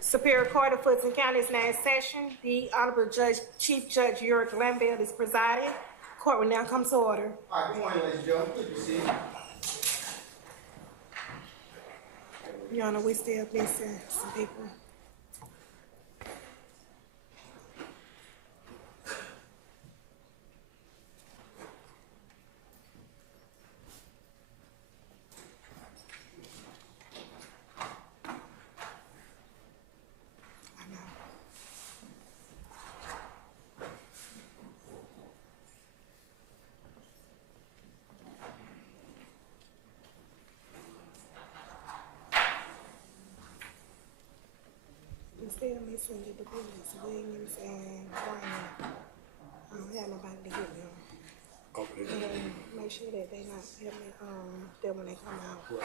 Superior Court of Fulton County is now in session. The Honorable Chief Judge Ural Glanville is presiding. Court will now come to order. All right, good morning, ladies and gentlemen. Please be seated. Your Honor, we still missing some people. Still missing the defendants, Williams and Ryan. I don't have nobody to get them. Okay. Make sure that they not having them when they come out. Right.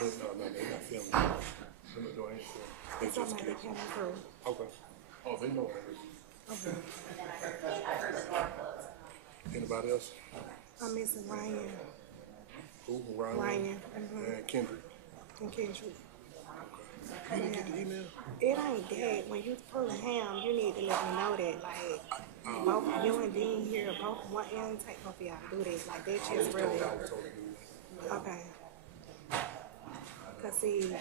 No, they're not filming. They're not doing anything. They just Somebody coming through. Okay. Oh, they know. Okay. Anybody else? I'm missing Ryan. Who? Ryan? Ryan. And Kendrick. And Kendrick. You didn't get the email? It ain't that. When you pull a ham, you need to let me know that. Like, both you and Dean here, both one and take both of y'all to do this. Like, that's just really. Okay. Because, see,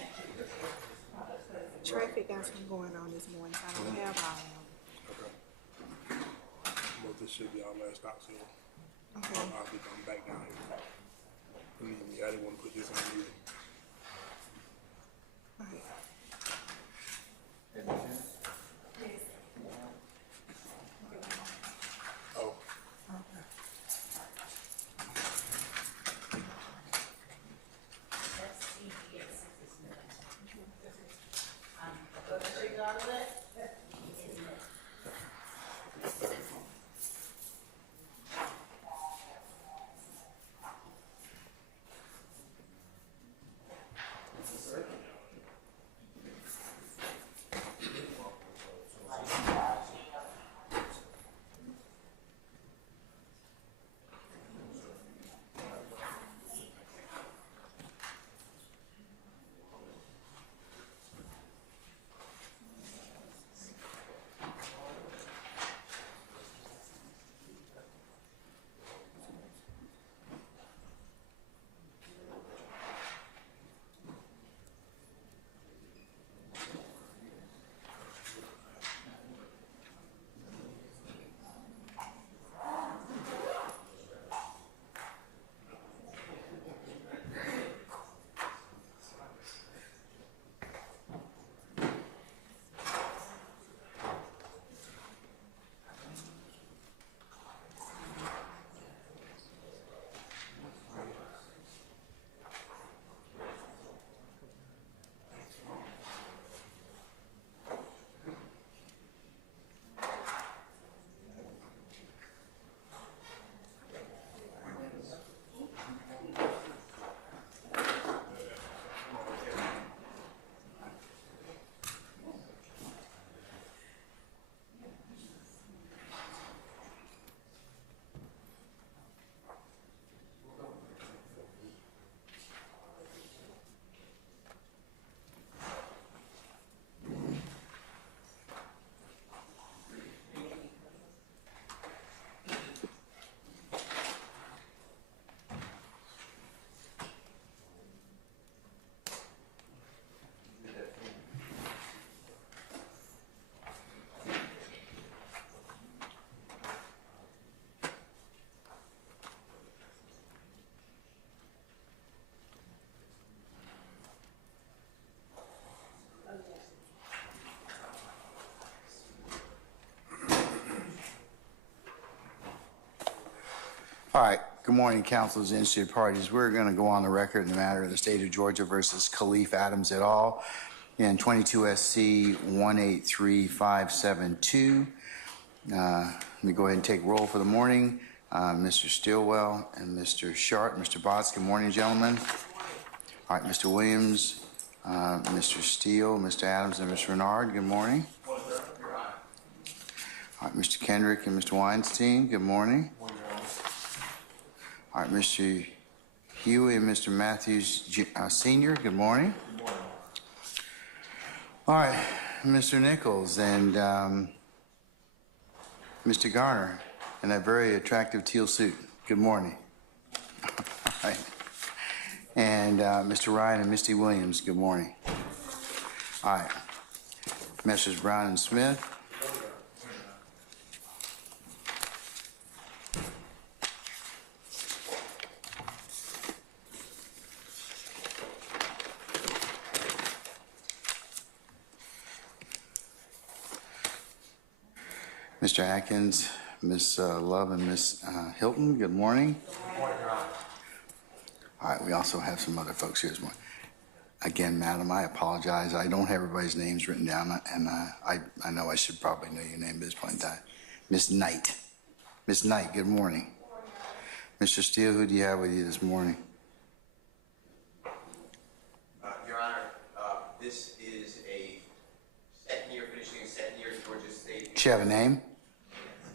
traffic got something going on this morning, so I don't have all of them. Okay. Well, this should be our last stop, so Okay. I'll be coming back down here. Believe me, I didn't want to put this on you. All right. Oh. All right. Good morning, councilors and interested parties. We're going to go on the record in the matter of the state of Georgia versus Khalif Adams et al. In 22 SC 183572. Let me go ahead and take roll for the morning. Mr. Stillwell and Mr. Sharp, Mr. Botts. Good morning, gentlemen. All right, Mr. Williams, Mr. Steele, Mr. Adams, and Mr. Renard. Good morning. All right, Mr. Kendrick and Mr. Weinstein. Good morning. All right, Mr. Huey and Mr. Matthews Sr., good morning. Good morning. All right, Mr. Nichols and Mr. Garner in that very attractive teal suit. Good morning. All right. And Mr. Ryan and Misty Williams, good morning. All right. Messrs. Brown and Smith. Mr. Atkins, Ms. Love, and Ms. Hilton, good morning. Good morning, Your Honor. All right, we also have some other folks here this morning. Again, madam, I apologize. I don't have everybody's names written down, and I know I should probably know your name at this point in time. Ms. Knight. Ms. Knight, good morning. Mr. Steele, who do you have with you this morning? Your Honor, this is a second year, finishing a second year Georgia State. Does she have a name?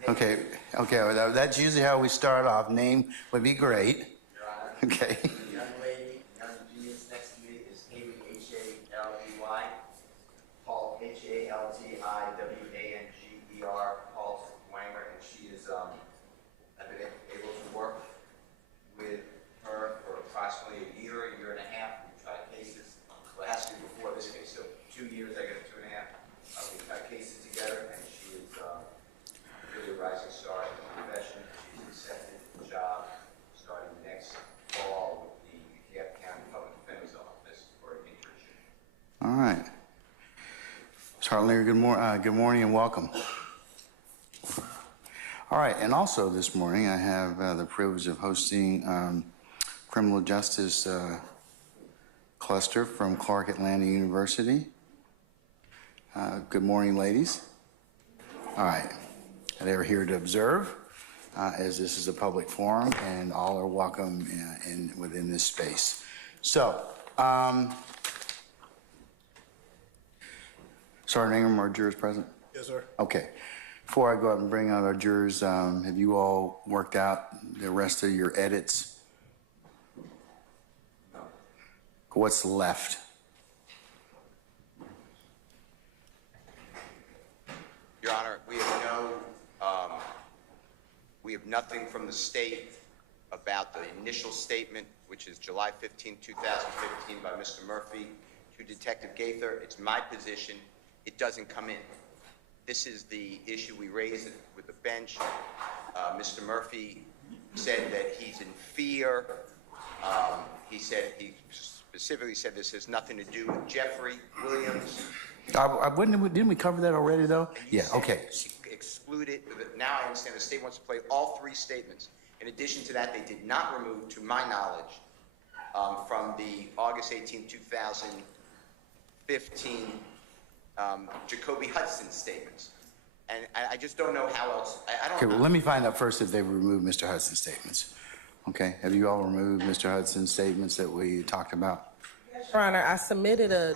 Okay, well, that's usually how we start off. Name would be great. Your Honor. Okay. The young lady, young genius next to me is Haley, H-A-L-E-Y, Paul, H-A-L-T-I-W-A-N-G-E-R, Paul Wanger, and she is, I've been able to work with her for approximately a year and a half. We tried cases, last year before this case, so 2 years, I got 2.5. We tried cases together, and she is really a rising star in the profession. She's accepted the job starting next fall with the County Public Defender's Office for an internship. All right. Ms. Hartlinger, good morning and welcome. All right, and also this morning I have the privilege of hosting criminal justice cluster from Clark Atlanta University. Good morning, ladies. All right, they're here to observe, as this is a public forum, and all are welcome within this space. So, Sergeant Ingram, our jurors present? Yes, sir. Okay. Before I go out and bring out our jurors, have you all worked out the rest of your edits? No. What's left? Your Honor, we have nothing from the state about the initial statement, which is July 15, 2015, by Mr. Murphy to Detective Gaither. It's my position. It doesn't come in. This is the issue we raised with the bench. Mr. Murphy said that he's in fear. He specifically said this has nothing to do with Jeffrey Williams. Didn't we cover that already, though? Yeah, okay. Excluded. Now I understand the state wants to play all 3 statements. In addition to that, they did not remove, to my knowledge, from the August 18, 2015 Jacoby Hudson statements. And I just don't know how else. I don't Okay, know. well, let me find out first if they've removed Mr. Hudson's statements. Okay, have you all removed Mr. Hudson's statements that we talked about? Your Honor, I submitted a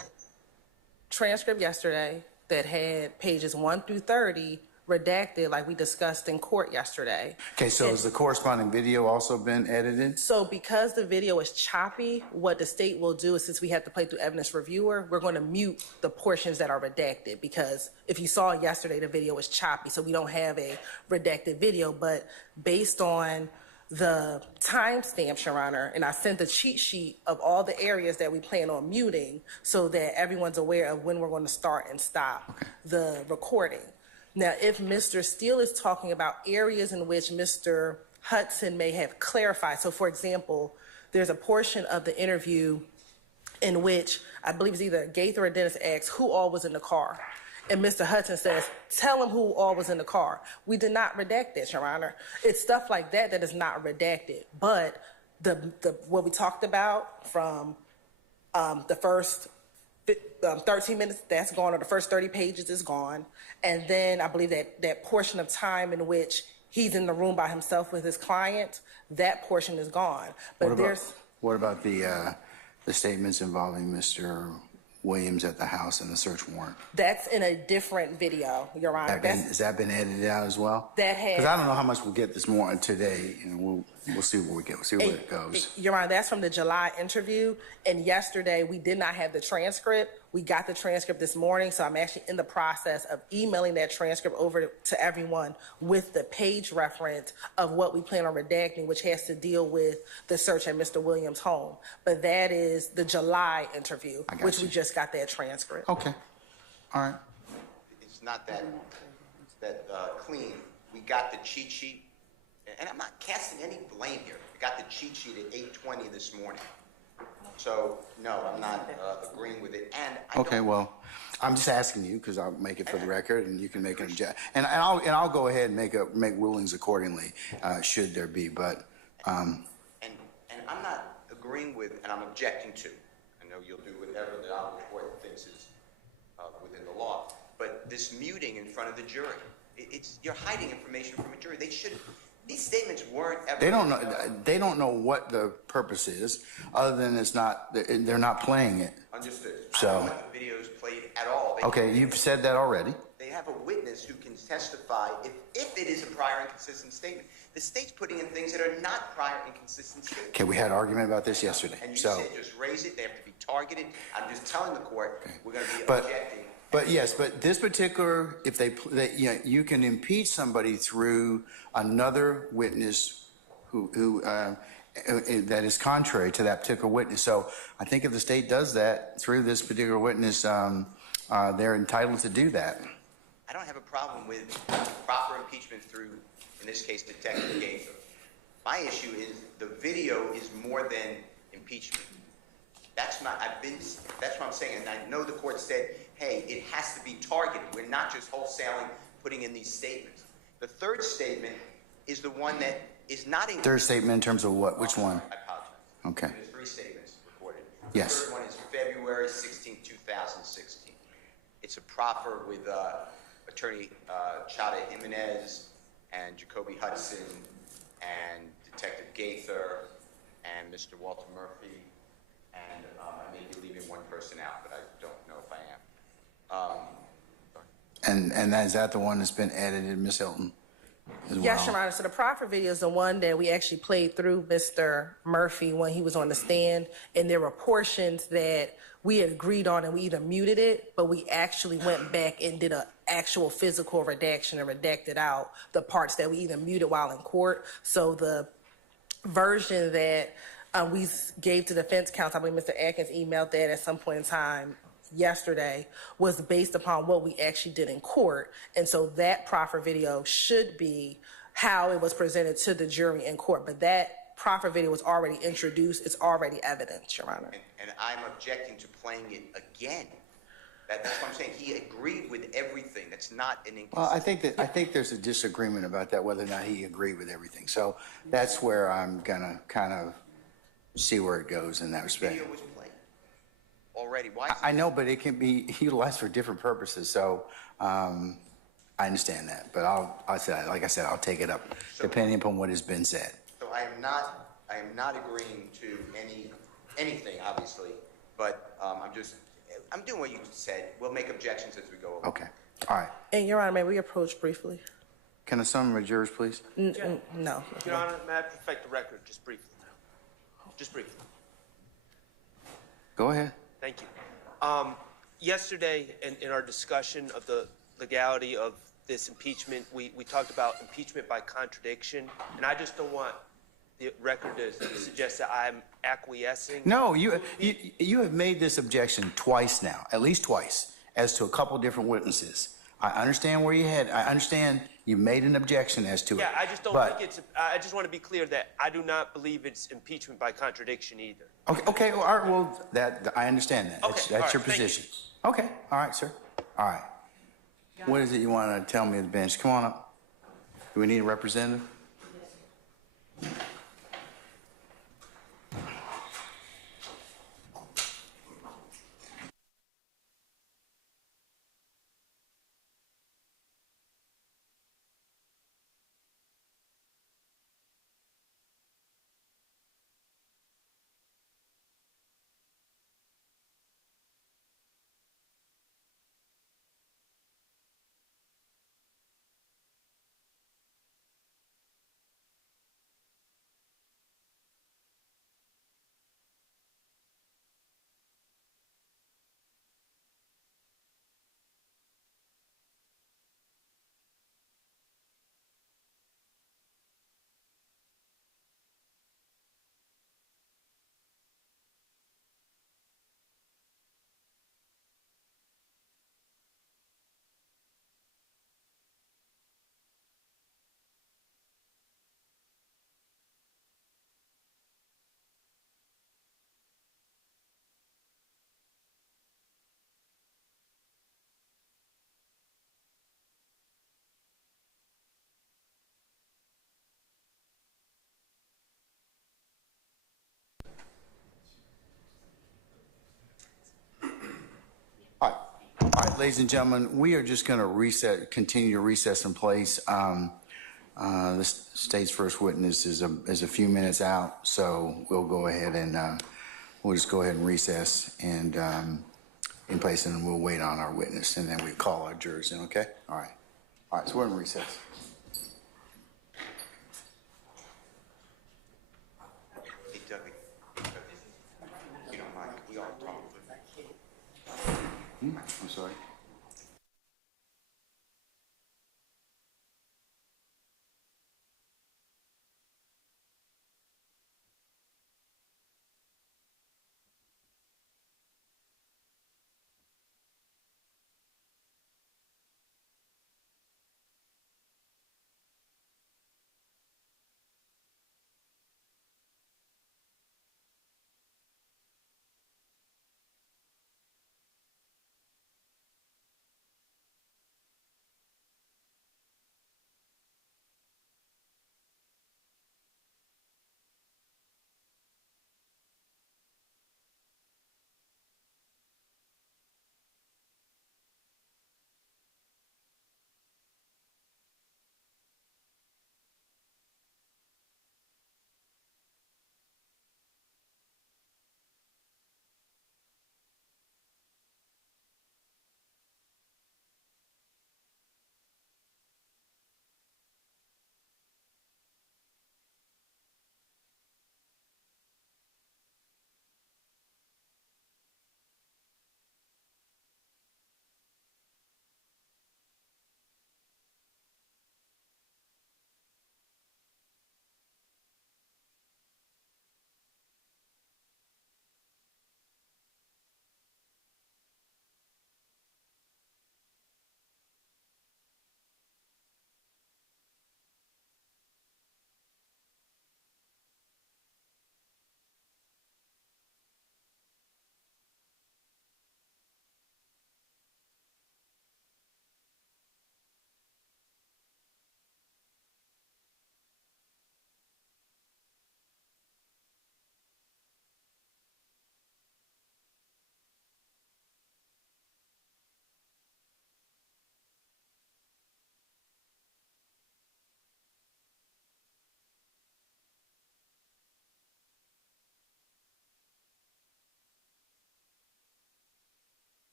transcript yesterday that had pages 1 through 30 redacted like we discussed in court yesterday. Okay, so has the corresponding video also been edited? So because the video is choppy, what the state will do is, since we have to play through evidence reviewer, we're going to mute the portions that are redacted, because if you saw yesterday, the video was choppy, so we don't have a redacted video. But based on the timestamps, Your Honor, and I sent the cheat sheet of all the areas that we plan on muting so that everyone's aware of when we're going to start and stop the recording. Now, if Mr. Steele is talking about areas in which Mr. Hudson may have clarified, so for example, there's a portion of the interview in which I believe it's either Gaither or Dennis asks who all was in the car. And Mr. Hudson says, tell him who all was in the car. We did not redact that, Your Honor. It's stuff like that that is not redacted. But what we talked about from the first 13 minutes, that's gone, or the first 30 pages is gone. And then I believe that portion of time in which he's in the room by himself with his client, that portion is gone. But what about the statements involving Mr. Williams at the house and the search warrant? That's in a different video, Your Honor. Has that been edited out as well? That has. Because I don't know how much we'll get this morning today, and we'll see where we get. We'll see where it goes. Your Honor, that's from the July interview. And yesterday we did not have the transcript. We got the transcript this morning, so I'm actually in the process of emailing that transcript over to everyone with the page reference of what we plan on redacting, which has to deal with the search at Mr. Williams' home. But that is the July interview, which we just got that transcript. Okay, all right. It's not that clean. We got the cheat sheet, and I'm not casting any blame here. We got the cheat sheet at 8:20 this morning. So, no, I'm not agreeing with it. And I Okay, don't- well, I'm just asking you because I'll make it for the record, and you can make an objection. And I'll go ahead and make rulings accordingly, should there be. But And I'm not agreeing with, and I'm objecting to. I know you'll do whatever the honorable court thinks is within the law. But this muting in front of the jury, you're hiding information from a jury. These statements weren't ever. they don't know what the purpose is, other than they're not playing it. Understood. So- I don't want the videos played at all. Okay, you've said that already. They have a witness who can testify if it is a prior inconsistent statement. The state's putting in things that are not prior inconsistent statements. Okay, we had an argument about this yesterday. And you So, said just raise it. They have to be targeted. I'm just telling the court we're going to be But- objecting. but yes, but this particular, if you can impeach somebody through another witness who that is contrary to that particular witness. So I think if the state does that through this particular witness, they're entitled to do that. I don't have a problem with proper impeachment through, in this case, Detective Gaither. My issue is the video is more than impeachment. That's what I'm saying. And I know the court said, hey, it has to be targeted. We're not just wholesaling putting in these statements. The third statement is the one that is not in. Third statement in terms of what? Which one? I apologize. Okay. There's 3 statements recorded. Yes. The third one is February 16, 2016. It's a proffer with Attorney Chada Jimenez and Jacoby Hudson and Detective Gaither and Mr. Walter Murphy. And I may be leaving one person out, but I don't know if I am. And is that the one that's been edited, Ms. Hilton? As Yes, well? Your Honor. So the proffer video is the one that we actually played through Mr. Murphy when he was on the stand, and there were portions that we had agreed on and we either muted it, but we actually went back and did an actual physical redaction and redacted out the parts that we either muted while in court. So the version that we gave to defense counsel, I believe Mr. Atkins emailed that at some point in time yesterday, was based upon what we actually did in court. And so that proffer video should be how it was presented to the jury in court. But that proffer video was already introduced. It's already evidence, Your Honor. And I'm objecting to playing it again. That's what I'm saying. He agreed with everything. That's not an inconsistency. Well, I think there's a disagreement about that, whether or not he agreed with everything. So that's where I'm gonna kind of see where it goes in that The respect. video was played already. Why is I know, but it can be utilized for different purposes. So I understand that, but like I said, I'll take it up depending upon what has been said. So I am not agreeing to anything, obviously, but I'm doing what you said. We'll make objections as we go along. Okay, all right. And Your Honor, may we approach briefly? Can I summon jurors, please? No. Your Honor, may I perfect the record just briefly? Just briefly. Go ahead. Thank you. Yesterday, in our discussion of the legality of this impeachment, we talked about impeachment by contradiction, and I just don't want the record to suggest that I'm acquiescing. No, you have made this objection twice now, at least twice, as to a couple different witnesses. I understand where you head. I understand you made an objection as to it. Yeah, I just don't but- think it's. I just want to be clear that I do not believe it's impeachment by contradiction either. Okay, well, all right, well, I understand that. Okay, That's all right, your thank you. position. Okay, all right, sir. All right. What is it you want to tell me at the bench? Come on up. Do we need a representative? ladies and gentlemen, we are just going to continue to recess in place. The state's first witness is a few minutes out, so we'll go ahead and we'll just go ahead and recess and in place, and we'll wait on our witness, and then we call our jurors in. Okay. All right. All right. So we're in recess. Hey, Dougie, you don't mind, we all talk. I'm sorry.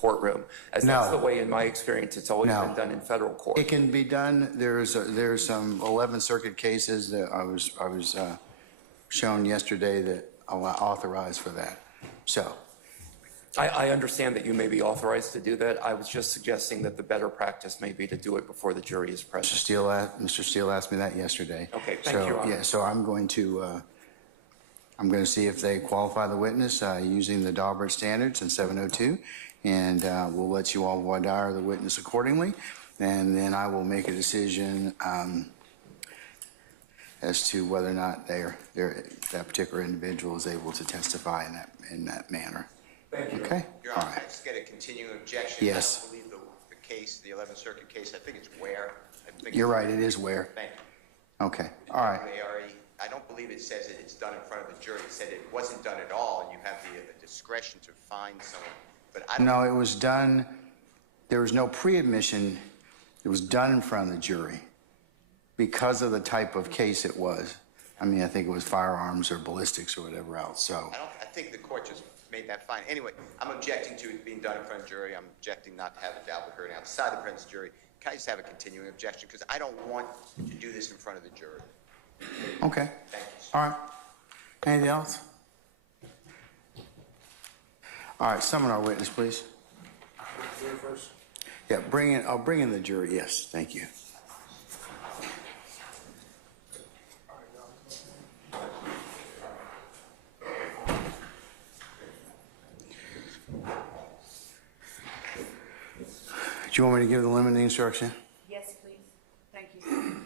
courtroom, as No. that's the way, in my experience, it's always No. been done in federal court. It can be done. There's some 11th Circuit cases that I was shown yesterday that authorized for that. So, I understand that you may be authorized to do that. I was just suggesting that the better practice may be to do it before the jury is present. Mr. Steele asked me that yesterday. Okay, thank you, Your Honor. Yeah, so I'm going to see if they qualify the witness using the Daubert standards in 702, and we'll let you all voir dire the witness accordingly, and then I will make a decision as to whether or not that particular individual is able to testify in that manner. Thank you. Okay? Your All Honor, right. I just get a continuing objection. Yes. I don't believe the case, the 11th Circuit case, I think it's Ware. You're right, it is Ware. Thank you. Okay, all right. I don't believe it says that it's done in front of the jury. It said it wasn't done at all, and you have the discretion to find someone. But I don't. No, it was done, there was no pre-admission. It was done in front of the jury because of the type of case it was. I mean, I think it was firearms or ballistics or whatever else, so. I think the court just made that fine. Anyway, I'm objecting to it being done in front of the jury. I'm objecting not to have it dealt with heard outside the presence of the jury. Can I just have a continuing objection? Because I don't want to do this in front of the jury. Okay, Thank you, sir. all right. Anything else? All right, summon our witness, please. First. Yeah, I'll bring in the jury, yes, thank you. Do you want me to give the limiting instruction? Yes, please. Thank you.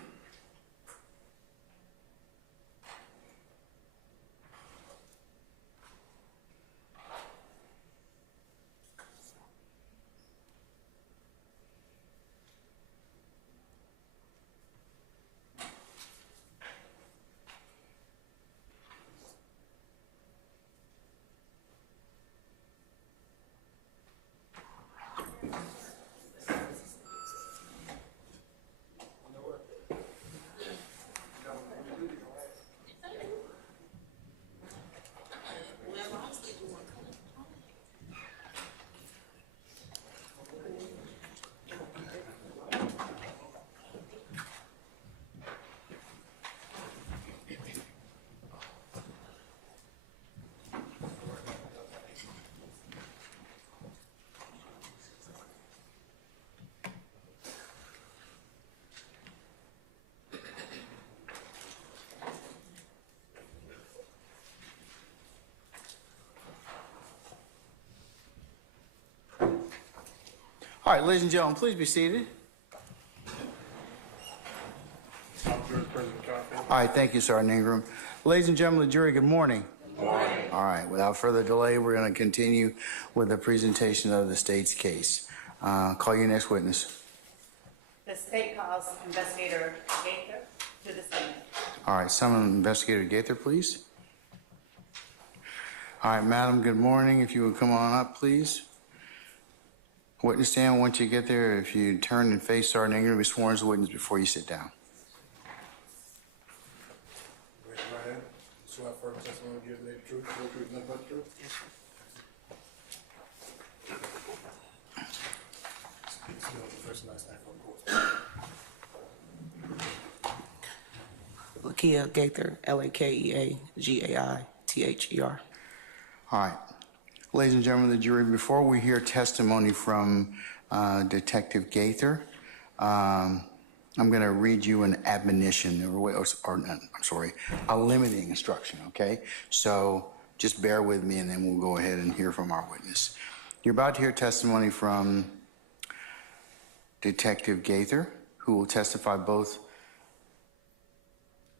All right, ladies and gentlemen, please be seated. All right, thank you, Sergeant Ingram. Ladies and gentlemen of the jury, good morning. Good morning. All right, without further delay, we're going to continue with the presentation of the state's case. Call your next witness. The state calls Investigator Gaither to the stand. All right, summon Investigator Gaither, please. All right, madam, good morning. If you would come on up, please. Witness stand, once you get there, if you turn and face Sergeant Ingram, be sworn as a witness before you sit down. Raise your right hand. Swear firm testimony to give the truth, the whole truth, nothing but the truth. Still the first and last name for the court. Lakia Gaither, Lakeagather. All right. Ladies and gentlemen of the jury, before we hear testimony from Detective Gaither, I'm going to read you an admonition, a limiting instruction, okay? So just bear with me and then we'll go ahead and hear from our witness. You're about to hear testimony from Detective Gaither, who will testify both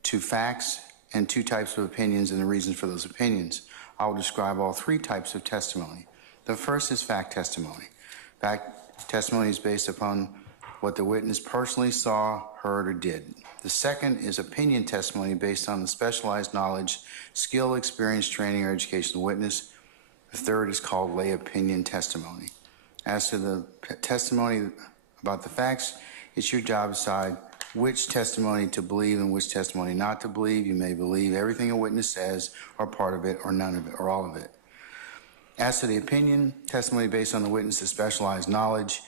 to facts and two types of opinions and the reasons for those opinions. I will describe all three types of testimony. The first is fact testimony. Fact testimony is based upon what the witness personally saw, heard, or did. The second is opinion testimony based on the specialized knowledge, skill, experience, training, or education of the witness. The third is called lay opinion testimony. As to the testimony about the facts, it's your job to decide which testimony to believe and which testimony not to believe. You may believe everything a witness says, or part of it, or none of it, or all of it. As to the opinion, testimony based on the witness's specialized knowledge,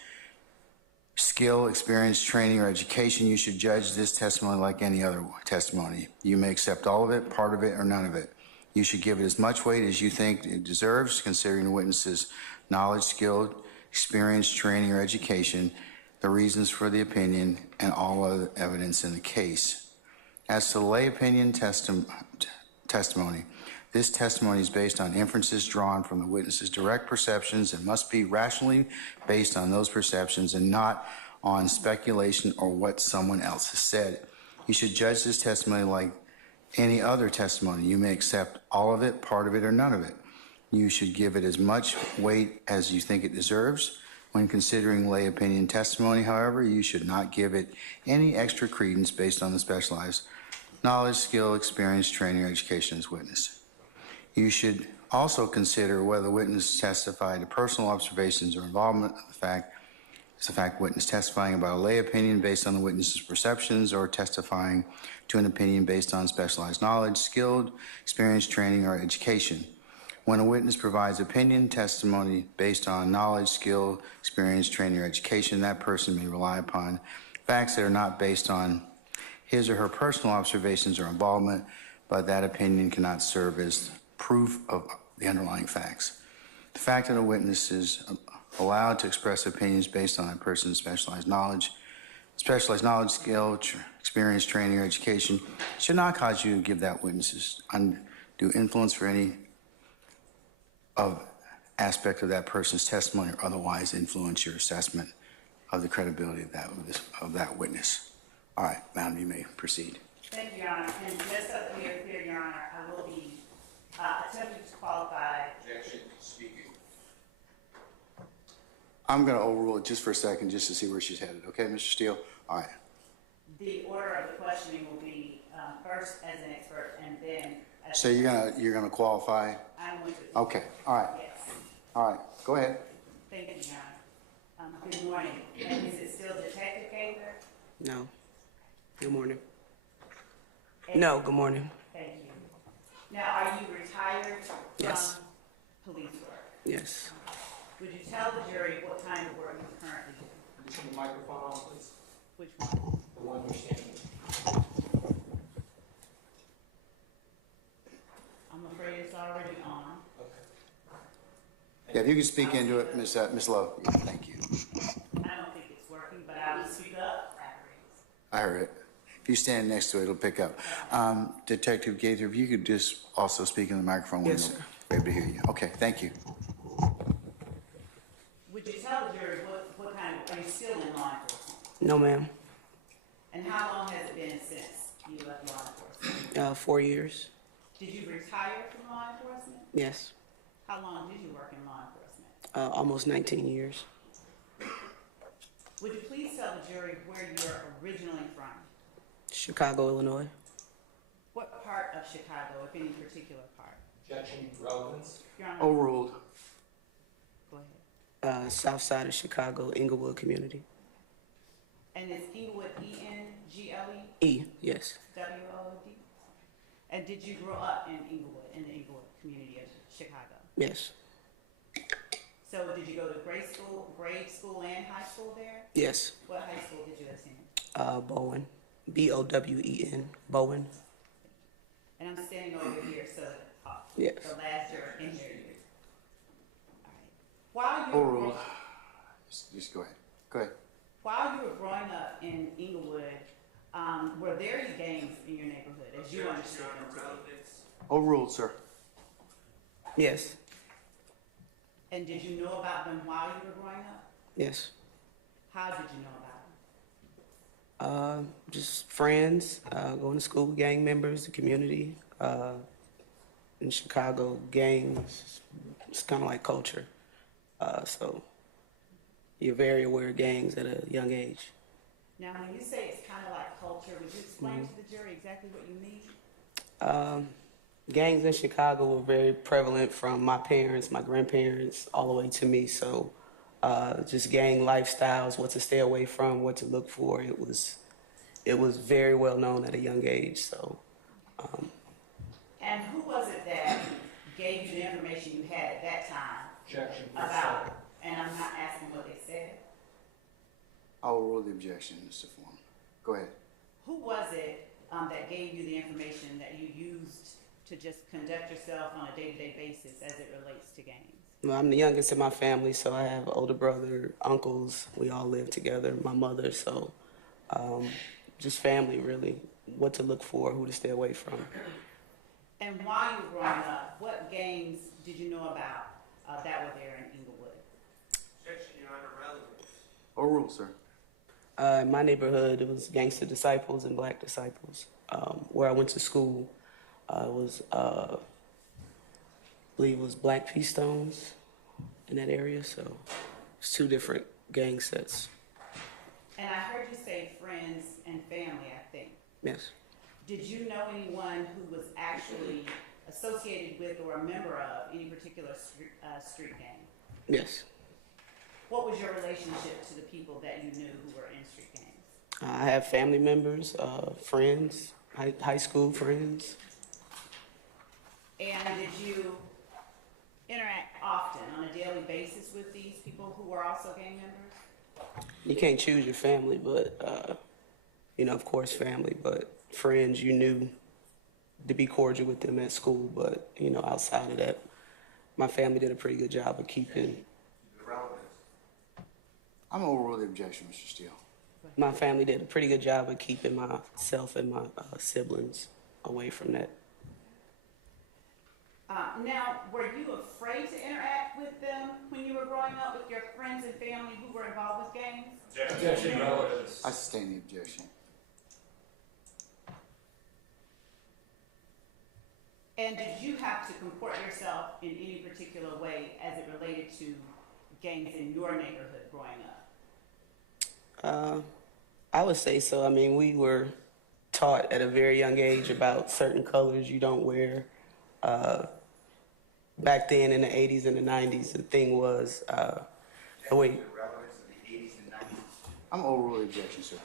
skill, experience, training, or education, you should judge this testimony like any other testimony. You may accept all of it, part of it, or none of it. You should give it as much weight as you think it deserves, considering the witness's knowledge, skill, experience, training, or education, the reasons for the opinion, and all other evidence in the case. As to the lay opinion testimony, this testimony is based on inferences drawn from the witness's direct perceptions and must be rationally based on those perceptions and not on speculation or what someone else has said. You should judge this testimony like any other testimony. You may accept all of it, part of it, or none of it. You should give it as much weight as you think it deserves. When considering lay opinion testimony, however, you should not give it any extra credence based on the specialized knowledge, skill, experience, training, or education as witness. You should also consider whether the witness testified to personal observations or involvement of the fact. Is the fact witness testifying about a lay opinion based on the witness's perceptions or testifying to an opinion based on specialized knowledge, skilled, experience, training, or education. When a witness provides opinion testimony based on knowledge, skill, experience, training, or education, that person may rely upon facts that are not based on his or her personal observations or involvement, but that opinion cannot serve as proof of the underlying facts. The fact that a witness is allowed to express opinions based on a person's specialized knowledge, skill, experience, training, or education should not cause you to give that witness's undue influence for any aspect of that person's testimony or otherwise influence your assessment of the credibility of that witness. All right, madam, you may proceed. Thank you, Your Honor. And just so that we are clear, Your Honor, I will be attempting to qualify. Objection, speaking. I'm going to overrule it just for a second, just to see where she's headed. Okay, Mr. Steele? All right. The order of the questioning will be first as an expert and then as So you're gonna qualify? I'm going to. Okay, all right. Yes. All right, go ahead. Thank you, Your Honor. Good morning. And is it still Detective Gaither? No. Good morning. No, good morning. Thank you. Now, are you retired Yes. from police work? Yes. Would you tell the jury what kind of work you currently do? Turn the microphone on, please. Which one? The one you're standing. I'm afraid it's already on. Yeah, if you can speak into it, Miss Lowe. Yeah, thank you. I don't think it's working, but I will speak up. I heard it. If you stand next to it, it'll pick up. Detective Gaither, if you could just also speak in the microphone. Yes, we'll sir. be able to hear you. Okay, thank you. Would you tell the jury what kind of, are you still in law enforcement? No, ma'am. And how long has it been since you left law enforcement? 4 years. Did you retire from law enforcement? Yes. How long did you work in law enforcement? Almost 19 years. Would you please tell the jury where you're originally from? Chicago, Illinois. What part of Chicago, if any particular part? Objection, relevance. Your Honor, Overruled. go ahead. South side of Chicago, Inglewood community. And is Inglewood E-N-G-L-E? E, yes. W-O-O-D? And did you grow up in Inglewood, in the Inglewood community of Chicago? Yes. So did you go to grade school and high school there? Yes. What high school did you attend? Bowen. Bowen. Bowen. And I'm standing over here, so Yes. the last year in here. All right. While you were Overruled. Just go ahead. Go ahead. While you were growing up in Inglewood, were there any gangs in your neighborhood, as you understood them to be? Overruled, sir. Yes. And did you know about them while you were growing up? Yes. How did you know about them? Just friends, going to school with gang members, the community. In Chicago, gangs, it's kind of like culture. So you're very aware of gangs at a young age. Now, when you say it's kind of like culture, would you explain to the jury exactly what you mean? Gangs in Chicago were very prevalent from my parents, my grandparents, all the way to me. So just gang lifestyles, what to stay away from, what to look for. It was very well known at a young age. So. And who was it that gave you the information you had at that time about, and I'm not asking what they said. I'll rule the objection, Mr. Foreman. Go ahead. Who was it that gave you the information that you used to just conduct yourself on a day-to-day basis as it relates to gangs? Well, I'm the youngest in my family, so I have older brother, uncles. We all live together. My mother, so just family, really. What to look for, who to stay away from. And while you were growing up, what gangs did you know about that were there in Inglewood? Objection, Your Honor, relevance. Overruled, sir. In my neighborhood, it was Gangster Disciples and Black Disciples. Where I went to school, I believe it was Black Pea Stones in that area. So it's two different gang sets. And I heard you say friends and family, I think. Yes. Did you know anyone who was actually associated with or a member of any particular street gang? Yes. What was your relationship to the people that you knew who were in street gangs? I have family members, friends, high school friends. And did you interact often on a daily basis with these people who were also gang members? You can't choose your family, but, of course family, but friends, you knew to be cordial with them at school. But, outside of that, my family did a pretty good job of keeping. I'm going to overrule the objection, Mr. Steele. My family did a pretty good job of keeping myself and my siblings away from that. Now, were you afraid to interact with them when you were growing up with your friends and family who were involved with gangs? Objection, relevance. I sustain the objection. And did you have to comport yourself in any particular way as it related to gangs in your neighborhood growing up? I would say so. I mean, we were taught at a very young age about certain colors you don't wear. Back then in the 80s and the 90s, the thing was the way I'm going to overrule the objection, sir.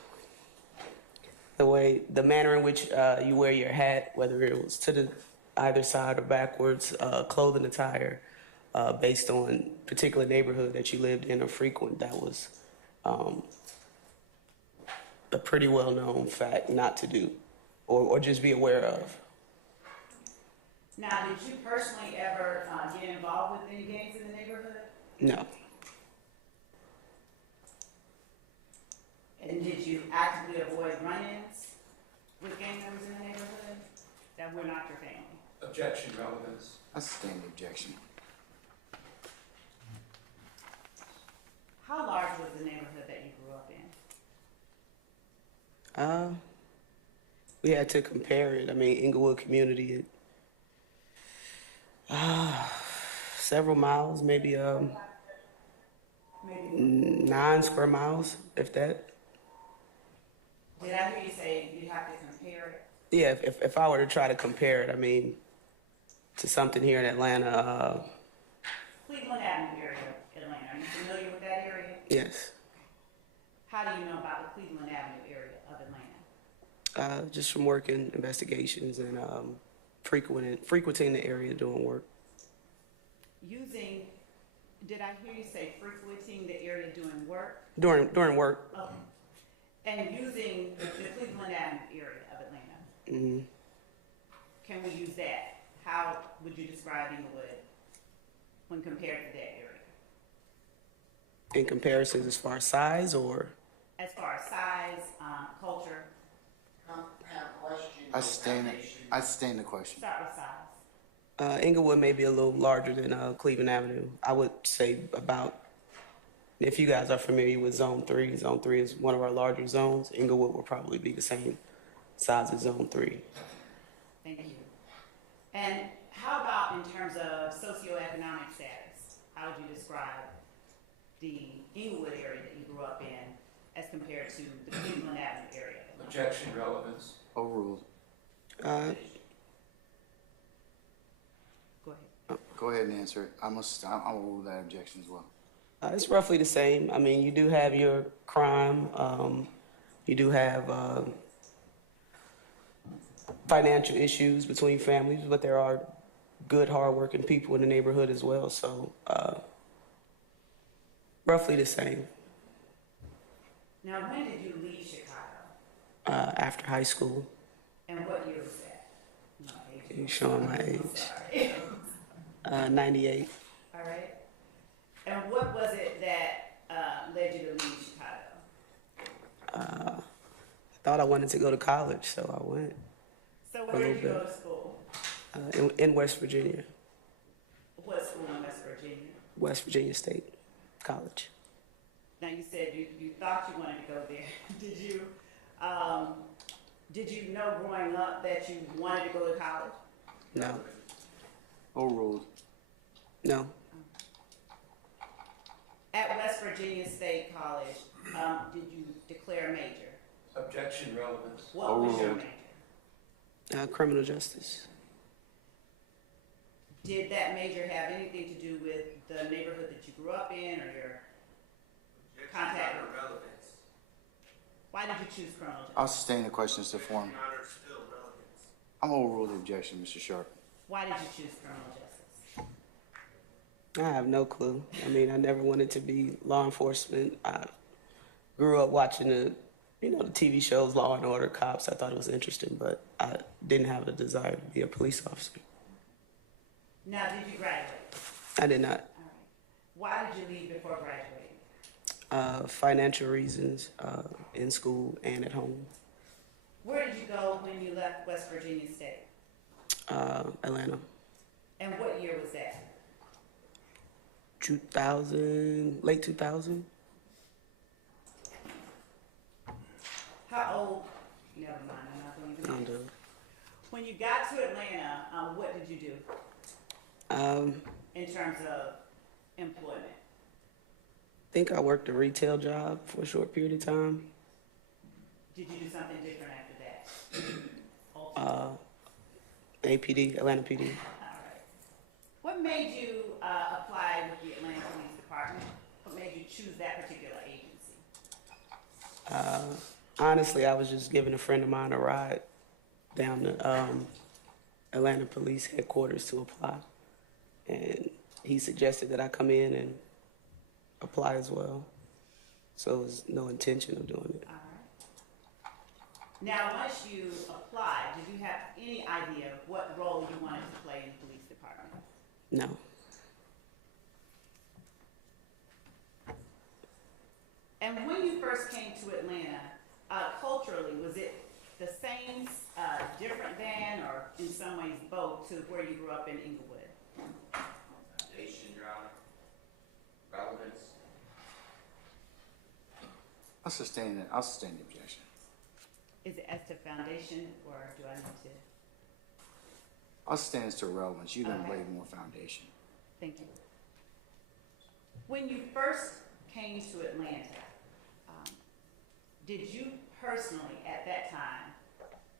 the manner in which you wear your hat, whether it was to the either side or backwards, clothing attire, based on particular neighborhood that you lived in or frequent, that was a pretty well-known fact not to do or just be aware of. Now, did you personally ever get involved with any gangs in the neighborhood? No. And did you actively avoid run-ins with gang members in the neighborhood that were not your family? Objection, relevance. I sustain the objection. How large was the neighborhood that you grew up in? We had to compare it. I mean, Inglewood community, several miles, maybe 9 square miles, if that. Did I hear you say you have to compare it? Yeah, if I were to try to compare it, I mean, to something here in Atlanta, Cleveland Avenue area, Atlanta. Are you familiar with that area? yes. How do you know about the Cleveland Avenue area of Atlanta? Just from working investigations and frequenting the area doing work. Did I hear you say frequenting the area doing work? During work. Okay. And using the Cleveland Avenue area of Atlanta. Mm-hmm. Can we use that? How would you describe Inglewood when compared to that area? In comparisons as far as size or? As far as size, culture, I sustain the question. start with size. Inglewood may be a little larger than Cleveland Avenue. I would say about, if you guys are familiar with Zone 3, Zone 3 is one of our larger zones. Inglewood will probably be the same size as Zone 3. Thank you. And how about in terms of socioeconomic status? How would you describe the Inglewood area that you grew up in as compared to the Cleveland Avenue area? Objection, relevance. Overruled. Go ahead. Go ahead and answer it. I'm going to overrule that objection as well. It's roughly the same. I mean, you do have your crime. You do have financial issues between families, but there are good, hardworking people in the neighborhood as well. So Roughly the same. Now, when did you leave Chicago? After high school. And what year was that? You're showing my age. Sorry. 98. All right. And what was it that led you to leave Chicago? I thought I wanted to go to college, so I went. So where did you go to school? In West Virginia, What school in West Virginia? West Virginia State College. Now you said you thought you wanted to go there. Did you know growing up that you wanted to go to college? No. Overruled. No. At West Virginia State College, did you declare a major? Objection, relevance. What was your Overruled. major? Criminal justice. Did that major have anything to do with the neighborhood that you grew up in or your contact? Relevance. Why did you choose criminal justice? I'll sustain the questions to form. Still relevance. I'm overruled the objection, Mr. Sharp. Why did you choose criminal justice? I have no clue. I mean, I never wanted to be law enforcement. I grew up watching the TV shows, Law and Order, Cops. I thought it was interesting, but I didn't have a desire to be a police officer. Now, did you graduate? I did not. All right. Why did you leave before graduating? Financial reasons, in school and at home. Where did you go when you left West Virginia State? Atlanta. And what year was that? 2000, late 2000. How old? Never mind, I'm not going to even I'm ask. done. When you got to Atlanta, what did you do in terms of employment? I think I worked a retail job for a short period of time. Did you do something different after that? APD, Atlanta PD. All right. What made you apply with the Atlanta Police Department? What made you choose that particular agency? Honestly, I was just giving a friend of mine a ride down to Atlanta Police Headquarters to apply. And he suggested that I come in and apply as well. So there was no intention of doing it. All right. Now, once you applied, did you have any idea what role you wanted to play in the police department? No. And when you first came to Atlanta, culturally, was it the same, different than, or in some ways both, to where you grew up in Inglewood? Foundation, Your Honor. Relevance. I'll sustain the objection. Is it as to foundation, or do I need to? I'll sustain as to relevance. You didn't Okay. lay more foundation. Thank you. When you first came to Atlanta, did you personally, at that time,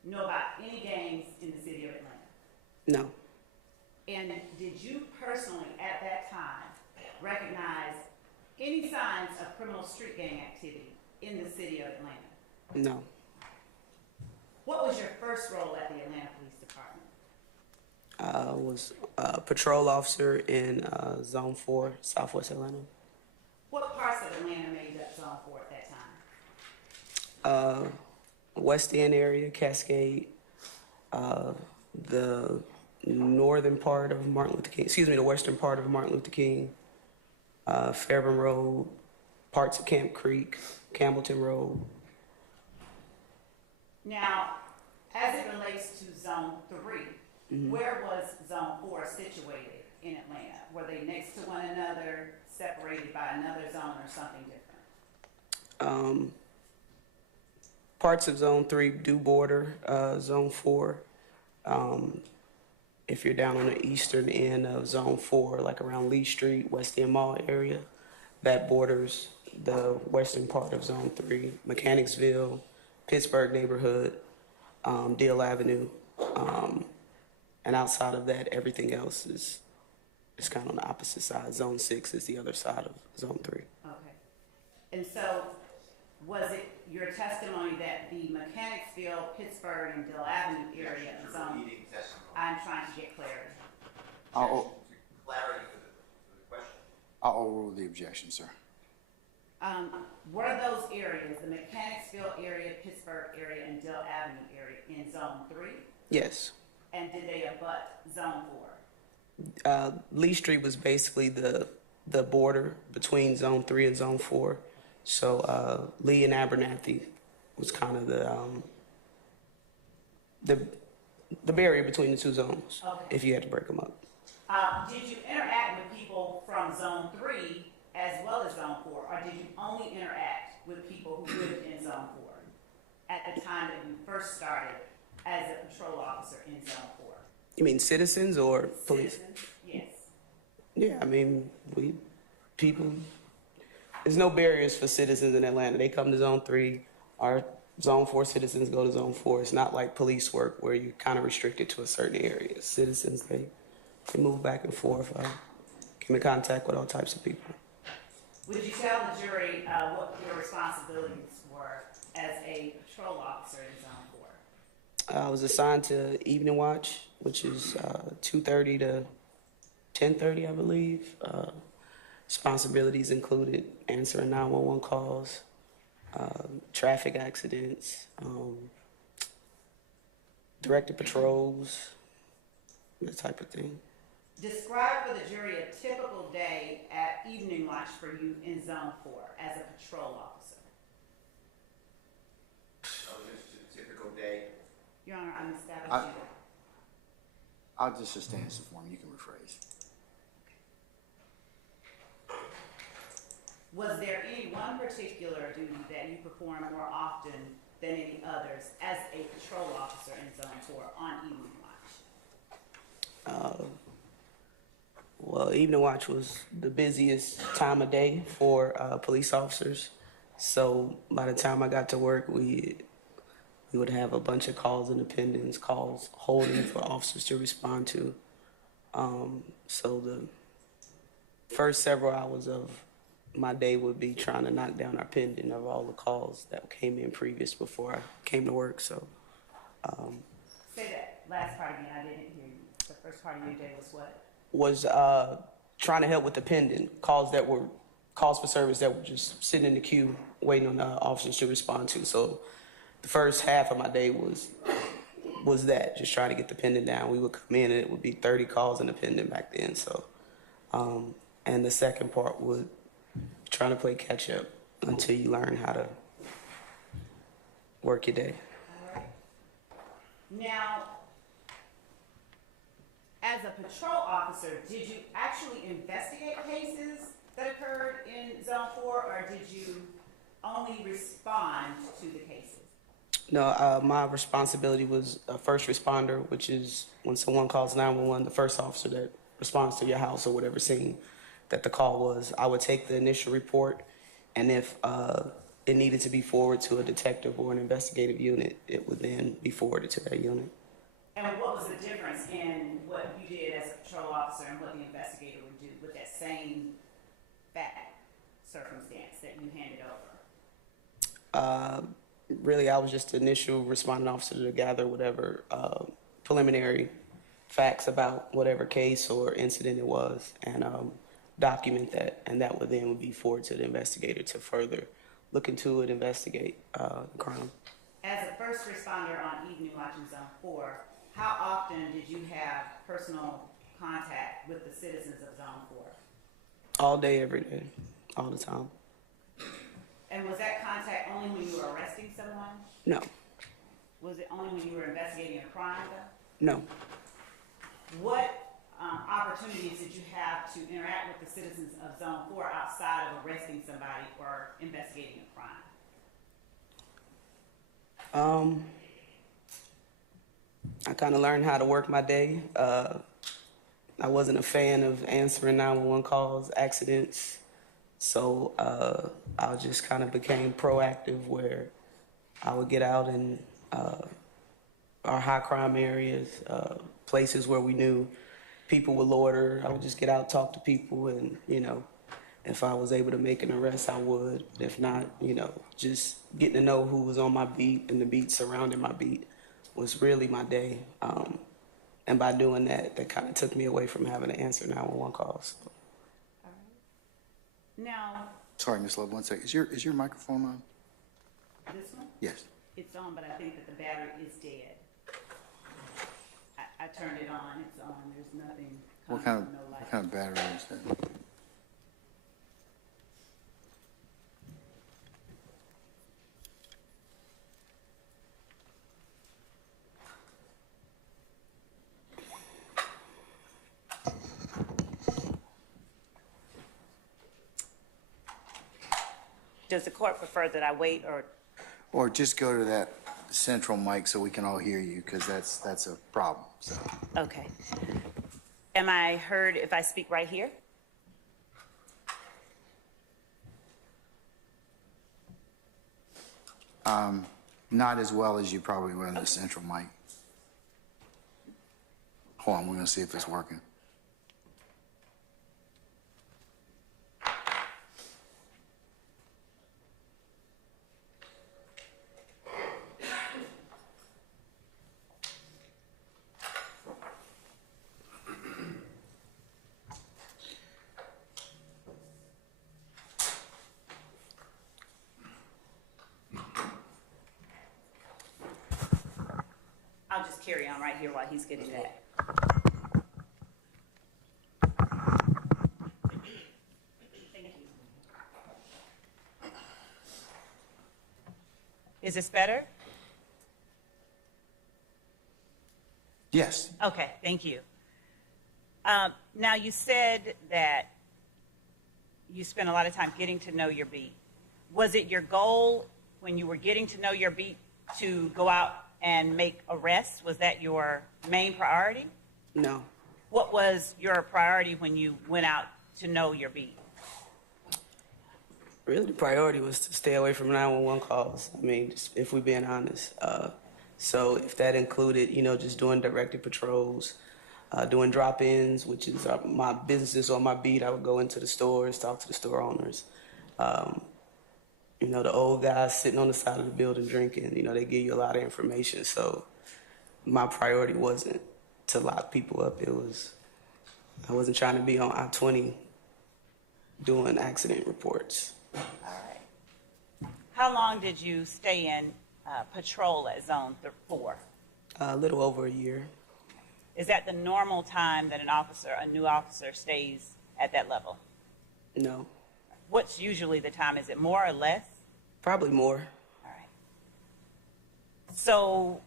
know about any gangs in the city of Atlanta? No. And did you personally, at that time, recognize any signs of criminal street gang activity in the city of Atlanta? No. What was your first role at the Atlanta Police Department? I was a patrol officer in Zone 4, Southwest Atlanta. What parts of Atlanta made up Zone 4 at that time? West End area, Cascade, the northern part of Martin Luther King, the western part of Martin Luther King, Fairburn Road, parts of Camp Creek, Campbellton Road. Now, as it relates to Zone 3, where was Zone 4 situated in Atlanta? Were they next to one another, separated by another zone, or something different? Parts of Zone 3 do border Zone 4. If you're down on the eastern end of Zone 4, like around Lee Street, West End Mall area, that borders the western part of Zone 3, Mechanicsville, Pittsburgh neighborhood, Deal Avenue. And outside of that, everything else is kind of on the opposite side. Zone 6 is the other side of Zone 3. Okay. And so, was it your testimony that the Mechanicsville, Pittsburgh, and Deal Avenue area of Zone? Repeating testimony. I'm trying to get clarity. I'll Clarity for the question. overrule the objection, sir. Were those areas, the Mechanicsville area, Pittsburgh area, and Dell Avenue area, in Zone 3? Yes. And did they abut Zone 4? Lee Street was basically the border between Zone 3 and Zone 4. So Lee and Abernathy was kind of the barrier between the two zones, Okay. if you had to break them up. Did you interact with people from Zone 3 as well as Zone 4, or did you only interact with people who lived in Zone 4 at the time that you first started as a patrol officer in Zone 4? You mean citizens or police? Citizens? Yes. Yeah, I mean, there's no barriers for citizens in Atlanta. They come to Zone 3. Our Zone 4 citizens go to Zone 4. It's not like police work where you're kind of restricted to a certain area. Citizens, they move back and forth, come in contact with all types of people. Would you tell the jury what your responsibilities were as a patrol officer in Zone 4? I was assigned to evening watch, which is 2:30 to 10:30, I believe. Responsibilities included answering 911 calls, traffic accidents, directed patrols, that type of thing. Describe for the jury a typical day at evening watch for you in Zone 4 as a patrol officer. So just a typical day. Your Honor, I'm establishing. I'll just sustain the form. You can rephrase. Was there any one particular duty that you performed more often than any others as a patrol officer in Zone 4 on evening watch? Well, evening watch was the busiest time of day for police officers. So by the time I got to work, we would have a bunch of calls independence, calls holding for officers to respond to. So the first several hours of my day would be trying to knock down our pending of all the calls that came in previous before I came to work. So Say that last part again. I didn't hear you. The first part of your day was what? was trying to help with the pending calls that were calls for service that were just sitting in the queue waiting on officers to respond to. So the first half of my day was that, just trying to get the pending down. We would come in and it would be 30 calls in the pending back then. So and the second part would trying to play catch up until you learn how to work your day. All right. Now, as a patrol officer, did you actually investigate cases that occurred in Zone 4, or did you only respond to the cases? No, my responsibility was a first responder, which is when someone calls 911, the first officer that responds to your house or whatever scene that the call was. I would take the initial report, and if it needed to be forwarded to a detective or an investigative unit, it would then be forwarded to that unit. And what was the difference in what you did as a patrol officer and what the investigator would do with that same fact circumstance that you handed over? Really, I was just the initial responding officer to gather whatever preliminary facts about whatever case or incident it was, and document that, and that would then be forwarded to the investigator to further look into it, investigate the crime. As a first responder on evening watch in Zone 4, how often did you have personal contact with the citizens of Zone 4? All day, every day, all the time. And was that contact only when you were arresting someone? No, Was it only when you were investigating a crime, though? no. What opportunities did you have to interact with the citizens of Zone 4 outside of arresting somebody or investigating a crime? I kind of learned how to work my day. I wasn't a fan of answering 911 calls, accidents. So I just kind of became proactive, where I would get out in our high crime areas, places where we knew people would loiter. I would just get out, talk to people, and, if I was able to make an arrest, I would. If not, just getting to know who was on my beat and the beat surrounding my beat was really my day. And by doing that, that kind of took me away from having to answer 911 calls. Now, Sorry, Ms. Love, one second. Is your microphone on? this one, Yes. it's on, but I think that the battery is dead. I turned it on, it's on, there's nothing coming from no light. What kind of battery is that? Does the court prefer that I wait or? Or just go to that central mic so we can all hear you, because that's a problem, so. Okay. Am I heard if I speak right here? Not as well as you probably will in the central mic. Hold on, we're gonna see if it's working. I'll just carry on right here while he's getting that. Thank you. Is this better? Yes. Okay, thank you. Now, you said that you spent a lot of time getting to know your beat. Was it your goal when you were getting to know your beat to go out and make arrests? Was that your main priority? No. What was your priority when you went out to know your beat? Really, the priority was to stay away from 911 calls. I mean, just, if we're being honest. So if that included, just doing directed patrols, doing drop-ins, which is my businesses on my beat, I would go into the stores, talk to the store owners. The old guys sitting on the side of the building drinking, they give you a lot of information. So my priority wasn't to lock people up. I wasn't trying to be on I-20 doing accident reports. All right. How long did you stay in patrol at Zone 4? A little over a year. Is that the normal time that a new officer stays at that level? No. What's usually the time? Is it more or less? Probably more. All right. So,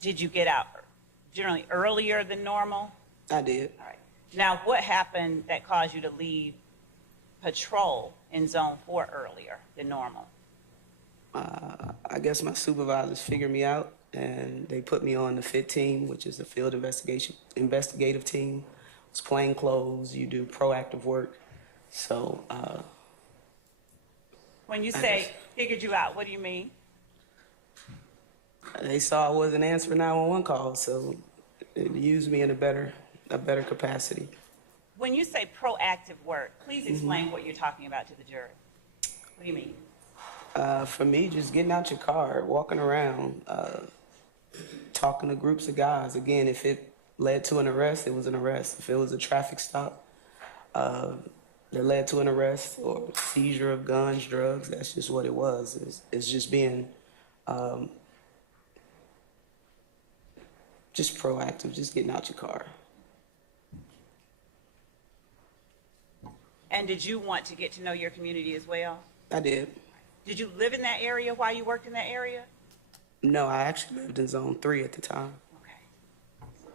did you get out generally earlier than normal? I did. All right. Now, what happened that caused you to leave patrol in Zone 4 earlier than normal? I guess my supervisors figured me out, and they put me on the FIT team, which is the field investigative team. It's plain clothes. You do proactive work. So, when you say figured you out, what do you mean? They saw I wasn't answering 911 calls, so it used me in a better capacity. When you say proactive work, please explain what you're talking about to the jury. What do you mean? For me, just getting out your car, walking around, talking to groups of guys. Again, if it led to an arrest, it was an arrest. If it was a traffic stop that led to an arrest or seizure of guns, drugs, that's just what it was. It's just being just proactive, just getting out your car. And did you want to get to know your community as well? I did. Did you live in that area while you worked in that area? No, I actually lived in Zone 3 at the time. Okay.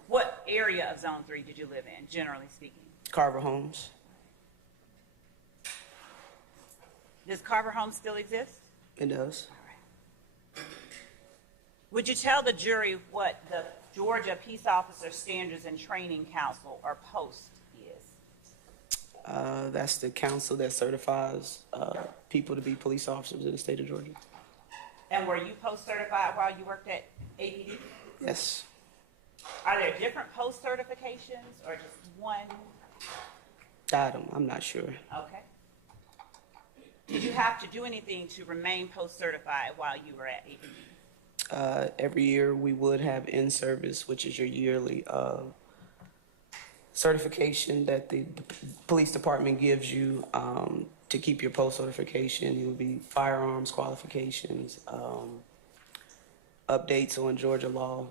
What area of Zone 3 did you live in, generally speaking? Carver Homes. Does Carver Homes still exist? It does. All right. Would you tell the jury what the Georgia Peace Officer Standards and Training Council, or POST, is? That's the council that certifies people to be police officers in the state of Georgia. And were you POST certified while you worked at APD? Yes. Are there different POST certifications or just one? I'm not sure. Okay. Did you have to do anything to remain POST certified while you were at APD? Every year we would have in-service, which is your yearly certification that the police department gives you to keep your post certification. It would be firearms qualifications, updates on Georgia law,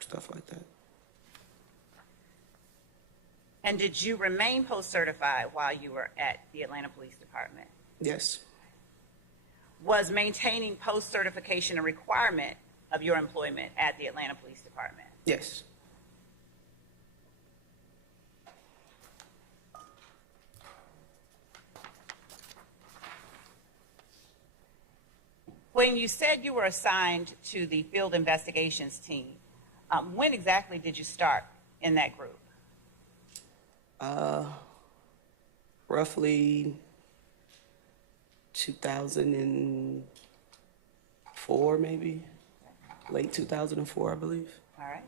stuff like that. And did you remain post-certified while you were at the Atlanta Police Department? Yes. Was maintaining post-certification a requirement of your employment at the Atlanta Police Department? Yes. When you said you were assigned to the field investigations team, when exactly did you start in that group? Roughly 2004, maybe. Late 2004, I believe. All right.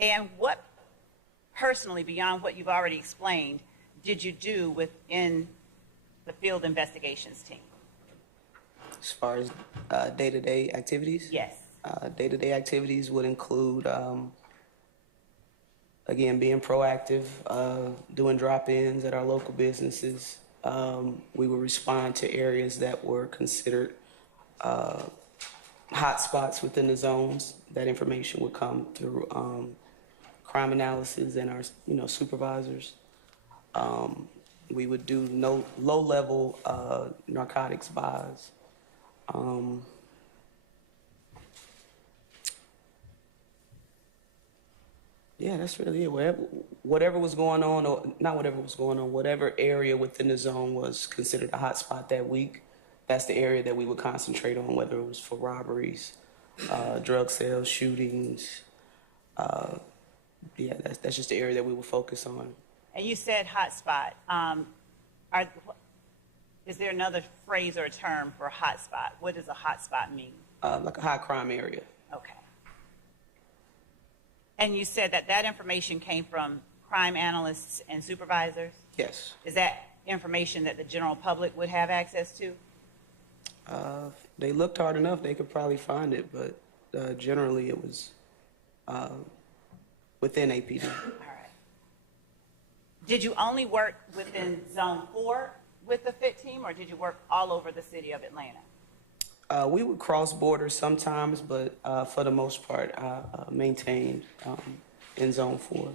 And what, personally, beyond what you've already explained, did you do within the field investigations team? As far as day-to-day activities? Yes. Day-to-day activities would include, again, being proactive, doing drop-ins at our local businesses. We would respond to areas that were considered hot spots within the zones. That information would come through crime analysis and our, supervisors. We would do low-level narcotics buys. Yeah, that's really it. Whatever was going on, or not whatever was going on, whatever area within the zone was considered a hot spot that week, that's the area that we would concentrate on, whether it was for robberies, drug sales, shootings. Yeah, that's just the area that we would focus on. And you said hot spot. Is there another phrase or a term for hot spot? What does a hot spot mean? Like a high crime area. Okay. And you said that information came from crime analysts and supervisors? Yes. Is that information that the general public would have access to? They looked hard enough, they could probably find it, but generally it was within APD. All right. Did you only work within Zone 4 with the FIT team, or did you work all over the city of Atlanta? We would cross borders sometimes, but for the most part, I maintained in Zone 4. Okay.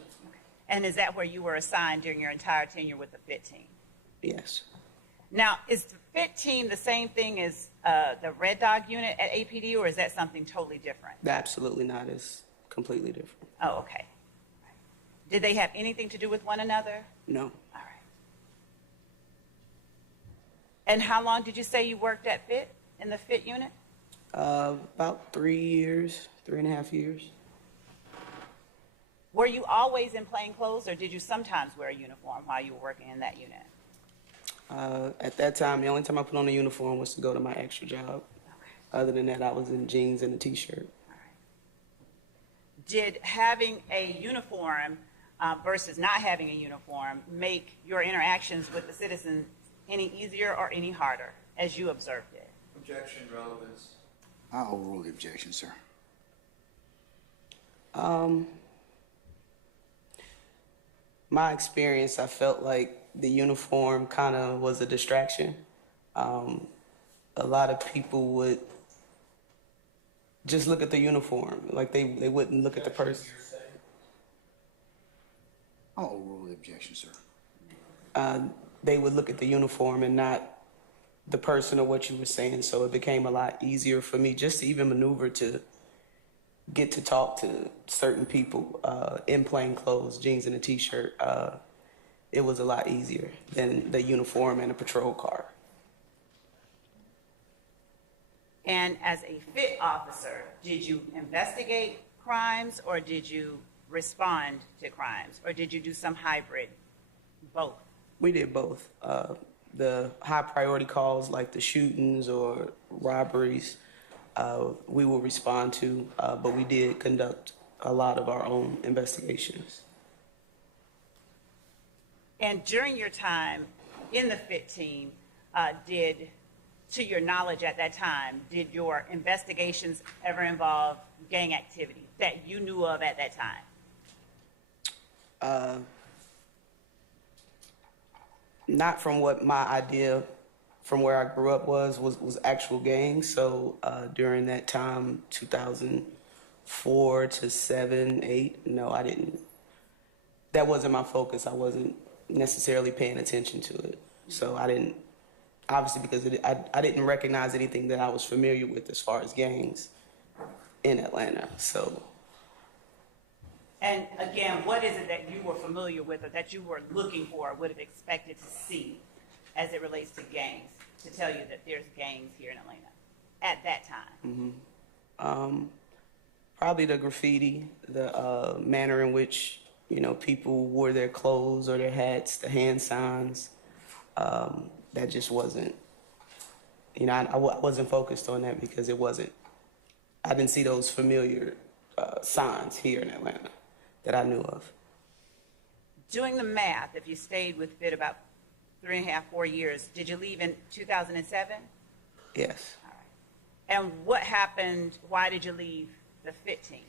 And is that where you were assigned during your entire tenure with the FIT team? Yes. Now, is the FIT team the same thing as the Red Dog unit at APD, or is that something totally different? Absolutely not. It's completely different. Oh, okay. Right. Did they have anything to do with one another? No. All right. And how long did you say you worked at FIT, in the FIT unit? About 3 years, 3.5 years. Were you always in plain clothes, or did you sometimes wear a uniform while you were working in that unit? At that time, the only time I put on a uniform was to go to my extra job. Okay. Other than that, I was in jeans and a t-shirt. All right. Did having a uniform versus not having a uniform make your interactions with the citizens any easier or any harder, as you observed it? Objection, relevance. I overrule the objection, sir. My experience, I felt like the uniform kind of was a distraction. A lot of people would just look at the uniform, like they wouldn't look at the person. I'll overrule the objection, sir. They would look at the uniform and not the person or what you were saying, so it became a lot easier for me just to even maneuver to get to talk to certain people in plain clothes, jeans and a t-shirt. It was a lot easier than the uniform and a patrol car. And as a FIT officer, did you investigate crimes, or did you respond to crimes, or did you do some hybrid, both? We did both. The high priority calls like the shootings or robberies, we will respond to, but we did conduct a lot of our own investigations. And during your time in the FIT team, to your knowledge at that time, did your investigations ever involve gang activity that you knew of at that time? Not from what my idea from where I grew up was actual gangs. So during that time, 2004 to 7, 8, no, I didn't. That wasn't my focus. I wasn't necessarily paying attention to it. So I didn't, obviously because I didn't recognize anything that I was familiar with as far as gangs in Atlanta. So. And again, what is it that you were familiar with or that you were looking for or would have expected to see as it relates to gangs to tell you that there's gangs here in Atlanta at that time? Probably the graffiti, the manner in which, you know, people wore their clothes or their hats, the hand signs. That just wasn't, you know, I wasn't focused on that because I didn't see those familiar signs here in Atlanta that I knew of. Doing the math, if you stayed with FIT about 3.5, 4 years, did you leave in 2007? Yes. All right. And what happened? Why did you leave the FIT team?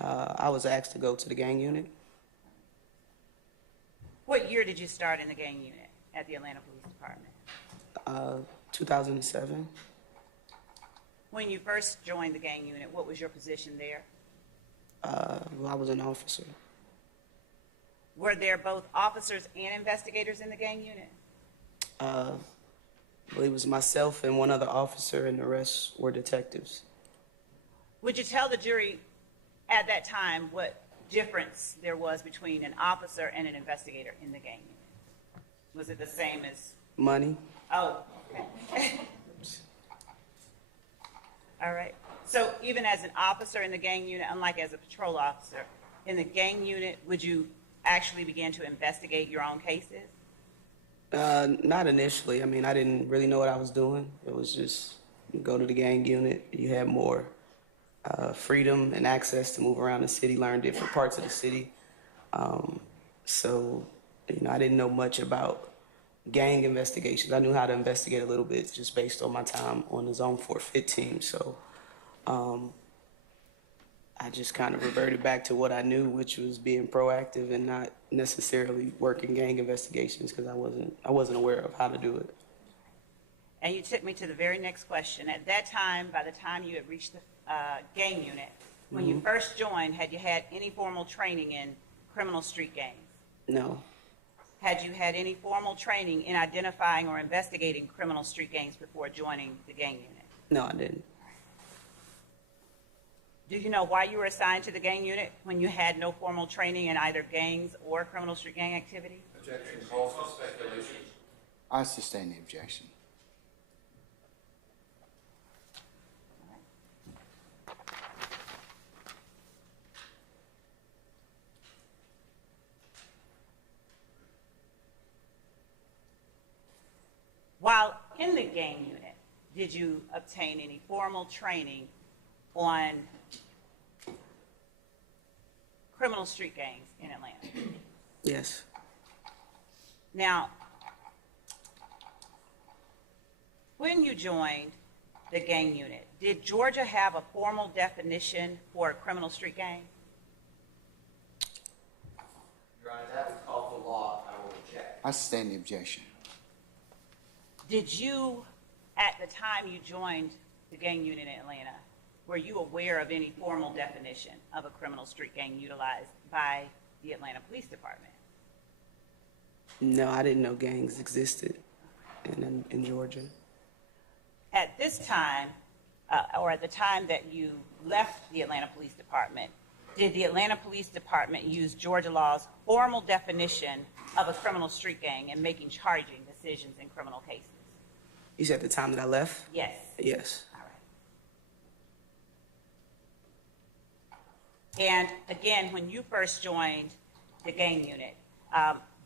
I was asked to go to the gang unit. What year did you start in the gang unit at the Atlanta Police Department? 2007. When you first joined the gang unit, what was your position there? Well, I was an officer. Were there both officers and investigators in the gang unit? Well, it was myself and one other officer, and the rest were detectives. Would you tell the jury at that time what difference there was between an officer and an investigator in the gang unit? Was it the same as? Money. Oh, okay. All right. So even as an officer in the gang unit, unlike as a patrol officer, in the gang unit, would you actually begin to investigate your own cases? Not initially. I mean, I didn't really know what I was doing. It was just, you go to the gang unit, you have more freedom and access to move around the city, learn different parts of the city. So, you know, I didn't know much about gang investigations. I knew how to investigate a little bit just based on my time on the Zone 4 FIT team. So I just kind of reverted back to what I knew, which was being proactive and not necessarily working gang investigations because I wasn't aware of how to do it. And you took me to the very next question. At that time, by the time you had reached the gang unit, when you first joined, had you had any formal training in criminal street gangs? No. Had you had any formal training in identifying or investigating criminal street gangs before joining the gang unit? No, I didn't. Do you know why you were assigned to the gang unit when you had no formal training in either gangs or criminal street gang activity? Objection calls for speculation. I sustain the objection. While in the gang unit, did you obtain any formal training on criminal street gangs in Atlanta? Yes. Now, when you joined the gang unit, did Georgia have a formal definition for a criminal street gang? Your Honor, that would call for law. I will object. I sustain the objection. Did you, at the time you joined the gang unit in Atlanta, were you aware of any formal definition of a criminal street gang utilized by the Atlanta Police Department? No, I didn't know gangs existed in Georgia. At this time, or at the time that you left the Atlanta Police Department, did the Atlanta Police Department use Georgia law's formal definition of a criminal street gang in making charging decisions in criminal cases? You said at the time that I left? Yes. Yes. All right. And again, when you first joined the gang unit,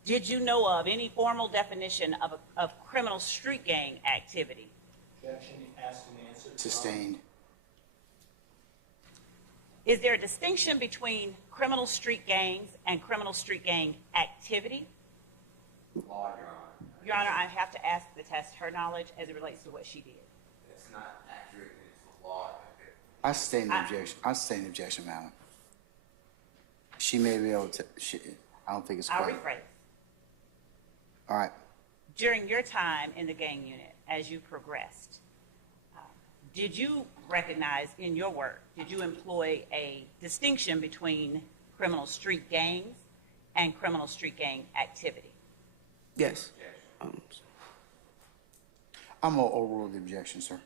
did you know of any formal definition of criminal street gang activity? Objection, asked and answered. Sustained. Is there a distinction between criminal street gangs and criminal street gang activity? Law, Your Honor. Your Honor, I have to ask the test her knowledge as it relates to what she did. It's not accurate, it's the law. I sustain the objection. I sustain the objection, madam. She may be able to, I don't think it's I'll quite. rephrase. All right. During your time in the gang unit, as you progressed, did you recognize in your work, did you employ a distinction between criminal street gangs and criminal street gang activity? Yes. I'm going to overrule the objection, sir.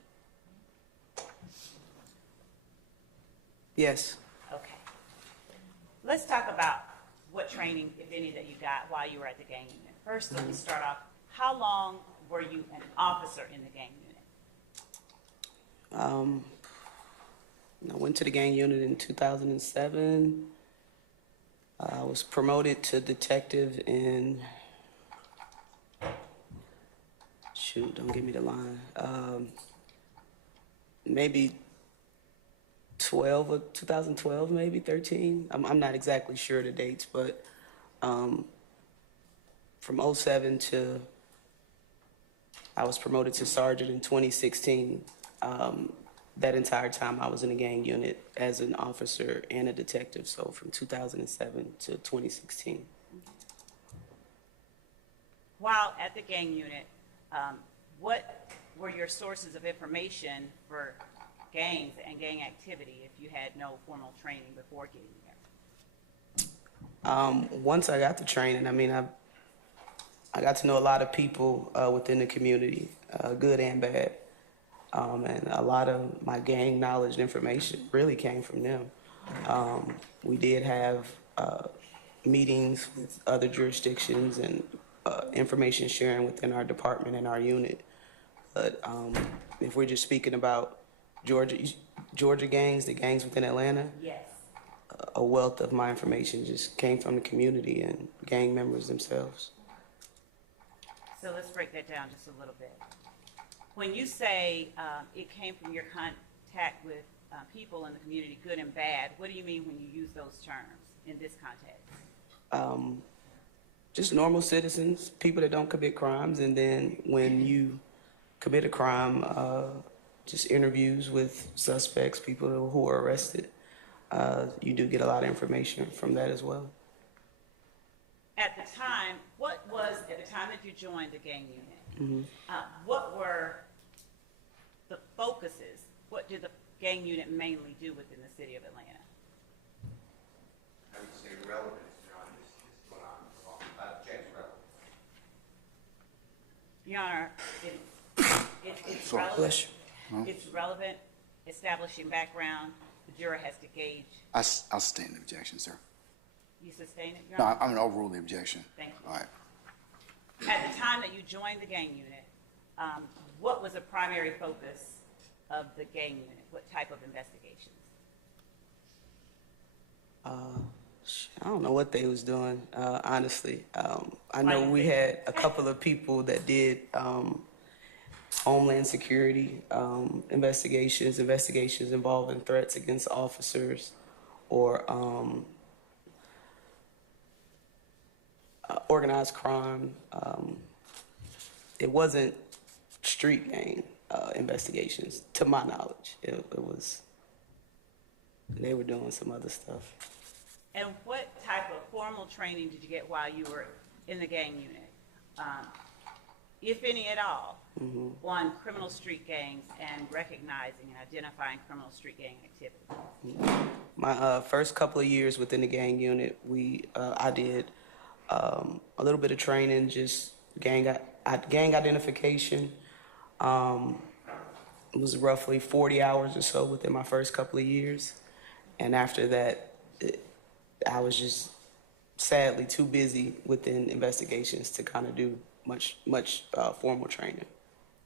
Yes. Okay. Let's talk about what training, if any, that you got while you were at the gang unit. First, let me start off. How long were you an officer in the gang unit? I went to the gang unit in 2007. I was promoted to detective in, shoot, don't give me the line. Maybe 2012, maybe 13. I'm not exactly sure of the dates, but from 07 to I was promoted to sergeant in 2016. That entire time I was in a gang unit as an officer and a detective, so from 2007 to 2016. While at the gang unit, what were your sources of information for gangs and gang activity if you had no formal training before getting there? Once I got the training, I mean, I got to know a lot of people within the community, good and bad. And a lot of my gang knowledge and information really came from them. We did have meetings with other jurisdictions and information sharing within our department and our unit. But if we're just speaking about Georgia gangs, the gangs within Atlanta, Yes. a wealth of my information just came from the community and gang members themselves. So let's break that down just a little bit. When you say it came from your contact with people in the community, good and bad, what do you mean when you use those terms in this context? Just normal citizens, people that don't commit crimes, and then when you commit a crime, just interviews with suspects, people who are arrested. You do get a lot of information from that as well. At the time, at the time that you joined the gang unit, what were the focuses? What did the gang unit mainly do within the city of Atlanta? I would say relevance, Your Honor, is what I'm object relevance. Your Honor, it's relevant. Bless you. It's relevant, establishing background. The juror has to gauge. I'll sustain the objection, sir. You sustain it, Your No, Honor? I'm going to overrule the objection. Thank you. All right. At the time that you joined the gang unit, what was the primary focus of the gang unit? What type of investigations? I don't know what they was doing, honestly. I know we had a couple of people that did homeland security investigations involving threats against officers or organized crime. It wasn't street gang investigations, to my knowledge. It was, they were doing some other stuff. And what type of formal training did you get while you were in the gang unit, if any at all, on criminal street gangs and recognizing and identifying criminal street gang activity? My first couple of years within the gang unit, I did a little bit of training, just gang identification. It was roughly 40 hours or so within my first couple of years. And after that, I was just sadly too busy within investigations to kind of do much formal training.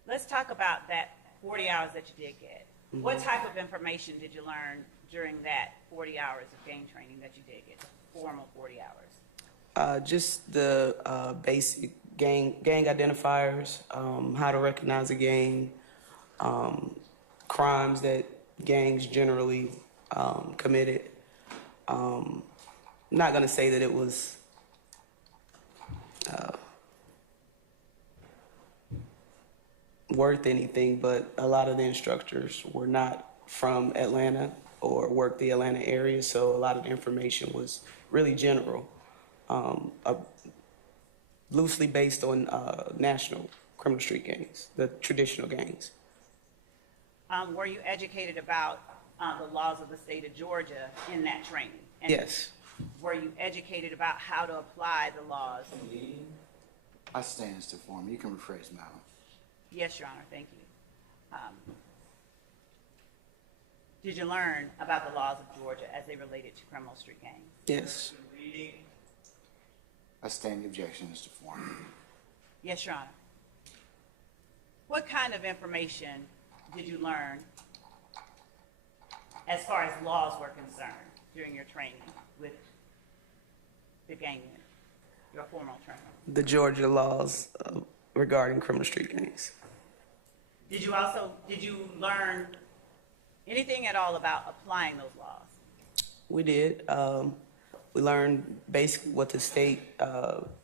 Let's talk about that 40 hours that you did get. What type of information did you learn during that 40 hours of gang training that you did get, formal 40 hours? Just the basic gang identifiers, how to recognize a gang, crimes that gangs generally committed. I'm not going to say that it was worth anything, but a lot of the instructors were not from Atlanta or worked the Atlanta area, so a lot of the information was really general, loosely based on national criminal street gangs, the traditional gangs. Were you educated about the laws of the state of Georgia in that training? And Yes. were you educated about how to apply the laws? I stand as to form. You can rephrase, madam. Yes, Your Honor, thank you. Did you learn about the laws of Georgia as they related to criminal street gangs? Yes. I stand the objection as to form. Yes, Your Honor. What kind of information did you learn as far as laws were concerned during your training with the gang unit, your formal training? The Georgia laws regarding criminal street gangs. Did you learn anything at all about applying those laws? We did. We learned basically what the state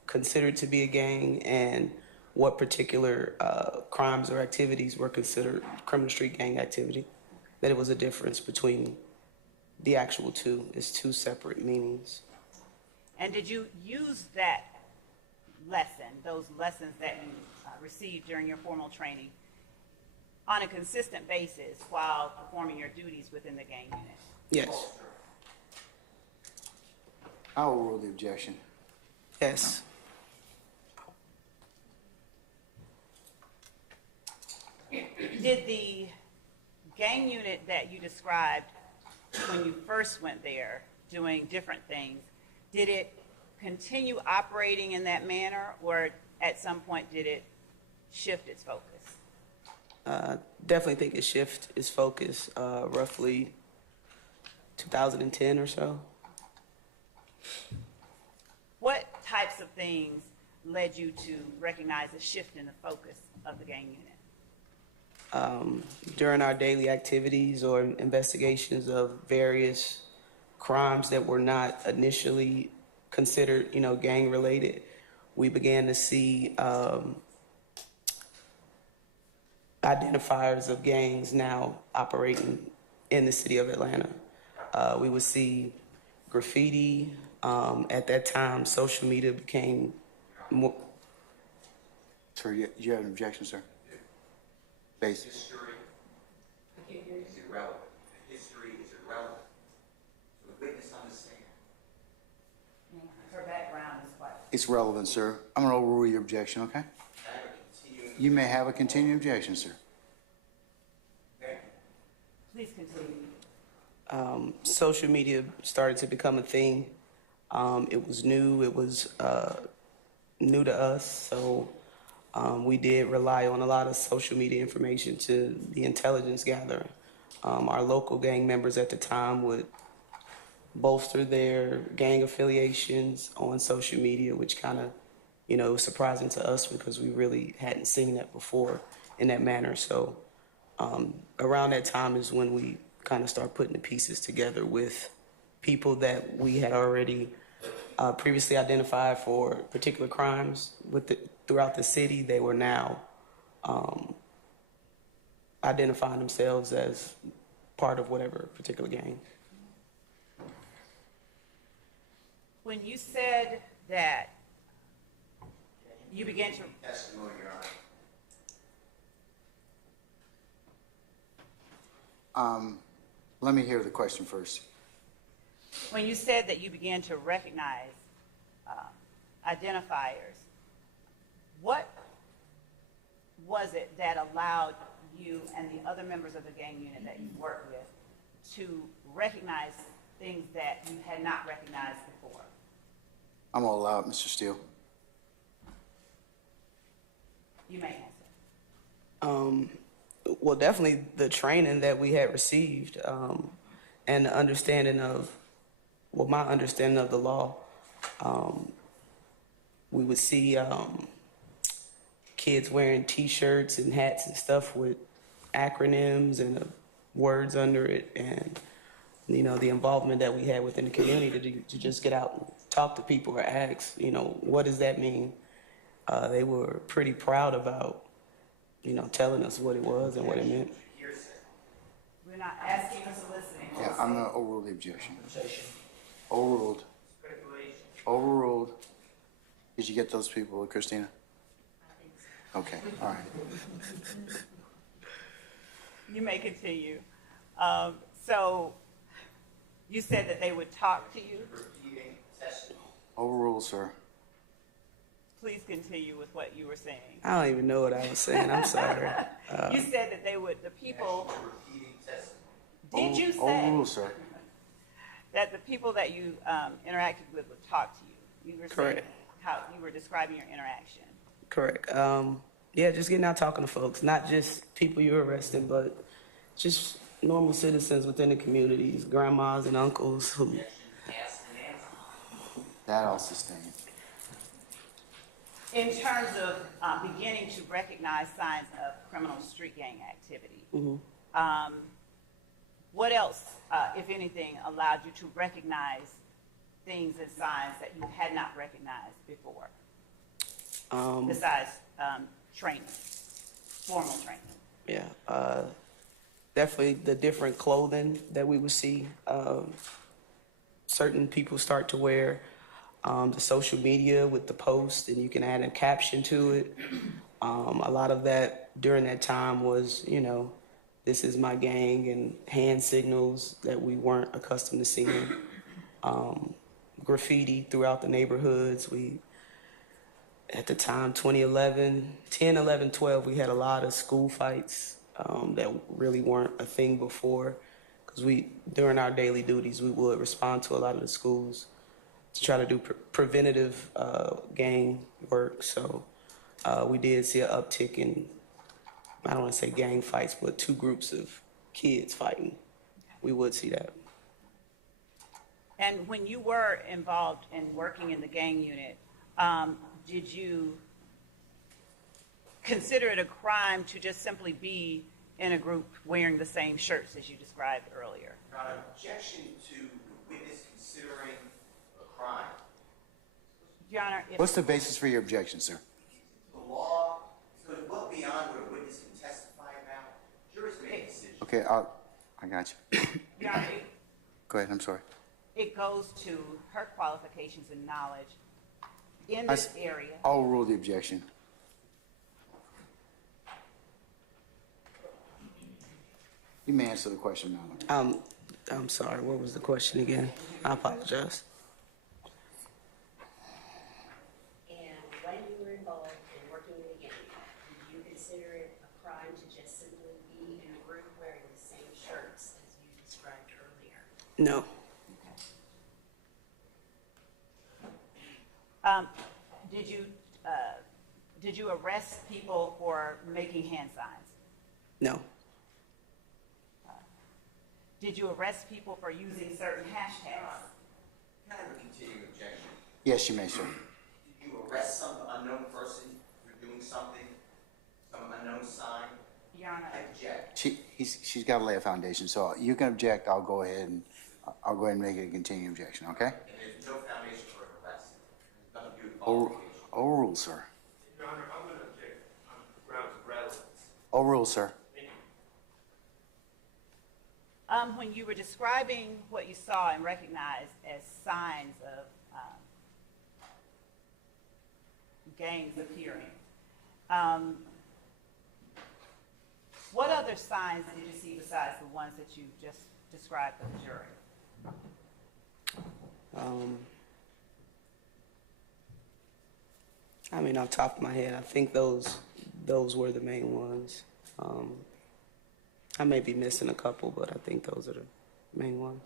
considered to be a gang and what particular crimes or activities were considered criminal street gang activity. That it was a difference between the actual two. It's two separate meanings. And did you use that lesson, those lessons that you received during your formal training, on a consistent basis while performing your duties within the gang unit? Yes. I will rule the objection. Yes. Did the gang unit that you described when you first went there doing different things, did it continue operating in that manner, or at some point did it shift its focus? Definitely think it shifted its focus roughly 2010 or so. What types of things led you to recognize a shift in the focus of the gang unit? During our daily activities or investigations of various crimes that were not initially considered, gang related, we began to see identifiers of gangs now operating in the city of Atlanta. We would see graffiti. At that time, social media became more. Sir, you have an objection, sir? Based. History is irrelevant. History is irrelevant. So the witness understands. Her background is what? It's relevant, sir. I'm going to overrule your objection, okay? You may have a continuing objection, sir. Please continue. Social media started to become a thing. It was new. It was new to us. So we did rely on a lot of social media information to the intelligence gathering. Our local gang members at the time would bolster their gang affiliations on social media, which kind of, was surprising to us because we really hadn't seen that before in that manner. So around that time is when we kind of start putting the pieces together with people that we had already previously identified for particular crimes throughout the city. They were now identifying themselves as part of whatever particular gang. When you said that you began to... Testimony, Your Honor. Let me hear the question first. When you said that you began to recognize identifiers, what was it that allowed you and the other members of the gang unit that you worked with to recognize things that you had not recognized before? I'm going to allow it, Mr. Steele. You may answer. Well, definitely the training that we had received and the understanding of, my understanding of the law. We would see kids wearing T-shirts and hats and stuff with acronyms and words under it, and the involvement that we had within the community to just get out and talk to people or ask, what does that mean? They were pretty proud about, telling us what it was and what it meant. We're not asking, we're soliciting. Yeah, I'm going to overrule the objection. Overruled. Overruled. Did you get those people, Christina? Okay, all right. You may continue. So you said that they would talk to you. Repeating testimony. Overruled, sir. Please continue with what you were saying. I don't even know what I was saying. I'm sorry. You said that they would, the people, Repeating testimony. did you say Overruled, sir. that the people that you interacted with would talk to you? You were saying Correct. how you were describing your interaction. Correct. Yeah, just getting out talking to folks, not just people you're arresting, but just normal citizens within the communities, grandmas and uncles who. Ask and answer. That I'll sustain. In terms of beginning to recognize signs of criminal street gang activity, what else, if anything, allowed you to recognize things and signs that you had not recognized before, besides training, formal training? Yeah, definitely the different clothing that we would see. Certain people start to wear the social media with the post, and you can add a caption to it. A lot of that during that time was, you know, this is my gang, and hand signals that we weren't accustomed to seeing. Graffiti throughout the neighborhoods. We, at the time, 2011, 10, 11, 12, we had a lot of school fights that really weren't a thing before. Because during our daily duties, we would respond to a lot of the schools to try to do preventative gang work. So we did see an uptick in, I don't want to say gang fights, but two groups of kids fighting. We would see that. And when you were involved in working in the gang unit, did you consider it a crime to just simply be in a group wearing the same shirts as you described earlier? Your Honor, objection to the witness considering a crime. Your Honor, if What's the basis for your objection, sir? The law goes well beyond what a witness can testify about. Juries make a decision. Okay, I got you. Your Honor, Go ahead, I'm sorry. it goes to her qualifications and knowledge in this area. I'll rule the objection. You may answer the question, Madam. I'm sorry, what was the question again? I apologize. And when you were involved in working in the gang, did you consider it a crime to just simply be in a group wearing the same shirts as you described earlier? No. Did you arrest people for making hand signs? No. Did you arrest people for using certain hashtags? Can I have a continuing objection? Yes, you may, sir. Did you arrest some unknown person for doing something, some unknown sign? Your Honor, I object. She's got to lay a foundation, so you can object. I'll go ahead and make it a continuing objection, okay? And there's no foundation for an arrest. There's nothing to do with qualification. Overruled, sir. Your Honor, I'm going to object on grounds of relevance. Overruled, sir. when you were describing what you saw and recognized as signs of gangs appearing, what other signs did you see besides the ones that you just described to the jury? I mean, off the top of my head, I think those were the main ones. I may be missing a couple, but I think those are the main ones.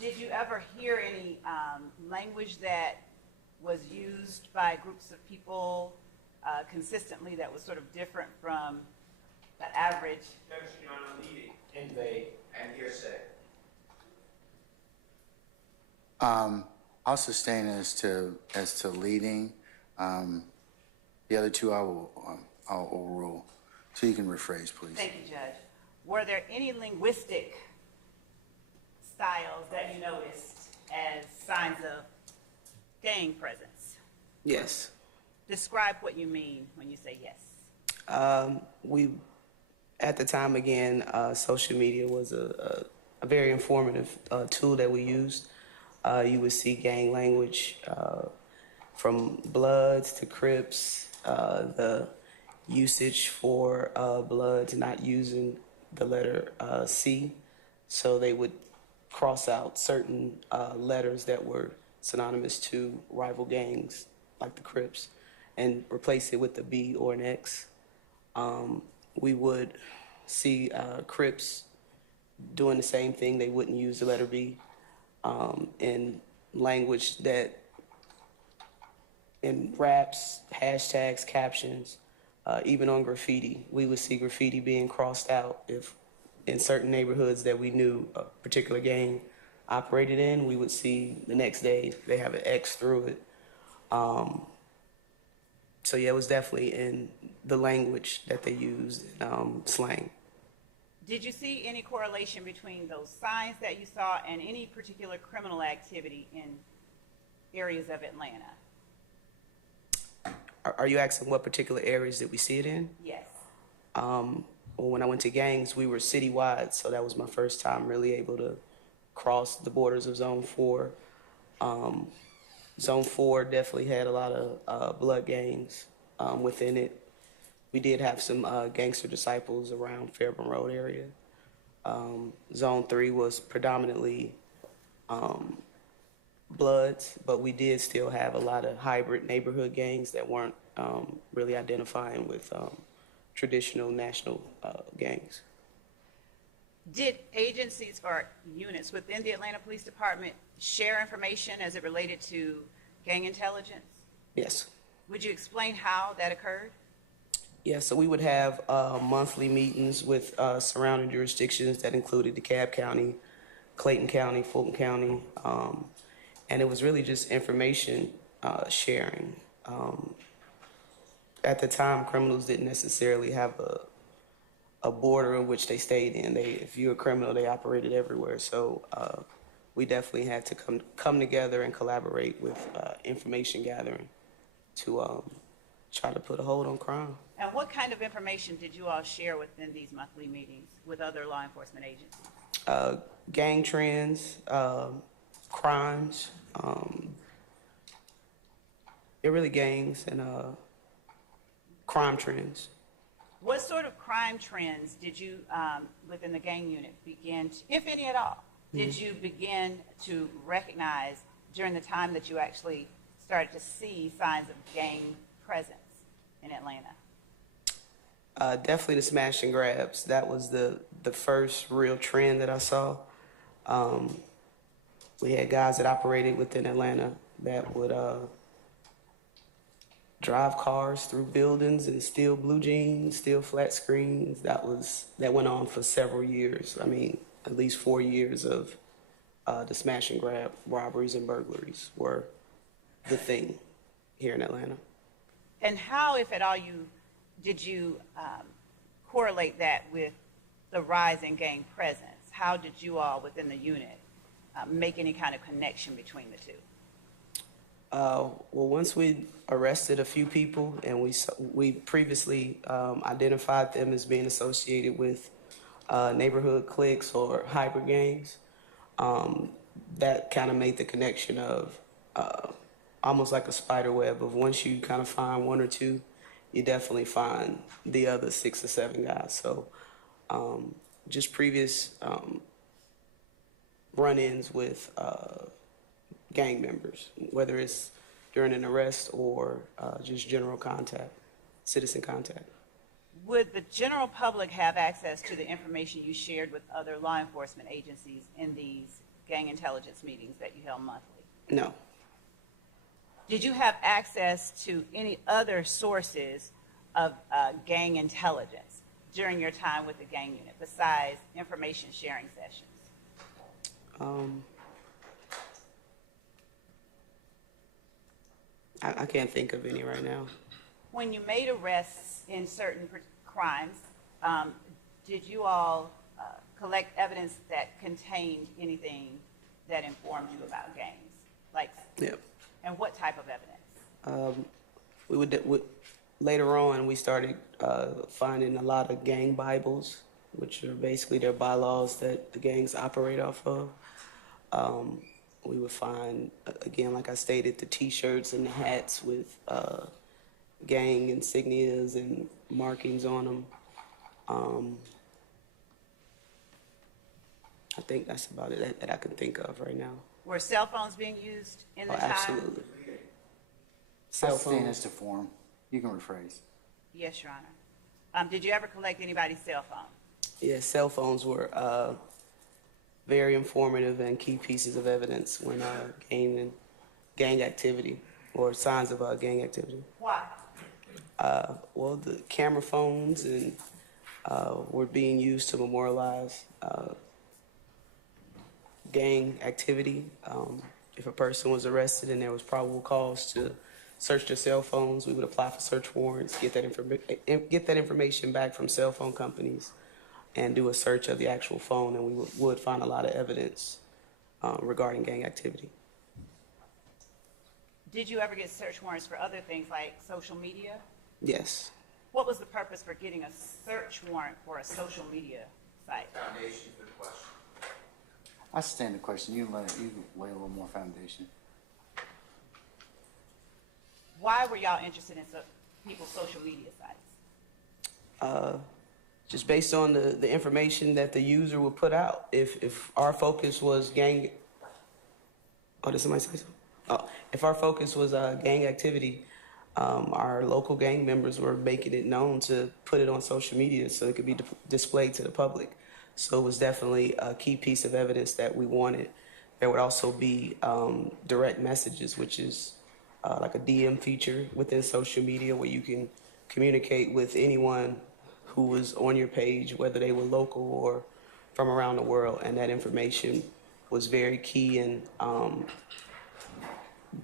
Did you ever hear any language that was used by groups of people consistently that was sort of different from the average? Invade and hearsay. I'll sustain as to leading. The other two I'll overrule. So you can rephrase, please. Thank you, Judge. Were there any linguistic styles that you noticed as signs of gang presence? Yes. Describe what you mean when you say yes. We, at the time, again, social media was a very informative tool that we used. You would see gang language from Bloods to Crips, the usage for Bloods not using the letter C, so they would cross out certain letters that were synonymous to rival gangs like the Crips and replace it with the B or an X. We would see Crips doing the same thing. They wouldn't use the letter B in language that in raps, hashtags, captions, even on graffiti. We would see graffiti being crossed out if in certain neighborhoods that we knew a particular gang operated in, we would see the next day they have an X through it. So yeah, it was definitely in the language that they used, slang. Did you see any correlation between those signs that you saw and any particular criminal activity in areas of Atlanta? Are you asking what particular areas did we see it in? Yes. Well, when I went to gangs, we were citywide, so that was my first time really able to cross the borders of Zone 4. Zone 4 definitely had a lot of blood gangs within it. We did have some gangster disciples around Fairburn Road area. Zone 3 was predominantly Bloods, but we did still have a lot of hybrid neighborhood gangs that weren't really identifying with traditional national gangs. Did agencies or units within the Atlanta Police Department share information as it related to gang intelligence? Yes. Would you explain how that occurred? Yeah, so we would have monthly meetings with surrounding jurisdictions that included DeKalb County, Clayton County, Fulton County, and it was really just information sharing. At the time, criminals didn't necessarily have a border in which they stayed in. If you're a criminal, they operated everywhere. So we definitely had to come together and collaborate with information gathering to try to put a hold on crime. And what kind of information did you all share within these monthly meetings with other law enforcement agencies? Gang trends, crimes, really gangs and crime trends. What sort of crime trends did you, within the gang unit, begin to, if any at all, did you begin to recognize during the time that you actually started to see signs of gang presence in Atlanta? Definitely the smash and grabs. That was the first real trend that I saw. We had guys that operated within Atlanta that would drive cars through buildings and steal blue jeans, steal flat screens. That went on for several years. I mean, at least 4 years of the smash and grab robberies and burglaries were the thing here in Atlanta. And how, if at all, did you correlate that with the rise in gang presence? How did you all within the unit make any kind of connection between the two? Well, once we arrested a few people and we previously identified them as being associated with neighborhood cliques or hybrid gangs, that kind of made the connection of almost like a spider web of once you kind of find one or two, you definitely find the other 6 or 7 guys. So just previous run-ins with gang members, whether it's during an arrest or just general contact, citizen contact. Would the general public have access to the information you shared with other law enforcement agencies in these gang intelligence meetings that you held monthly? No. Did you have access to any other sources of gang intelligence during your time with the gang unit besides information sharing sessions? I can't think of any right now. When you made arrests in certain crimes, did you all collect evidence that contained anything that informed you about gangs? Yep. And what type of evidence? We would later on we started finding a lot of gang Bibles, which are basically their bylaws that the gangs operate off of. We would find, again, like I stated, the T-shirts and the hats with gang insignias and markings on them. I think that's about it that I can think of right now. Were cell phones being used in the Oh, time? absolutely. I'll Cell stand phones. as to form. You can rephrase. Yes, Your Honor. Did you ever collect anybody's cell phone? Yeah, cell phones were very informative and key pieces of evidence when gaining gang activity or signs of gang activity. Why? Well, the camera phones and were being used to memorialize gang activity. If a person was arrested and there was probable cause to search their cell phones, we would apply for search warrants, get that information back from cell phone companies, and do a search of the actual phone, and we would find a lot of evidence regarding gang activity. Did you ever get search warrants for other things like social media? Yes. What was the purpose for getting a search warrant for a social media site? Foundation for the question. I stand the question. You can lay a little more foundation. Why were y'all interested in people's social media sites? Just based on the information that the user would put out. If our focus was gang, did somebody say something? If our focus was gang activity, our local gang members were making it known to put it on social media so it could be displayed to the public. So it was definitely a key piece of evidence that we wanted. There would also be direct messages, which is like a DM feature within social media where you can communicate with anyone who was on your page, whether they were local or from around the world. And that information was very key in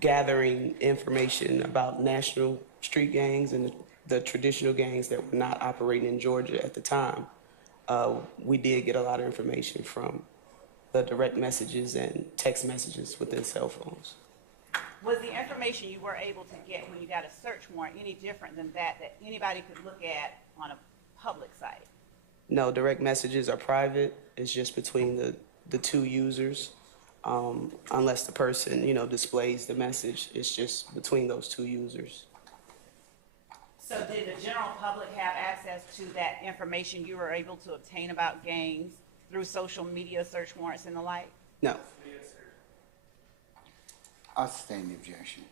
gathering information about national street gangs and the traditional gangs that were not operating in Georgia at the time. We did get a lot of information from the direct messages and text messages within cell phones. Was the information you were able to get when you got a search warrant any different than that anybody could look at on a public site? No, direct messages are private. It's just between the two users. Unless the person, displays the message, it's just between those two users. So did the general public have access to that information you were able to obtain about gangs through social media search warrants and the like? No. I'll sustain the objection.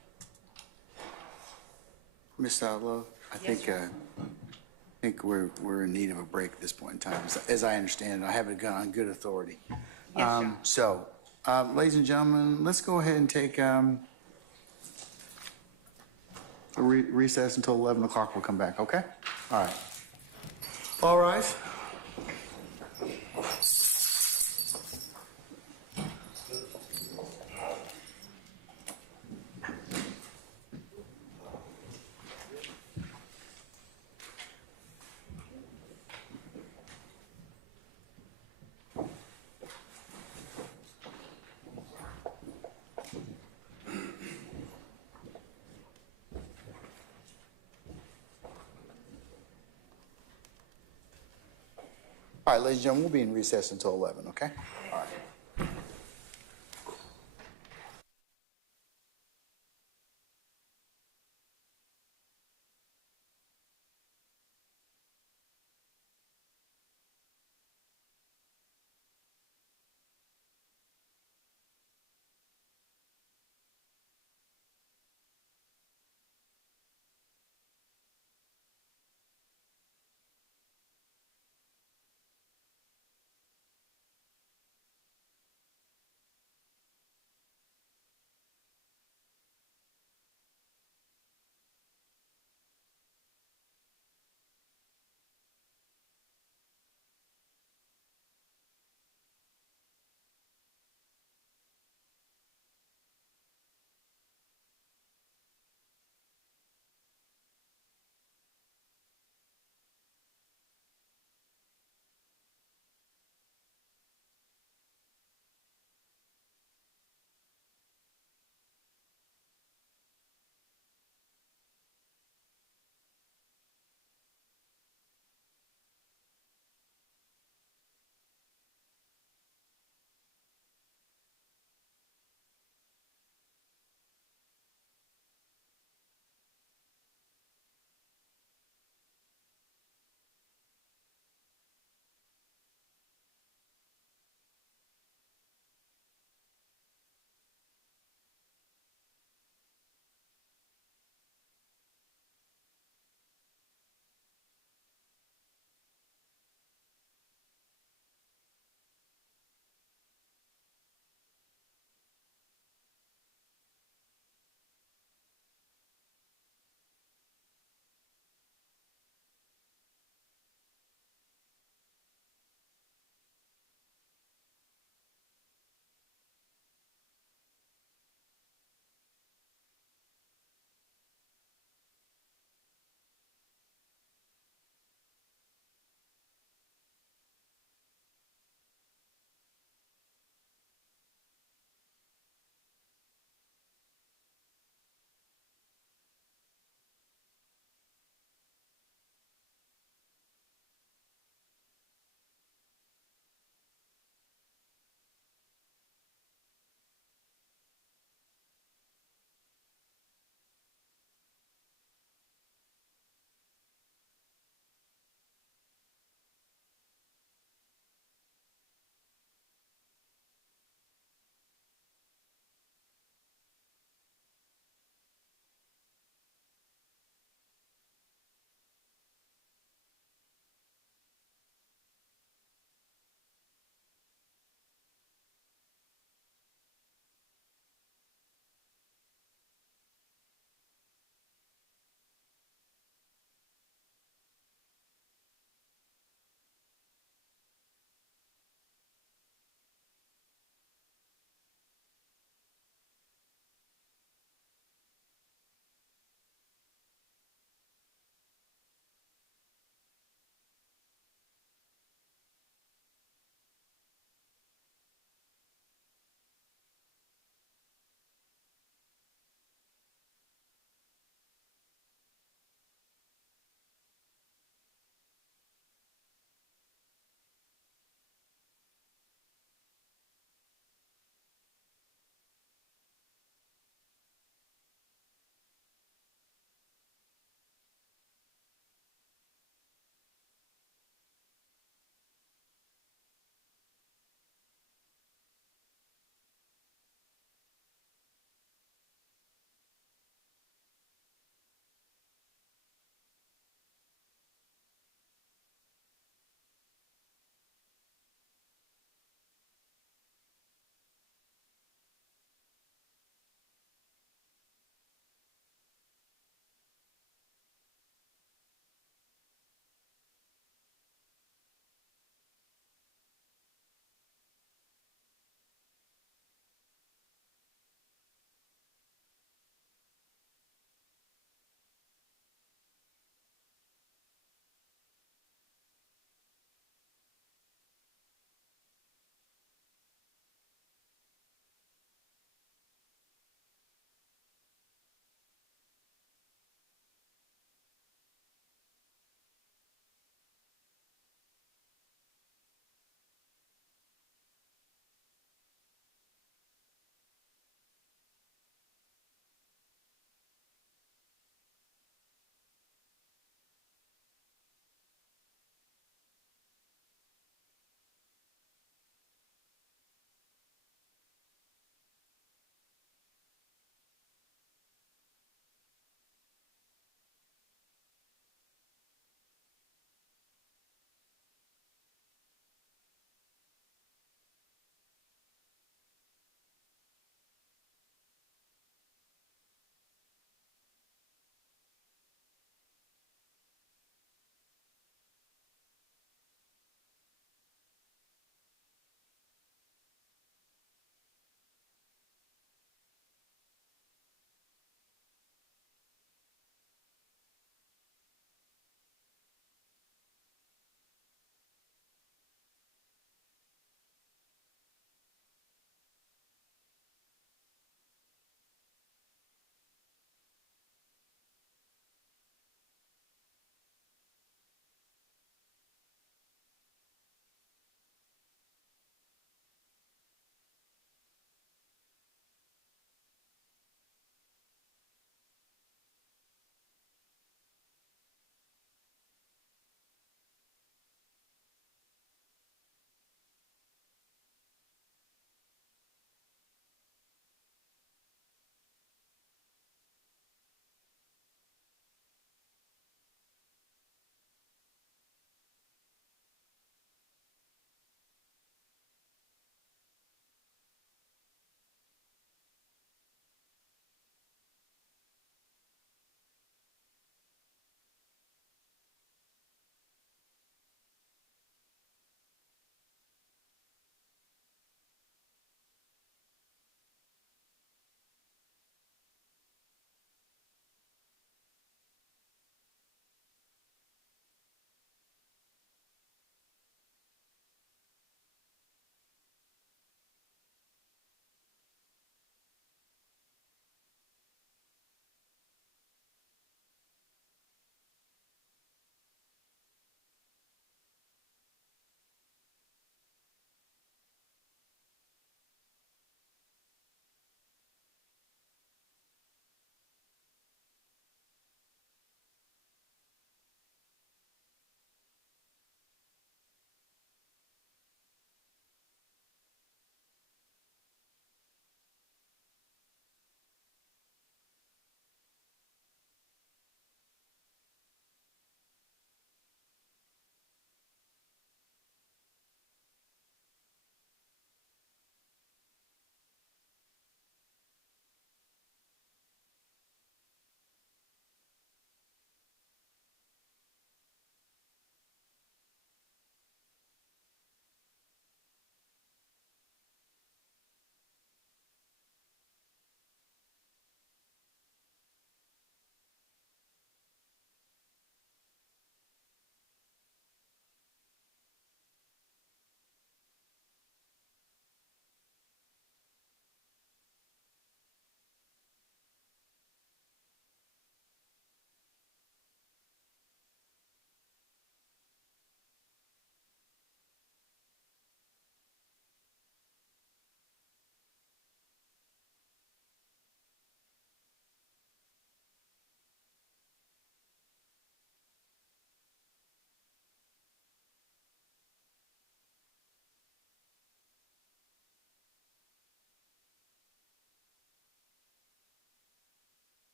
Ms. Outlaw, I think we're in need of a break at this point in time, as I understand it. I have it on good authority. Yes, sir. Ladies and gentlemen, let's go ahead and take a recess until 11 o'clock. We'll come back, okay? All right. All rise. All right, ladies and gentlemen, we'll be in recess until 11, okay? All right.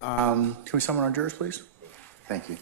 Can we summon our jurors, please? Thank you.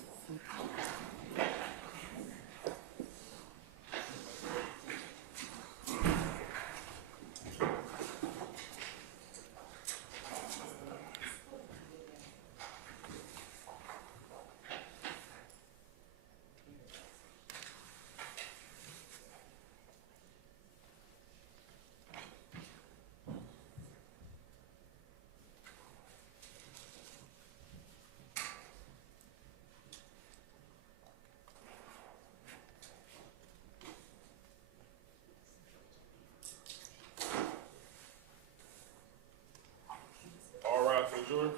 All rise for the jury.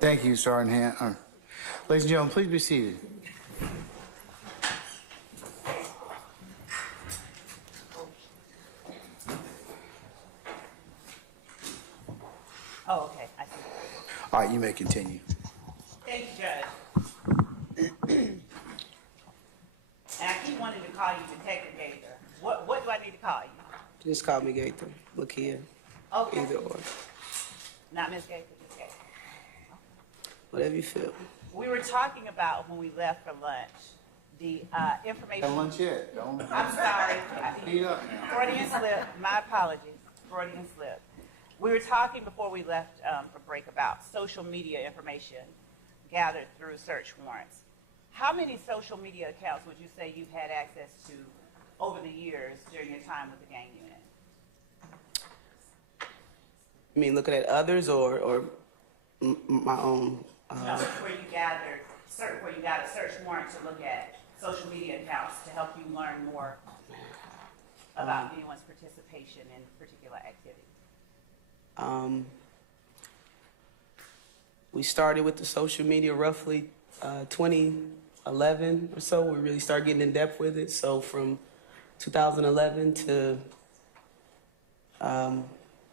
Thank you, Sergeant Hand. Ladies and gentlemen, please be seated. Oh, okay, I see. All right, you may continue. Thank you, Judge. And I keep wanting to call you Detective Gaither. What do I need to call you? Just call me Gaither. Look here. Okay. Either or. Not Miss Gaither, Miss Gaither. Whatever you feel. We were talking about when we left for lunch, the information. Don't lunch yet. Don't. I'm sorry. Speed up now. Freudian slip. My apologies. Freudian slip. We were talking before we left for break about social media information gathered through search warrants. How many social media accounts would you say you've had access to over the years during your time with the gang unit? You mean looking at others or my own? No, where you got a search warrant to look at social media accounts to help you learn more about anyone's participation in particular activity. We started with the social media roughly 2011 or so. We really started getting in depth with it. So from 2011 to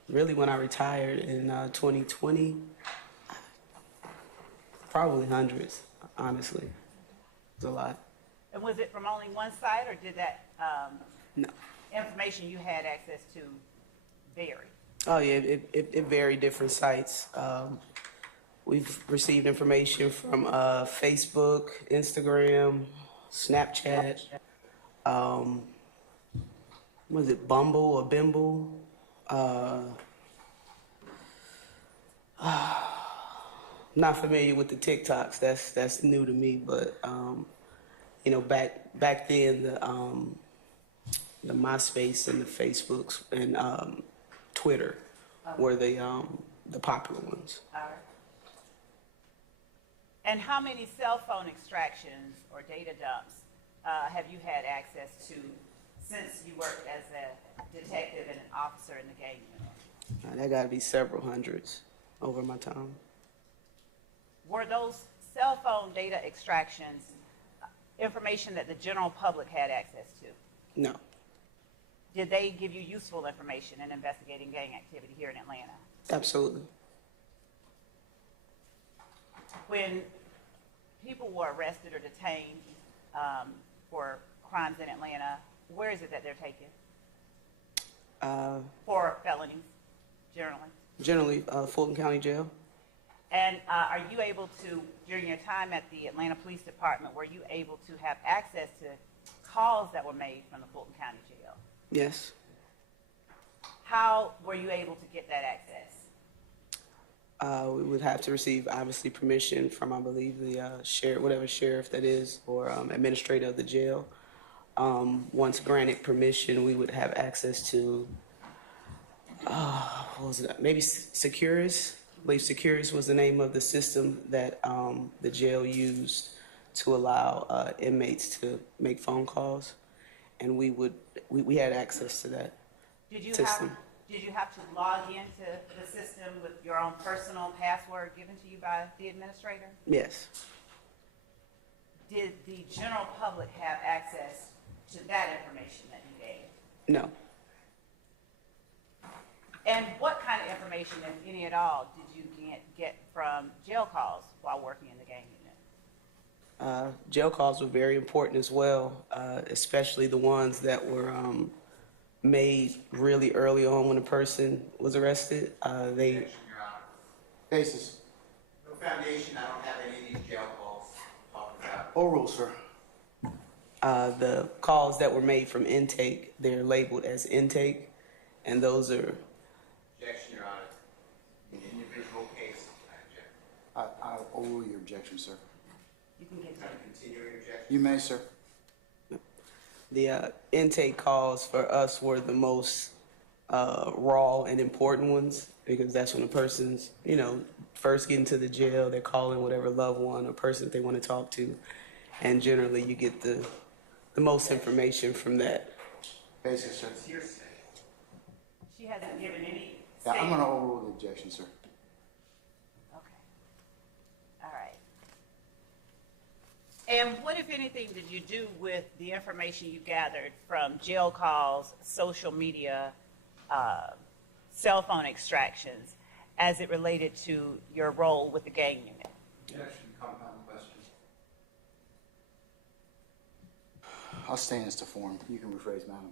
really when I retired in 2020, probably hundreds, honestly. It's a lot. And was it from only one site, or did that No. information you had access to vary? Oh yeah, it varied different sites. We've received information from Facebook, Instagram, Snapchat. Was it Bumble or Bimble? Not familiar with the TikToks. That's new to me. But you know, back then the MySpace and the Facebooks and Twitter were the popular ones. All right. And how many cell phone extractions or data dumps have you had access to since you worked as a detective and an officer in the gang unit? That got to be several hundreds over my time. Were those cell phone data extractions information that the general public had access to? No. Did they give you useful information in investigating gang activity here in Atlanta? Absolutely. When people were arrested or detained for crimes in Atlanta, where is it that they're taken? For felonies, generally? Generally, Fulton County Jail. And are you able to, during your time at the Atlanta Police Department, were you able to have access to calls that were made from the Fulton County Jail? Yes. How were you able to get that access? We would have to receive, obviously, permission from, I believe, the sheriff, whatever sheriff that is, or administrator of the jail. Once granted permission, we would have access to, what was it? Maybe Securus, believe Securus was the name of the system that the jail used to allow inmates to make phone calls, and we had access to that system. Did you have to log into the system with your own personal password given to you by the administrator? Yes. Did the general public have access to that information that you gave? No. And what kind of information, if any at all, did you get from jail calls while working in the gang unit? Jail calls were very important as well, especially the ones that were made really early on when a person was arrested. They Your Honor. Basis. No foundation, I don't have any of these jail calls talking about. Oral, sir. the calls that were made from intake, they're labeled as intake, and those are. Objection, Your Honor. In individual case, I object. I'll overrule your objection, sir. You can get Can I continue your objection? You may, sir. The intake calls for us were the most raw and important ones, because that's when a person's, first getting to the jail, they're calling whatever loved one or person that they want to talk to, and generally you get the most information from that. Basis, sir. It's hearsay. She hasn't given any Yeah, I'm statement. going to overrule the objection, sir. Okay. All right. And what, if anything, did you do with the information you gathered from jail calls, social media, cell phone extractions, as it related to your role with the gang unit? Objection, compound question. I'll stand as to form. You can rephrase, madam.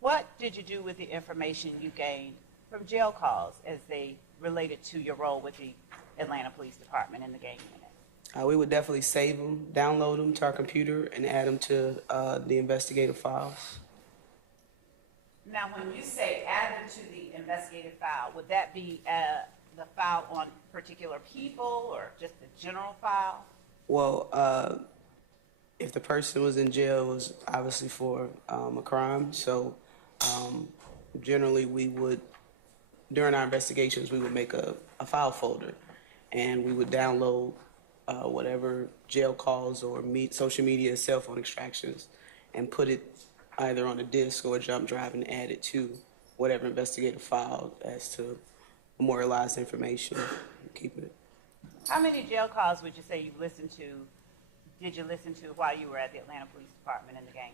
What did you do with the information you gained from jail calls as they related to your role with the Atlanta Police Department and the gang unit? We would definitely save them, download them to our computer, and add them to the investigative files. Now, when you say add them to the investigative file, would that be the file on particular people or just the general file? Well, if the person was in jail, it was obviously for a crime. So generally we would, during our investigations, we would make a file folder, and we would download whatever jail calls or social media, cell phone extractions, and put it either on a disk or a jump drive and add it to whatever investigative file as to memorialize information and keep it. How many jail calls would you say you listened to, did you listen to while you were at the Atlanta Police Department and the gang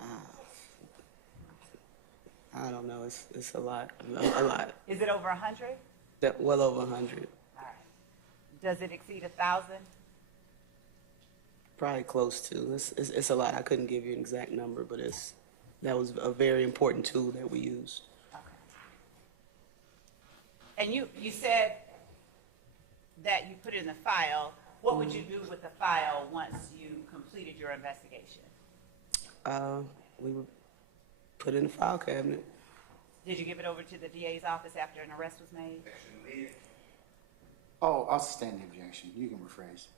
unit? I don't know. It's a lot. A lot. Is it over 100? Well over 100. All right. Does it exceed 1,000? Probably close to. It's a lot. I couldn't give you an exact number, but that was a very important tool that we used. Okay. And you said that you put it in the file. What would you do with the file once you completed your investigation? We would put it in the file cabinet. Did you give it over to the DA's office after an arrest was made? Objection, leave. Oh, I'll sustain the objection. You can rephrase.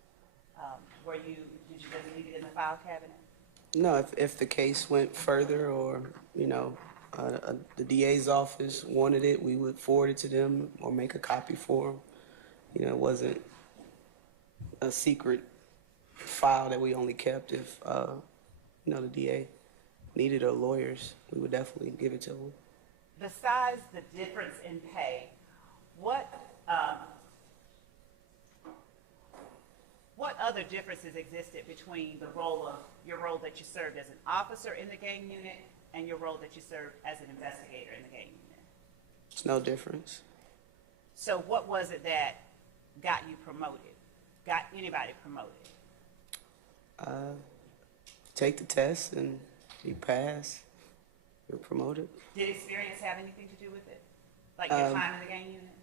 Did you just leave it in the file cabinet? No, if the case went further, or the DA's office wanted it, we would forward it to them or make a copy for them. It wasn't a secret file that we only kept. If the DA needed, or lawyers, we would definitely give it to them. Besides the difference in pay, what other differences existed between your role that you served as an officer in the gang unit and your role that you served as an investigator in the gang unit? There's no difference. So what was it that got you promoted? Got anybody promoted? Take the test and you pass, you're promoted. Did experience have anything to do with it? Like your time in the gang unit?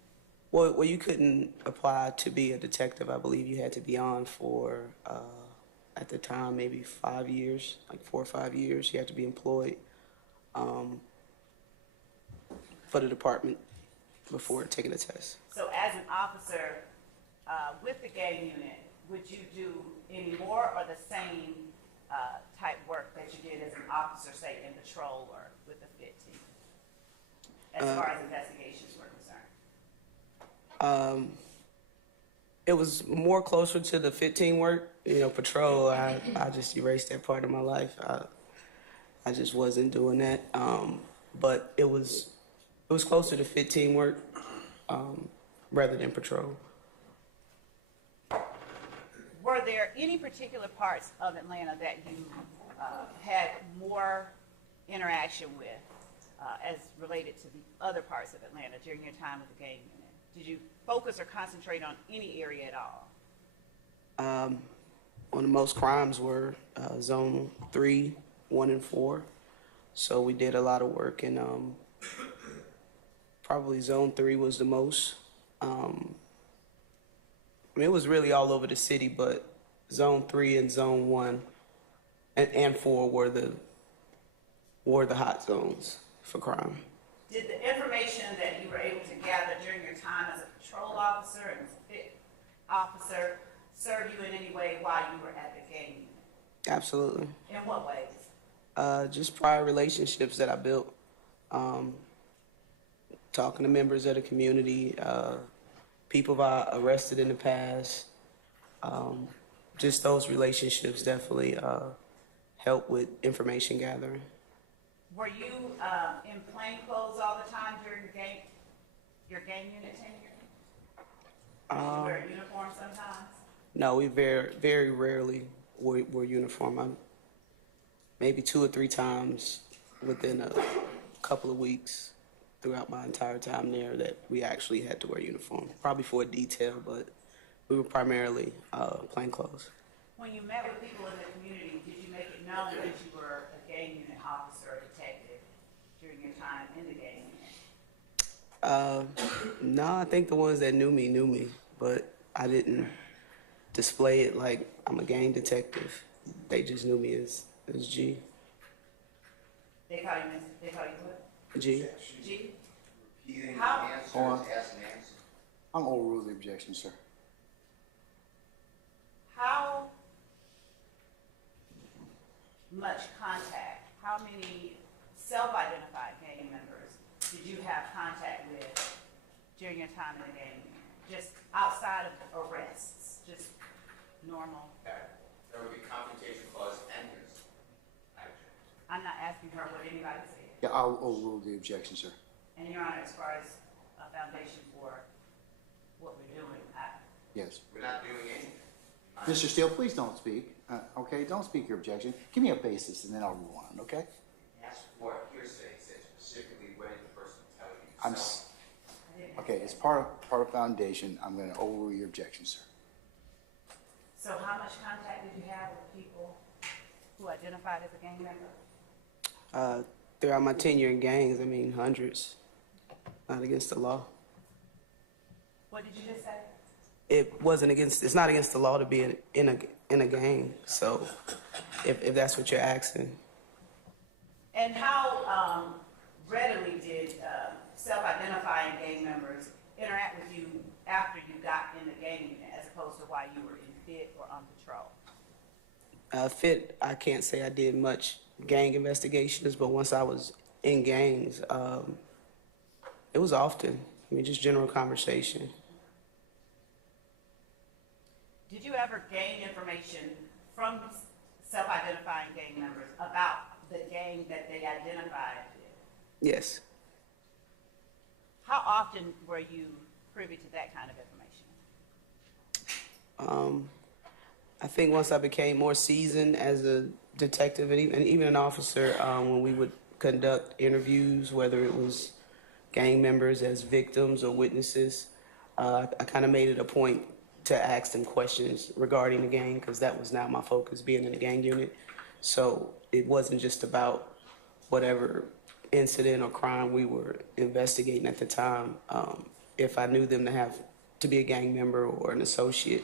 Well, you couldn't apply to be a detective. I believe you had to be on for, at the time, maybe 5 years, like 4 or 5 years. You had to be employed for the department before taking the test. So as an officer with the gang unit, would you do any more or the same type work that you did as an officer, say, in patrol or with the FIT team? as far as investigations were concerned? It was more closer to the 15 work. You know, patrol, I just erased that part of my life. I just wasn't doing that. But it was closer to 15 work rather than patrol. Were there any particular parts of Atlanta that you had more interaction with as related to the other parts of Atlanta during your time with the gang unit? Did you focus or concentrate on any area at all? One of the most crimes were Zone 3, 1, and 4. So we did a lot of work in probably Zone 3 was the most. I mean, it was really all over the city, but Zone 3 and Zone 1 and 4 were the hot zones for crime. Did the information that you were able to gather during your time as a patrol officer and as a fit officer serve you in any way while you were at the gang unit? Absolutely. In what ways? Just prior relationships that I built, talking to members of the community, people I arrested in the past. Just those relationships definitely help with information gathering. Were you in plain clothes all the time during your gang unit tenure? Did you wear a uniform sometimes? No, we very rarely wore uniform. Maybe 2 or 3 times within a couple of weeks throughout my entire time there that we actually had to wear uniform. Probably for a detail, but we were primarily plain clothes. When you met with people in the community, did you make it known that you were a gang unit officer or detective during your time in the gang unit? No, I think the ones that knew me, but I didn't display it like I'm a gang detective. They just knew me as G. They call you what? G. G? Repeating How- answers, Hold on. asking answers. I'm overrule the objection, sir. How much contact, how many self-identified gang members did you have contact with during your time in the gang unit? Just outside of arrests, just normal? There would be confrontation clause and his action. I'm not asking her what anybody said. Yeah, I'll overrule the objection, sir. And Your Honor, as far as a foundation for what we're doing, Yes. We're not doing anything. Mr. Steele, please don't speak. Okay, don't speak your objection. Give me a basis, and then I'll rule on it, okay? Ask for hearsay, said specifically when the person tell you. I'm okay, it's part of foundation. I'm going to overrule your objection, sir. So how much contact did you have with people who identified as a gang member? Throughout my tenure in gangs, I mean, hundreds. Not against the law. What did you just say? It's not against the law to be in a gang. So if that's what you're asking. And how readily did self-identifying gang members interact with you after you got in the gang unit as opposed to while you were in fit or on patrol? Fit, I can't say I did much gang investigations, but once I was in gangs, it was often. I mean, just general conversation. Did you ever gain information from self-identifying gang members about the gang that they identified with? Yes. How often were you privy to that kind of information? I think once I became more seasoned as a detective and even an officer, when we would conduct interviews, whether it was gang members as victims or witnesses, I kind of made it a point to ask them questions regarding the gang because that was now my focus, being in the gang unit. So it wasn't just about whatever incident or crime we were investigating at the time. If I knew them to be a gang member or an associate,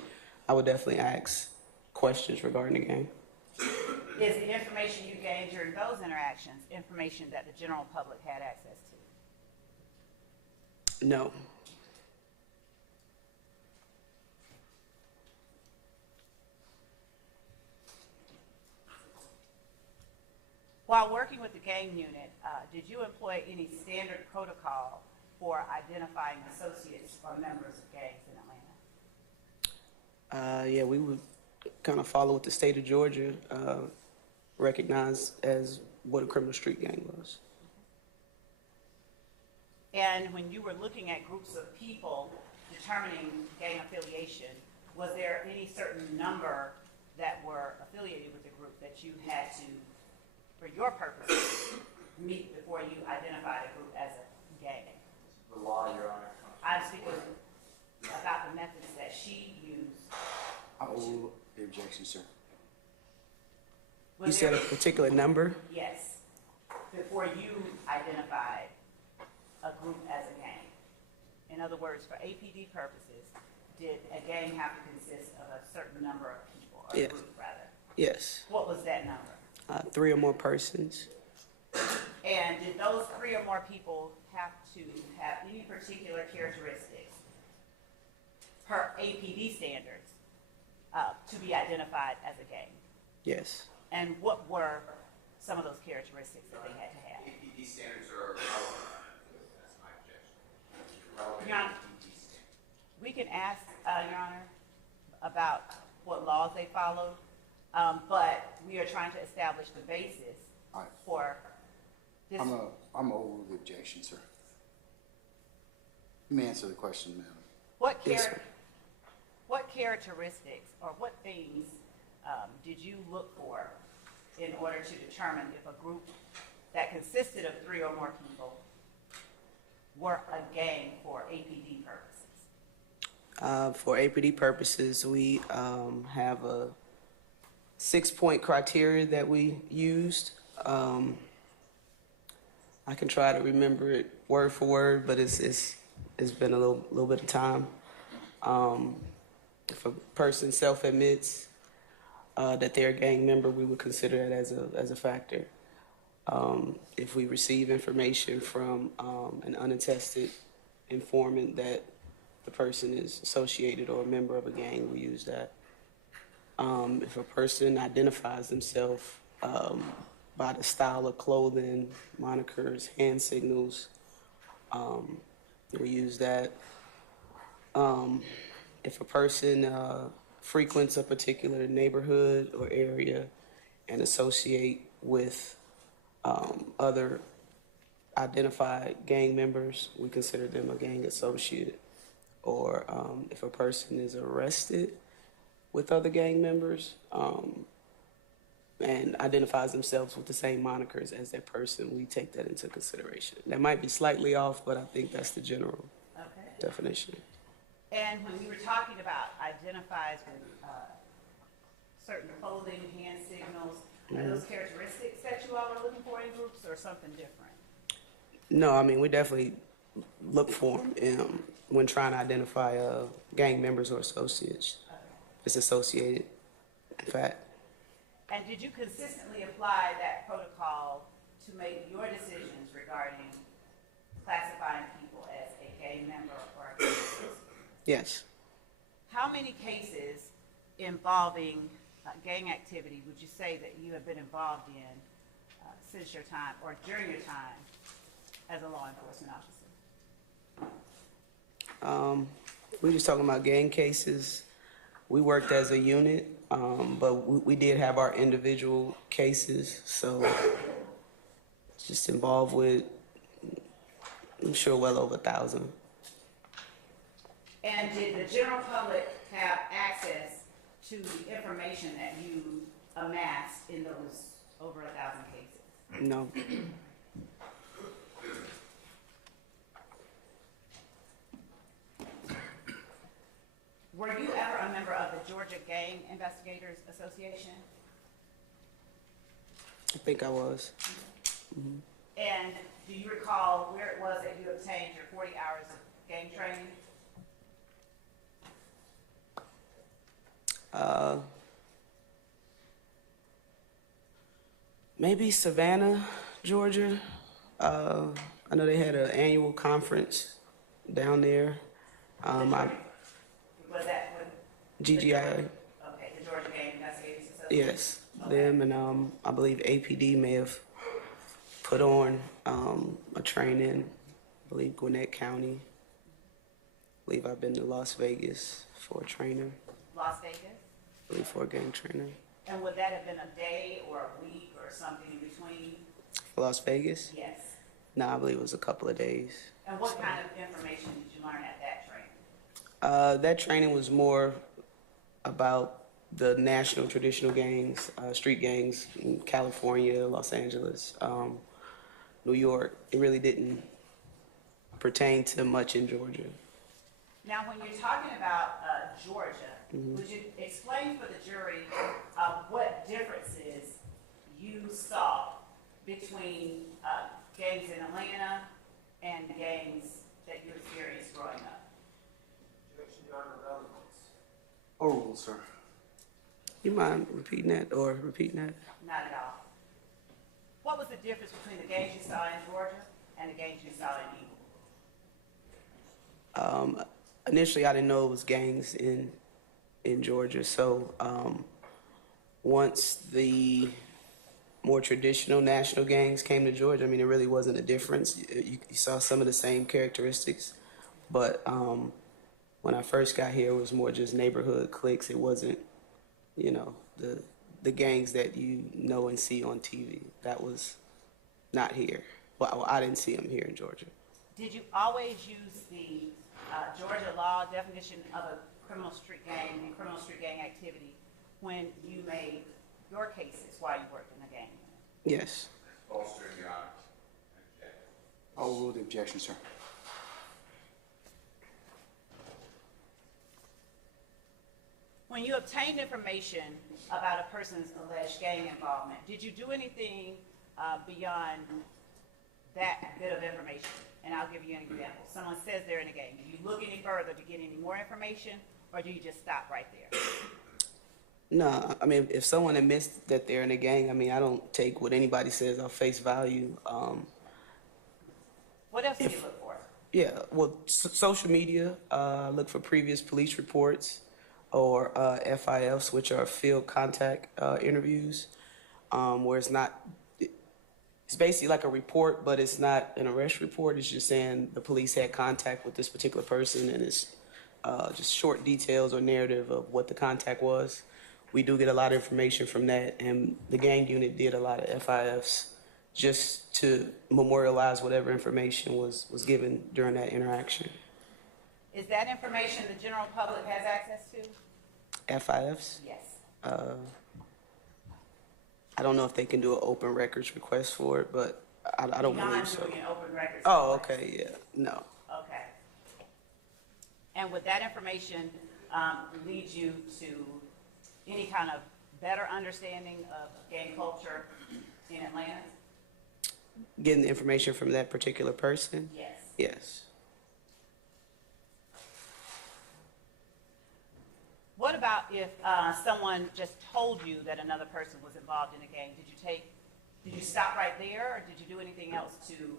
I would definitely ask questions regarding the gang. Is the information you gained during those interactions information that the general public had access to? No. While working with the gang unit, did you employ any standard protocol for identifying associates or members of gangs in Atlanta? Yeah, we would kind of follow what the state of Georgia recognized as what a criminal street gang was. And when you were looking at groups of people determining gang affiliation, was there any certain number that were affiliated with the group that you had to, for your purposes, meet before you identified a group as a gang? The law, Your Honor. I'm speaking about the methods that she used. I will the objection, sir. Was You said there- a particular number? Yes, before you identified a group as a gang. In other words, for APD purposes, did a gang have to consist of a certain number of people, or a Yes. group rather? Yes. What was that number? 3 or more persons. And did those 3 or more people have to have any particular characteristics per APD standards to be identified as a gang? Yes. And what were some of those characteristics that they had to have? APD standards are relevant. That's my objection. Relevant Your Honor, APD standards. we can ask, Your Honor, about what laws they followed, but we are trying to establish the basis All right. for this. I'm over the objection, sir. You may answer the question, ma'am. What Yes, sir. what characteristics or what things did you look for in order to determine if a group that consisted of 3 or more people were a gang for APD purposes? For APD purposes, we have a 6-point criteria that we used. I can try to remember it word for word, but it's been a little bit of time. If a person self-admits that they're a gang member, we would consider that as a factor. If we receive information from an unattested informant that the person is associated or a member of a gang, we use that. If a person identifies themselves by the style of clothing, monikers, hand signals, we use that. If a person frequents a particular neighborhood or area and associate with other identified gang members, we consider them a gang associate. Or if a person is arrested with other gang members and identifies themselves with the same monikers as that person, we take that into consideration. That might be slightly off, but I think that's the general Okay. definition. And when we were talking about identifies with certain clothing, hand signals, are those characteristics that you all are looking for in groups or something different? No, I mean, we definitely look for them when trying to identify gang members or associates. It's associated, in fact. And did you consistently apply that protocol to make your decisions regarding classifying people as a gang member or a gang associate? Yes. How many cases involving gang activity would you say that you have been involved in since your time or during your time as a law enforcement officer? We just talking about gang cases. We worked as a unit, but we did have our individual cases, so just involved with, I'm sure, well over 1,000. And did the general public have access to the information that you amassed in those over 1,000 cases? No. Were you ever a member of the Georgia Gang Investigators Association? I think I was. And do you recall where it was that you obtained your 40 hours of gang training? Maybe Savannah, Georgia. I know they had an annual conference down there. Was that with GGI, okay, the Georgia Gang Investigators Association? yes, them, and I believe APD may have put on a training, I believe Gwinnett County. I believe I've been to Las Vegas for a trainer. Las Vegas? I believe for a gang trainer. And would that have been a day or a week or something in between? For Las Vegas? Yes. No, I believe it was a couple of days. And what kind of information did you learn at that training? That training was more about the national traditional gangs, street gangs in California, Los Angeles, New York. It really didn't pertain to much in Georgia. Now, when you're talking about Georgia, would you explain for the jury what differences you saw between gangs in Atlanta and gangs that you experienced growing up? Oral, sir. You mind repeating that or repeating that? Not at all. What was the difference between the gangs you saw in Georgia and the gangs you saw in Eagle? Initially, I didn't know it was gangs in Georgia. So once the more traditional national gangs came to Georgia, I mean, it really wasn't a difference. You saw some of the same characteristics, but when I first got here, it was more just neighborhood cliques. It wasn't, the gangs that you know and see on TV. That was not here. Well, I didn't see them here in Georgia. Did you always use the Georgia law definition of a criminal street gang and criminal street gang activity when you made your cases while you worked in the gang? Yes. Bolster, Your Honor. I'll rule the objection, sir. When you obtained information about a person's alleged gang involvement, did you do anything beyond that bit of information? And I'll give you an example. Someone says they're in a gang. Do you look any further to get any more information, or do you just stop right there? No, I mean, if someone admits that they're in a gang, I mean, I don't take what anybody says on face value. What else do you look for? Yeah, well, social media, look for previous police reports or FIFs, which are field contact interviews, where it's basically like a report, but it's not an arrest report. It's just saying the police had contact with this particular person, and it's just short details or narrative of what the contact was. We do get a lot of information from that, and the gang unit did a lot of FIFs just to memorialize whatever information was given during that interaction. Is that information the general public has access to? FIFs? Yes. I don't know if they can do an open records request for it, but I don't Beyond believe so. doing an open records Oh, request. okay, yeah, no. Okay. And would that information lead you to any kind of better understanding of gang culture in Atlanta? Getting the information from that particular person? Yes. Yes. What about if someone just told you that another person was involved in a gang? Did you stop right there, or did you do anything else to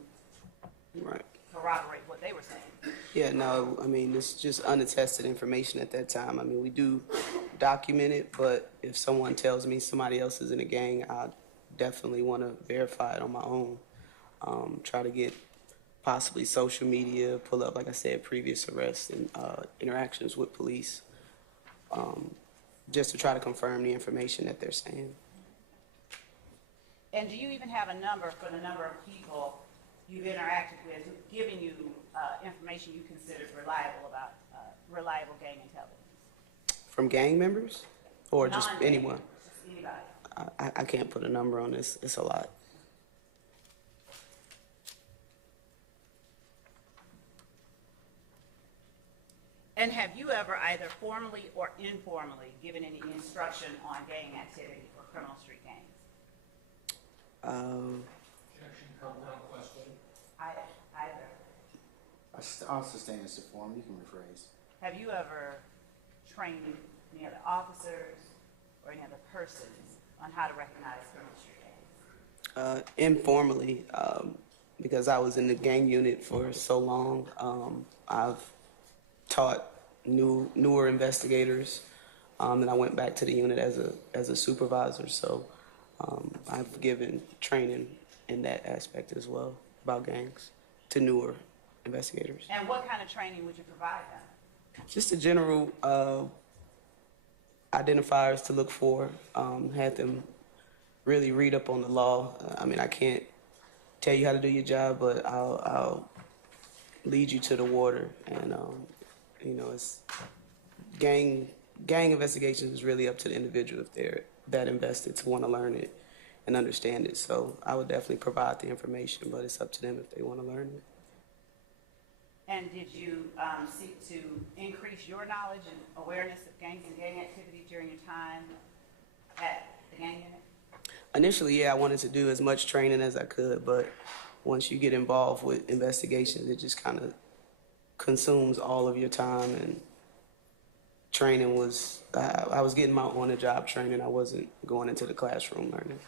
Right. corroborate what they were saying? Yeah, no, I mean, it's just unattested information at that time. I mean, we do document it, but if someone tells me somebody else is in a gang, I definitely want to verify it on my own. Try to get possibly social media, pull up, like I said, previous arrests and interactions with police, just to try to confirm the information that they're saying. And do you even have a number for the number of people you've interacted with who've given you information you considered reliable about reliable gang intelligence? From gang members or just Non-gang anyone? members, just anybody. I can't put a number on this. It's a lot. And have you ever either formally or informally given any instruction on gang activity for criminal street gangs? Either. I'll sustain this form. You can rephrase. Have you ever trained any other officers or any other persons on how to recognize criminal street gangs? Informally, because I was in the gang unit for so long, I've taught newer investigators, and I went back to the unit as a supervisor. So I've given training in that aspect as well about gangs to newer investigators. And what kind of training would you provide them? Just the general identifiers to look for. Had them really read up on the law. I mean, I can't tell you how to do your job, but I'll lead you to the water. And you know, it's gang investigations is really up to the individual if they're that invested to want to learn it and understand it. So I would definitely provide the information, but it's up to them if they want to learn it. And did you seek to increase your knowledge and awareness of gangs and gang activity during your time at the gang unit? Initially, yeah, I wanted to do as much training as I could, but once you get involved with investigations, it just kind of consumes all of your time. And training was, I was getting my on-the-job training. I wasn't going into the classroom learning.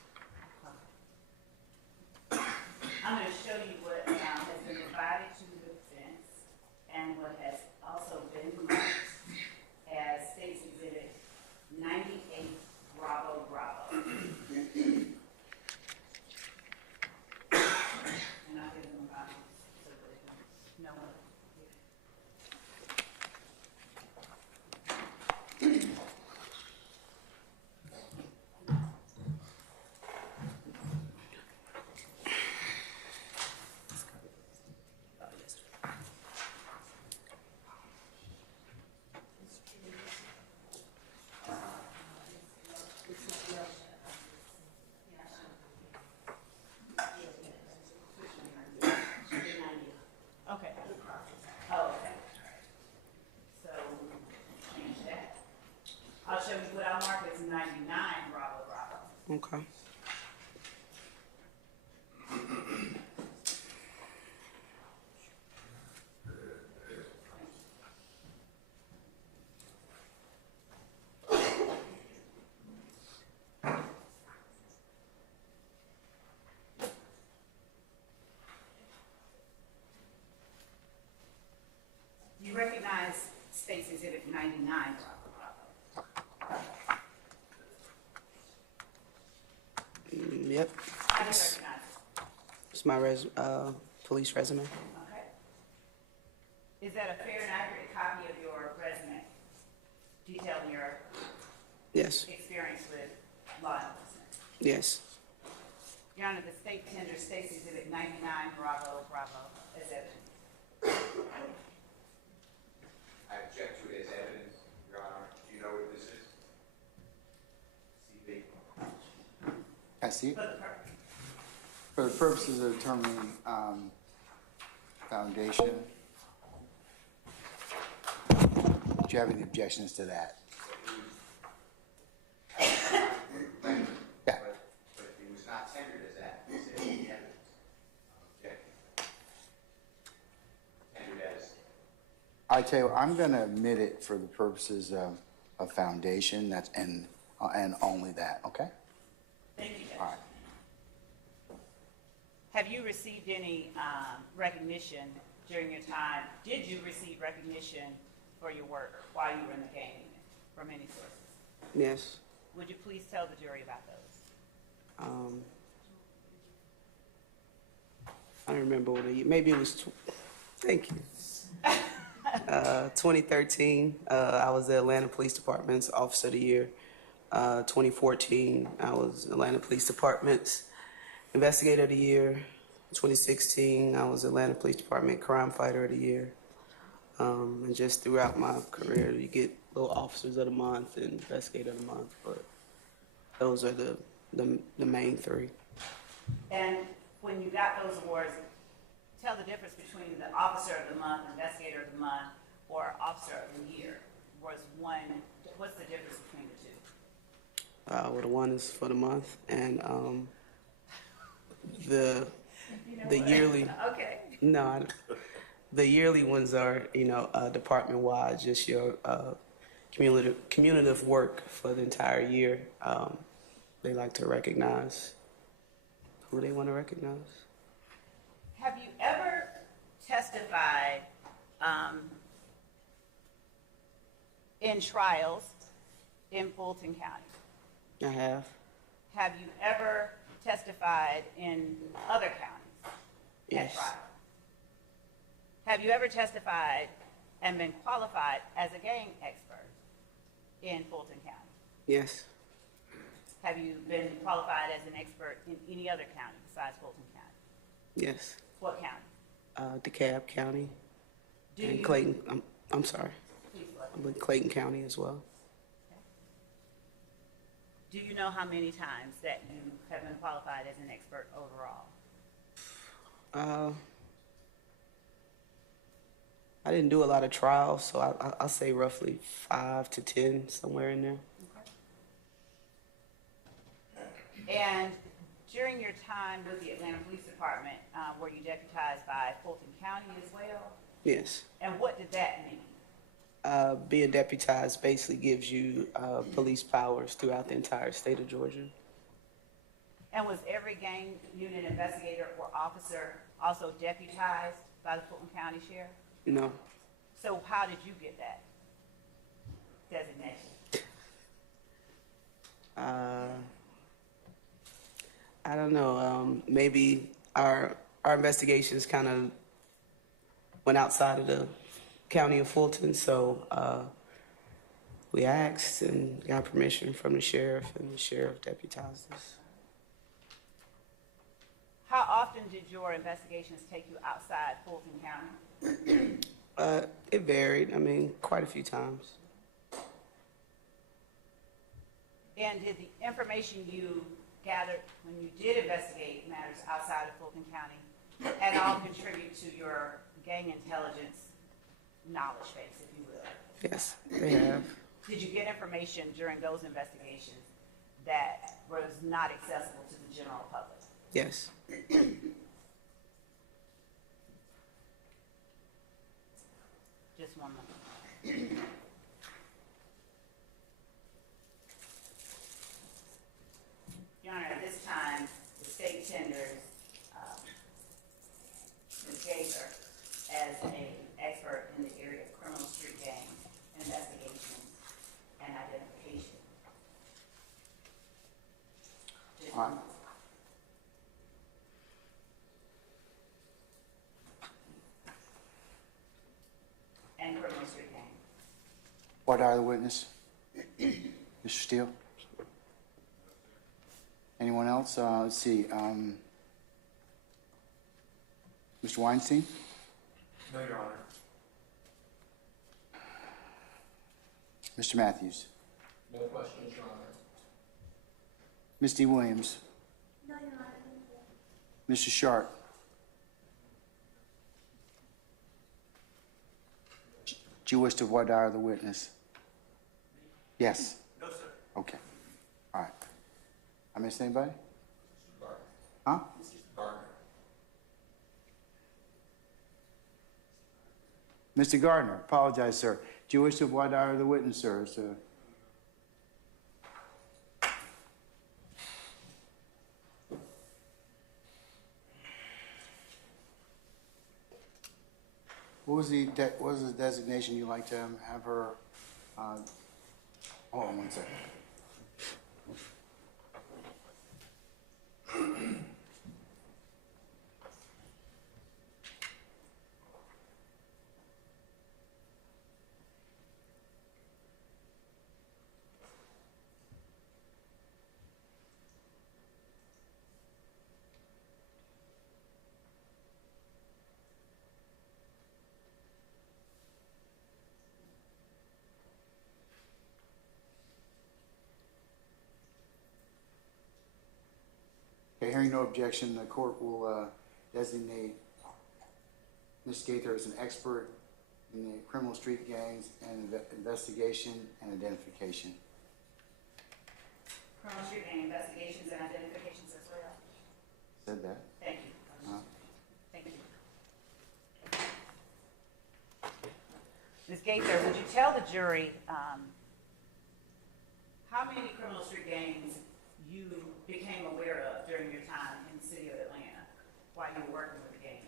I'm going to show you what has been provided to the defense and what has also been marked as State's Exhibit 98 Bravo Bravo. And I'll give them so that they can know what. Okay. Oh, okay. So, change that. I'll show you what I'll mark as 99 Bravo Bravo. Okay. You recognize State's Exhibit 99 Bravo Bravo. Yep. How do you recognize it? It's my police resume. Okay. Is that a fair and accurate copy of your resume detailing your Yes. experience with law enforcement? Yes. Your Honor, the state tenders State's Exhibit 99 Bravo Bravo as evidence. I object to it as evidence, Your Honor. Do you know what this is? CV. I see. For the purpose. For the purposes of determining foundation, do you have any objections to that? Yeah. But it was not tendered as that. It said the evidence. Object. Tendered as. I tell you, I'm going to admit it for the purposes of foundation. That's and only that. Okay. Thank you, Judge. All right. Have you received any recognition during your time? Did you receive recognition for your work while you were in the gang unit from any sources? Yes. Would you please tell the jury about those? I don't remember what maybe it was. Thank you. 2013, I was the Atlanta Police Department's Officer of the Year. 2014, I was Atlanta Police Department's Investigator of the Year. 2016, I was Atlanta Police Department Crime Fighter of the Year. And just throughout my career, you get little Officers of the Month and Investigator of the Month, but those are the main three. And when you got those awards, tell the difference between the Officer of the Month, Investigator of the Month, or Officer of the Year. What's the difference between the two? Well, the one is for the month, and the yearly. Okay. No, the yearly ones are department wide, just your cumulative work for the entire year. They like to recognize who they want to recognize. Have you ever testified in trials in Fulton County? I have. Have you ever testified in other counties at Yes. trial. Have you ever testified and been qualified as a gang expert in Fulton County? Yes. Have you been qualified as an expert in any other county besides Fulton County? Yes. What county? DeKalb County Do and you- Clayton. I'm sorry. Please let me- I'm in Clayton County as well. Do you know how many times that you have been qualified as an expert overall? I didn't do a lot of trials, so I'll say roughly 5 to 10, somewhere in there. And during your time with the Atlanta Police Department, were you deputized by Fulton County as well? Yes. And what did that mean? Being deputized basically gives you police powers throughout the entire state of Georgia. And was every gang unit investigator or officer also deputized by the Fulton County Sheriff? No. So how did you get that designation? I don't know. Maybe our investigations kind of went outside of the county of Fulton, so we asked and got permission from the sheriff, and the sheriff deputized us. How often did your investigations take you outside Fulton County? It varied. I mean, quite a few times. And did the information you gathered when you did investigate matters outside of Fulton County at all contribute to your gang intelligence knowledge base, if you will? Yes, they have. Did you get information during those investigations that was not accessible to the general public? Yes. Just one moment. Your Honor, at this time, the state tenders Ms. Gaither as an expert in the area of criminal street gang investigations and identification. Just All right. one moment. And criminal street gang. What are the witness? Mr. Steele? Anyone else? Let's see. Mr. Weinstein? No, Your Honor. Mr. Matthews? No questions, Your Honor. Ms. D. Williams? No, Your Honor. Mr. Sharp? Do you wish to voir dire the witness? Yes? No, sir. Okay. All right. I missed anybody? Gardner. Huh? Gardner. Mr. Gardner, apologize, sir. Do you wish to voir dire the witness, sir? What was the designation you'd like to have her? Hold on one second. Okay, hearing no objection, the court will designate Ms. Gaither as an expert in the criminal street gangs and investigation and identification. Criminal street gang investigations and identifications as well. Said that? Thank you. Uh-huh. Thank you. Ms. Gaither, would you tell the jury how many criminal street gangs you became aware of during your time in the city of Atlanta while you were working with the gang?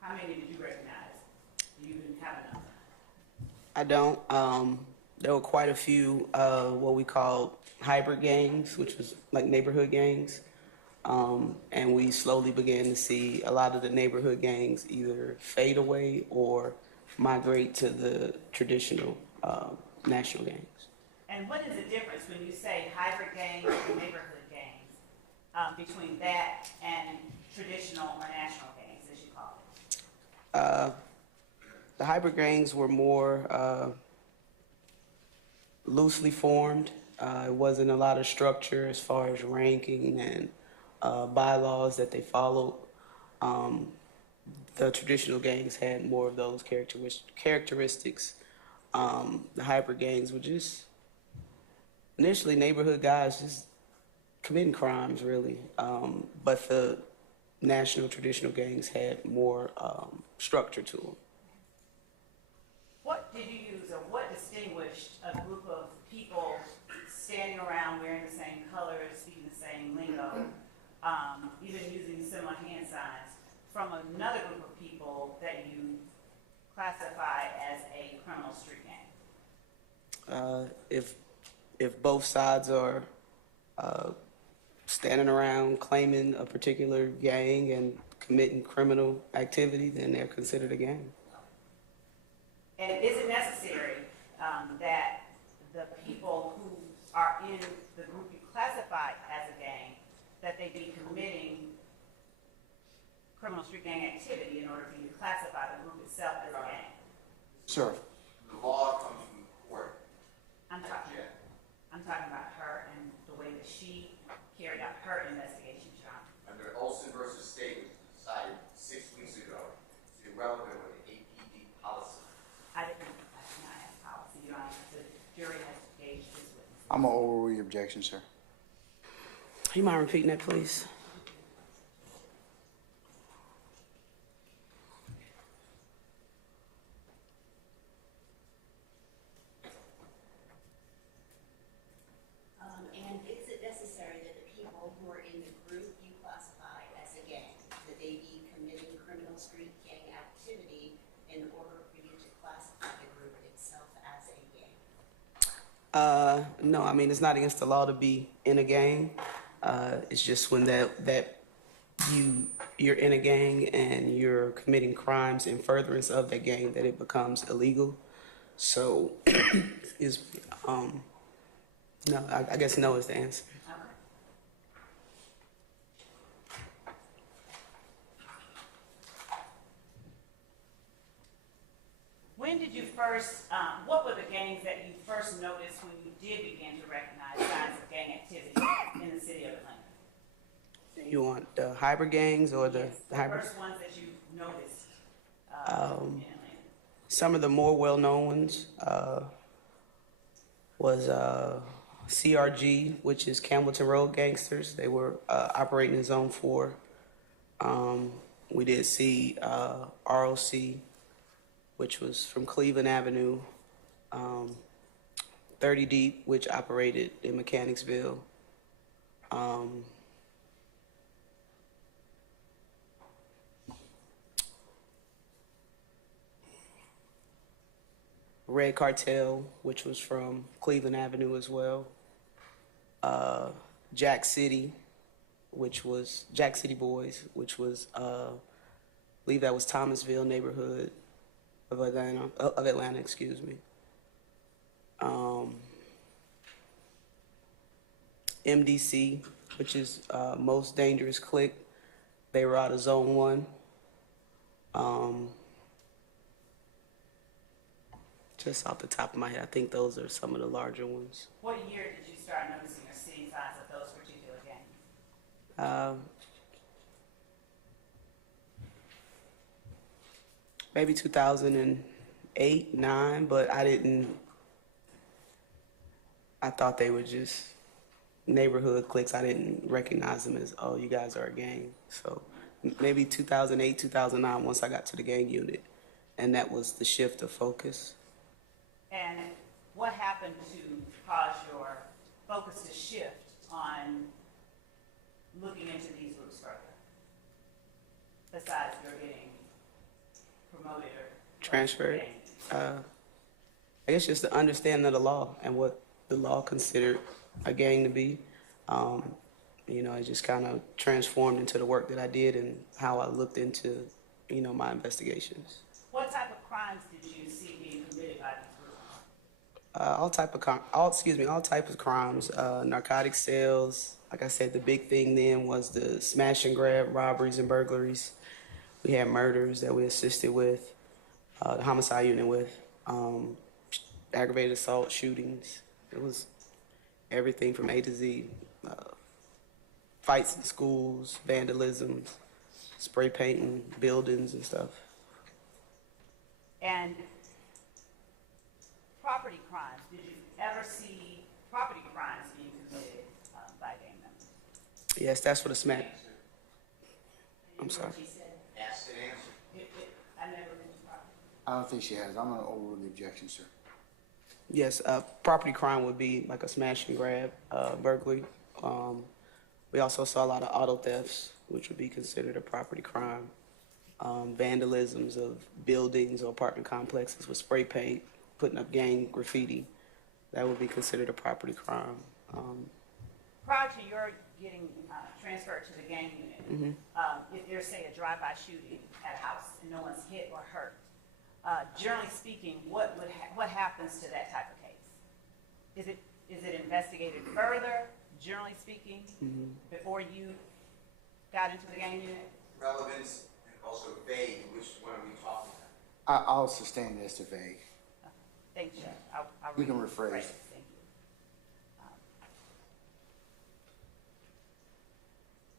How many did you recognize? Do you even have a number? I don't. There were quite a few what we call hybrid gangs, which was like neighborhood gangs. And we slowly began to see a lot of the neighborhood gangs either fade away or migrate to the traditional national gangs. And what is the difference when you say hybrid gangs and neighborhood gangs between that and traditional or national gangs, as you call it? The hybrid gangs were more loosely formed. It wasn't a lot of structure as far as ranking and bylaws that they followed. The traditional gangs had more of those characteristics. The hybrid gangs were just initially neighborhood guys just committing crimes, really. But the national traditional gangs had more structure to them. What did you use, or what distinguished a group of people standing around wearing the same colors, speaking the same lingo, even using similar hand signs, from another group of people that you classify as a criminal street gang? If both sides are standing around claiming a particular gang and committing criminal activity, then they're considered a gang. And is it necessary that the people who are in the group you classify as a gang, that they be committing criminal street gang activity in order for you to classify the group itself as a gang? Sir. The law comes from the court. I'm talking about her and the way that she carried out her investigation, Sean. Under Olson versus State, which was decided 6 weeks ago, it's irrelevant with the APD policy. I didn't have policy, Your Honor. The jury has to gauge this witness. I'm going to overrule your objection, sir. You mind repeating that, please? And is it necessary that the people who are in the group you classify as a gang, that they be committing criminal street gang activity in order for you to classify the group itself as a gang? No, I mean, it's not against the law to be in a gang. It's just when you're in a gang and you're committing crimes in furtherance of that gang that it becomes illegal. So, no, I guess no is the answer. Okay. When did you first, what were the gangs that you first noticed when you did begin to recognize signs of gang activity in the city of Atlanta? You want the hybrid gangs or the hybrid? First ones that you noticed in Atlanta. Some of the more well-known ones was CRG, which is Campbellton Road Gangsters. They were operating in Zone 4. We did see ROC, which was from Cleveland Avenue. 30 Deep, which operated in Mechanicsville. Red Cartel, which was from Cleveland Avenue as well. Jack City, which was Jack City Boys, which was I believe that was Thomasville neighborhood of Atlanta, excuse me. MDC, which is Most Dangerous Clique. They were out of Zone 1. Just off the top of my head, I think those are some of the larger ones. What year did you start noticing or seeing signs of those particular gangs? Maybe 2008, 9, but I thought they were just neighborhood cliques. I didn't recognize them as, oh, you guys are a gang. So maybe 2008, 2009, once I got to the gang unit, and that was the shift of focus. And what happened to cause your focus to shift on looking into these groups further? Besides your getting promoted or Transferred. I guess just the understanding of the law and what the law considered a gang to be. You know, it just kind of transformed into the work that I did and how I looked into, you know, my investigations. What type of crimes did you see being committed by these groups? All type of crimes, narcotic sales. Like I said, the big thing then was the smash and grab robberies and burglaries. We had murders that we assisted with, the homicide unit with, aggravated assault, shootings. It was everything from A to Z. Fights in schools, vandalisms, spray painting buildings and stuff. And property crimes, did you ever see property crimes being committed by gang members? Yes, that's what a smash. I'm sorry. Asked and answered. I never mentioned property. I don't think she has. I'm going to overrule the objection, sir. Yes, property crime would be like a smash and grab, burglary. We also saw a lot of auto thefts, which would be considered a property crime. Vandalisms of buildings or apartment complexes with spray paint, putting up gang graffiti, that would be considered a property crime. Prior to your getting transferred to the gang unit, if there's, say, a drive-by shooting at a house and no one's hit or hurt, generally speaking, what happens to that type of case? Is it investigated further, generally speaking, before you got into the gang unit? Relevance and also vague, which one are we talking about? I'll sustain this to vague. Thank you. I'll You can rephrase. rephrase. Thank you.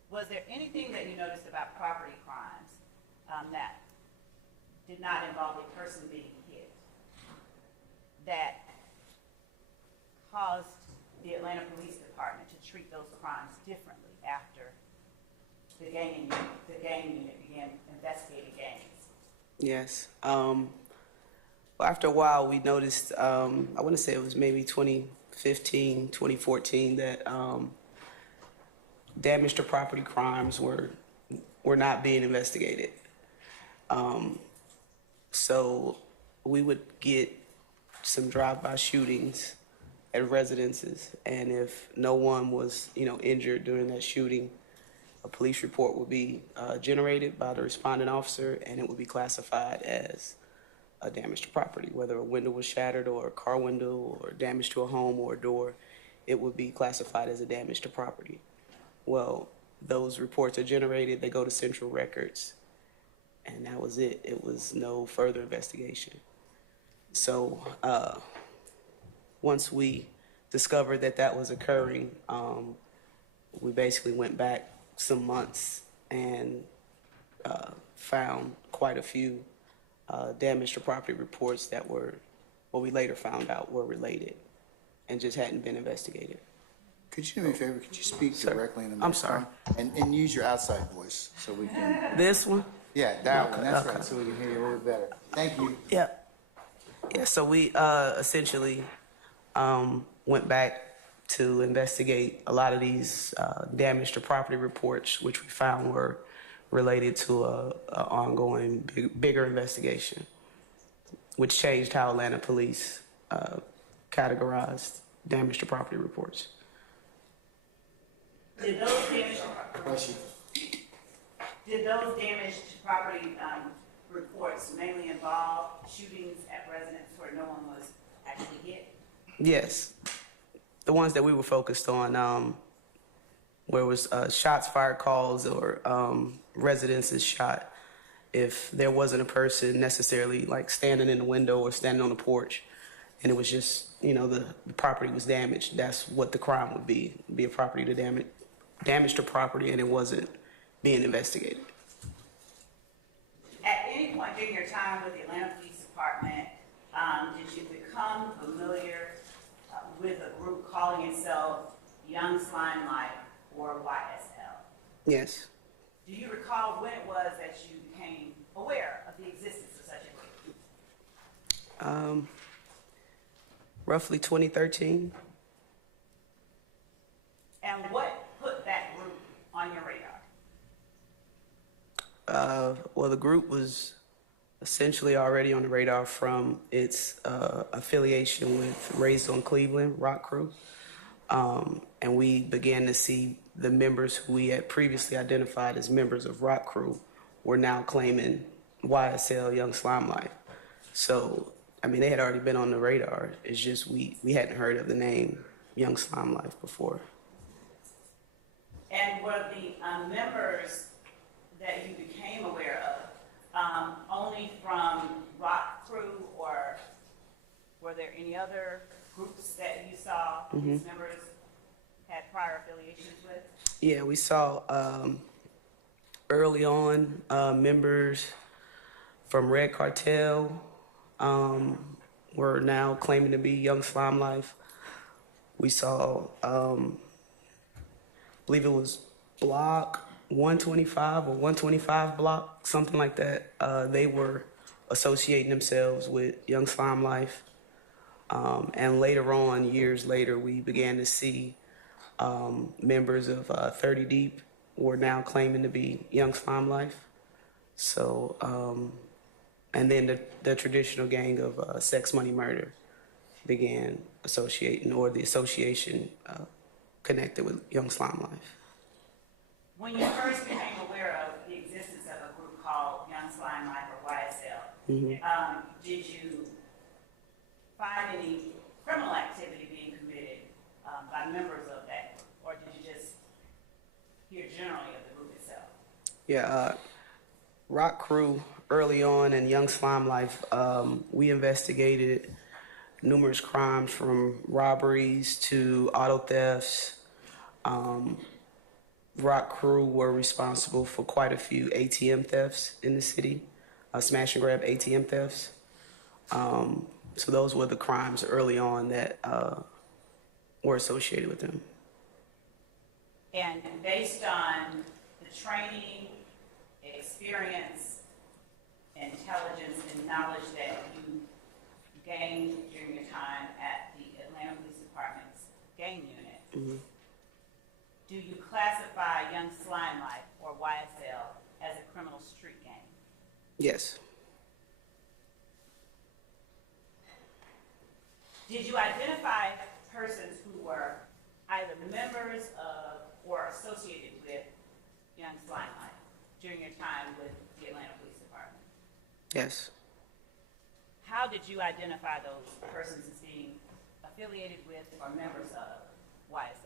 Was there anything that you noticed about property crimes that did not involve a person being hit that caused the Atlanta Police Department to treat those crimes differently after the gang unit began investigating gangs? Yes. Well, after a while, we noticed, I want to say it was maybe 2015, 2014, that damage to property crimes were not being investigated. So we would get some drive-by shootings at residences, and if no one was, injured during that shooting, a police report would be generated by the responding officer, and it would be classified as a damage to property, whether a window was shattered or a car window or damage to a home or a door, it would be classified as a damage to property. Well, those reports are generated, they go to central records, and that was it. It was no further investigation. So once we discovered that that was occurring, we basically went back some months and found quite a few damage to property reports that were, what we later found out were related and just hadn't been investigated. Could you do me a favor? Could you speak directly in the I'm microphone? sorry. And use your outside voice so we can. This one? Yeah, that one. That's Okay. right. So we can hear you a little better. Thank you. Yeah. Yeah, so we essentially went back to investigate a lot of these damage to property reports, which we found were related to a ongoing bigger investigation, which changed how Atlanta police categorized damage to property reports. Did those damage to property reports mainly involve shootings at residences where no one was actually hit? Yes. The ones that we were focused on, where it was shots fired calls or residences shot, if there wasn't a person necessarily like standing in the window or standing on the porch, and it was just, the property was damaged, that's what the crime would be a property to damage to property, and it wasn't being investigated. At any point during your time with the Atlanta Police Department, did you become familiar with a group calling itself Young Slimelight or YSL? Yes. Do you recall when it was that you became aware of the existence of such a group? Roughly 2013. And what put that group on your radar? Well, the group was essentially already on the radar from its affiliation with Raised on Cleveland Rock Crew. And we began to see the members who we had previously identified as members of Rock Crew were now claiming YSL Young Slime Life. So, I mean, they had already been on the radar. It's just we hadn't heard of the name Young Slime Life before. And were the members that you became aware of only from Rock Crew, or were there any other groups that you saw these members had prior affiliations with? Yeah, we saw early on members from Red Cartel were now claiming to be Young Slime Life. We saw, I believe it was Block 125 or 125 Block, something like that. They were associating themselves with Young Slime Life. And later on, years later, we began to see members of 30 Deep were now claiming to be Young Slime Life. So, and then the traditional gang of Sex, Money, Murder began associating, or the association connected with Young Slime Life. When you first became aware of the existence of a group called Young Slime Life, or YSL, did you find any criminal activity being committed by members of that, or did you just hear generally of the group itself? Yeah, Rock Crew early on and Young Slime Life, we investigated numerous crimes from robberies to auto thefts. Rock Crew were responsible for quite a few ATM thefts in the city, smash and grab ATM thefts. So those were the crimes early on that were associated with them. And based on the training, experience, intelligence, and knowledge that you gained during your time at the Atlanta Police Department's gang unit, do you classify Young Slime Life, or YSL, as a criminal street gang? Yes. Did you identify persons who were either members of or associated with Young Slime Life during your time with the Atlanta Police Department? Yes. How did you identify those persons as being affiliated with or members of YSL?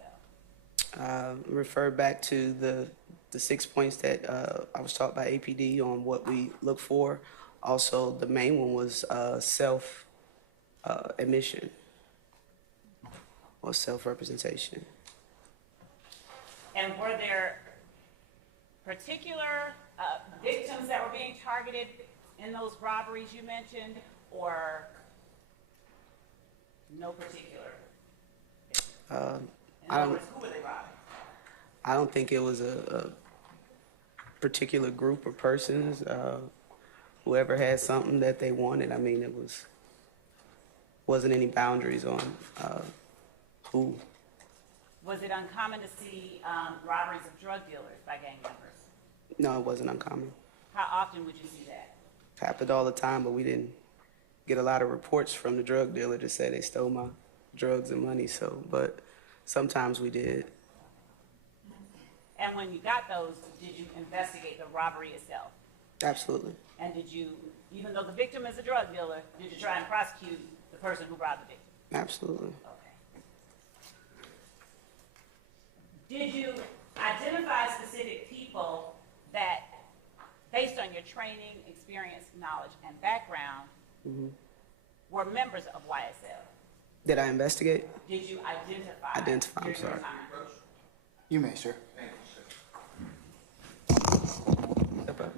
Refer back to the 6 points that I was taught by APD on what we look for. Also, the main one was self admission or self-representation. And were there particular victims that were being targeted in those robberies you mentioned, or no particular? In other words, who were they robbing? I don't think it was a particular group of persons. Whoever had something that they wanted, I mean, it wasn't any boundaries on who. Was it uncommon to see robberies of drug dealers by gang members? No, it wasn't uncommon. How often would you see that? Happened all the time, but we didn't get a lot of reports from the drug dealer to say they stole my drugs and money. So, but sometimes we did. And when you got those, did you investigate the robbery itself? Absolutely. And did you, even though the victim is a drug dealer, did you try and prosecute the person who robbed the victim? Absolutely. Okay. Did you identify specific people that, based on your training, experience, knowledge, and background, were members of YSL? Did I investigate? Did you identify? Identify, I'm during your sorry. time? You may, sir. Step up.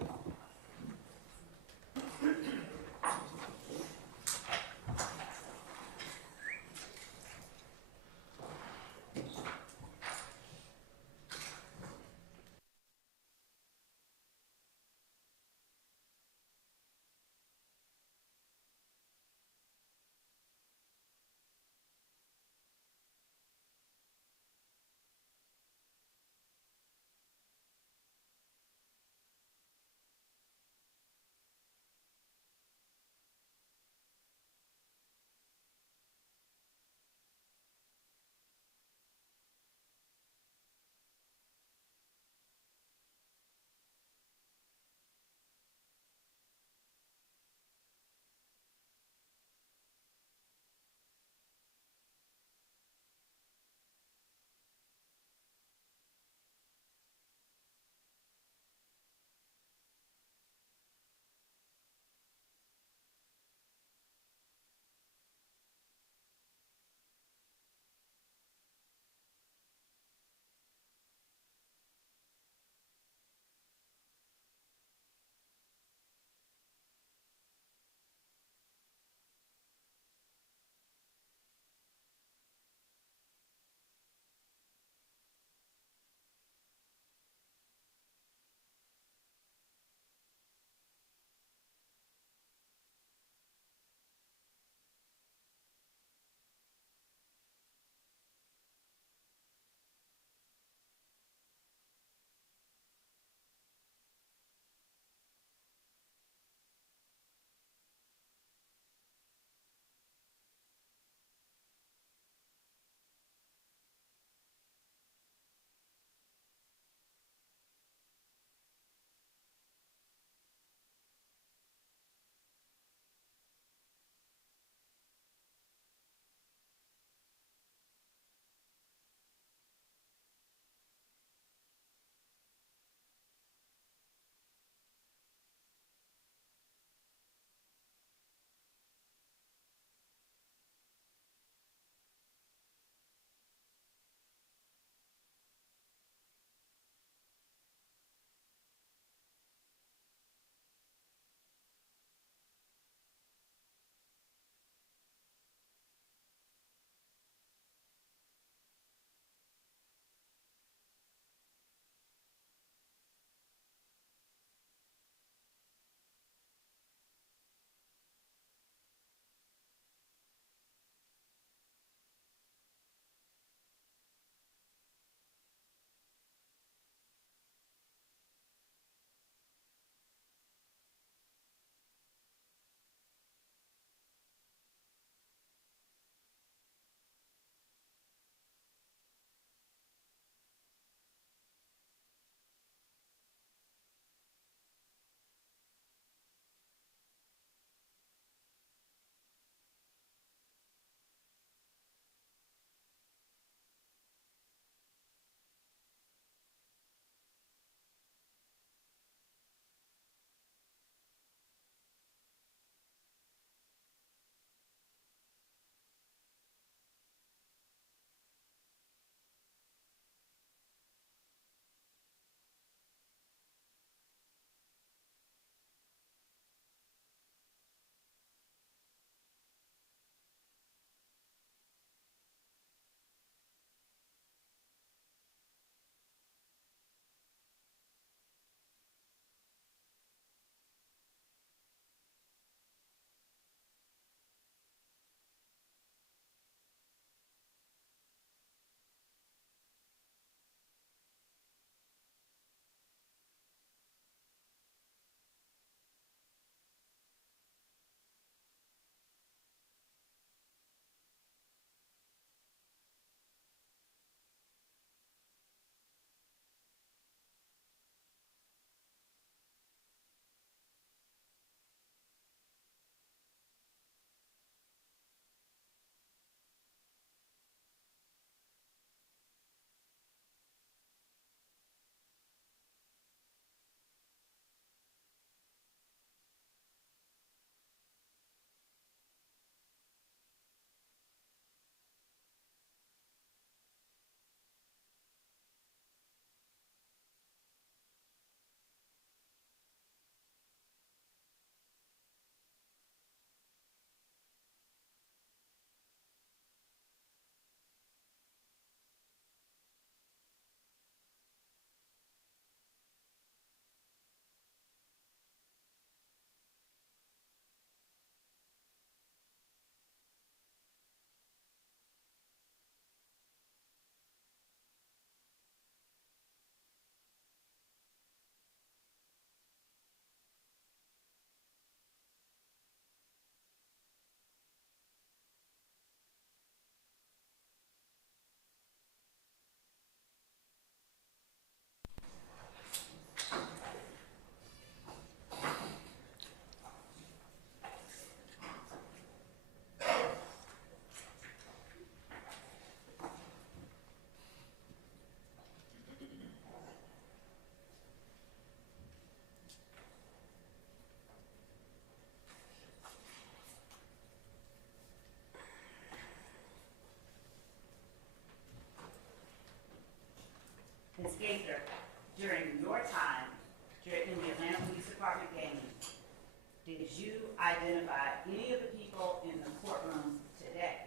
identify any of the people in the courtroom today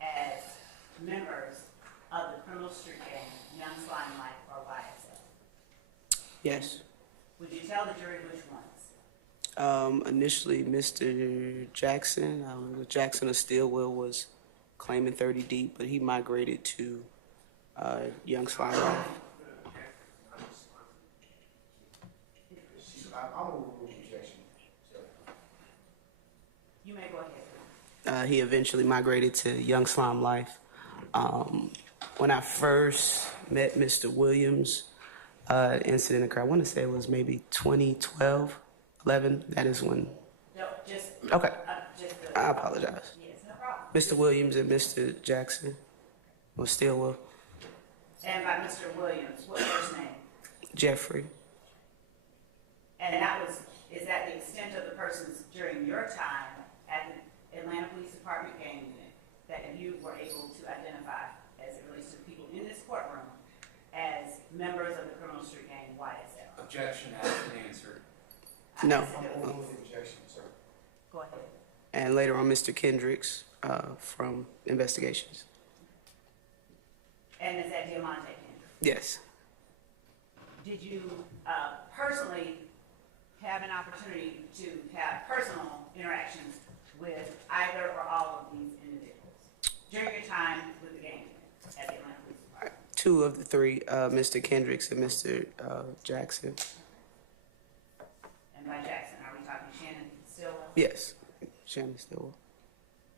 as members of the criminal street gang, Young Slime Life, or YSL? Yes. Would you tell the jury which ones? Initially, Mr. Jackson, Jackson of Stillwell was claiming 30 deep, but he migrated to Young Slime Life. You may go ahead. He eventually migrated to Young Slime Life. When I first met Mr. Williams, incident occurred, I want to say it was maybe 2012, 11. That is when. No, just. Okay. Just I apologize. yes, no problem. Mr. Williams and Mr. Jackson was Stillwell. And by Mr. Williams, what first name? Jeffrey. And is that the extent of the persons during your time at the Atlanta Police Department gang unit that you were able to identify as it relates to the people in this courtroom as members of the criminal street gang YSL? Objection has been answered. No. Go ahead. And later on, Mr. Kendricks from investigations. And is that Diamante Kendrick? Yes. Did you personally have an opportunity to have personal interactions with either or all of these individuals during your time with the gang unit at the Atlanta Police Department? Two of the three, Mr. Kendricks and Mr. Jackson. And by Jackson, are we talking Shannon Stillwell? Yes. Shannon Stillwell.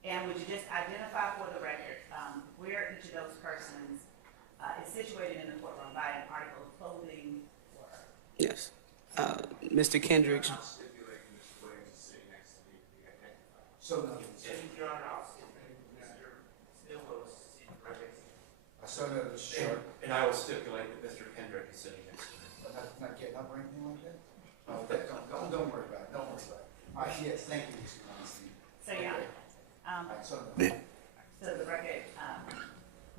And would you just identify for the record where each of those persons is situated in the courtroom by an article of clothing or? Yes. Mr. Kendricks. So no. Your Honor, I'll stipulate Mr. Stillwell is seated right next to me. I saw that as short. And I will stipulate that Mr. Kendrick is sitting next to me. Not getting up or anything like that? Oh, don't worry about it, don't worry about it. All right, yes, thank you, Mr. Constantine. So, yeah. All right, so no. So the record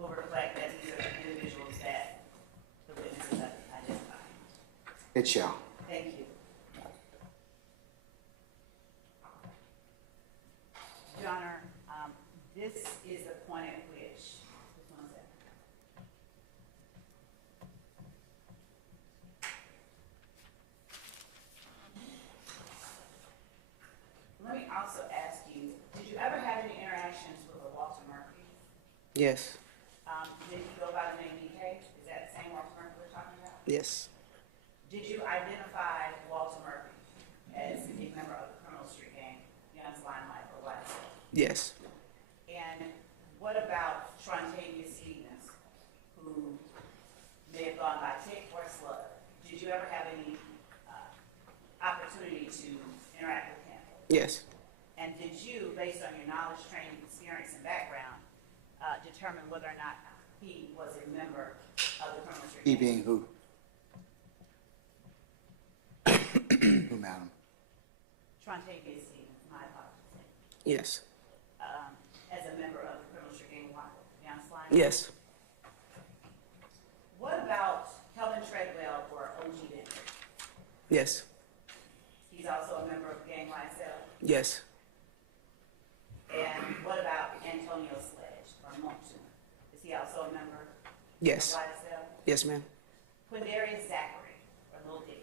will reflect that these are the individuals that the witnesses have identified. It shall. Thank you. Your Honor, this is the point at which, just one second. Let me also ask you, did you ever have any interactions with a Walter Murphy? Yes. Did he go by the name DK? Is that the same Walter Murphy we're talking about? Yes. Did you identify Walter Murphy as a member of the criminal street gang, Young Slime Life, or YSL? Yes. And what about Trontavious Stevens, who may have gone by Tick or Slug? Did you ever have any opportunity to interact with him? Yes. And did you, based on your knowledge, training, experience, and background, determine whether or not he was a member of the criminal street He gang? being who? Who, madam? Trontavious Stevens, my apologies. Yes. As a member of the criminal street gang, Young Slime? Yes. What about Helen Treadwell or OG Denver? Yes. He's also a member of the gang YSL. Yes. And what about Antonio Sledge or Montuna? Is he also a member Yes. of YSL? Yes, ma'am. Quindarius Zachary or Lil D?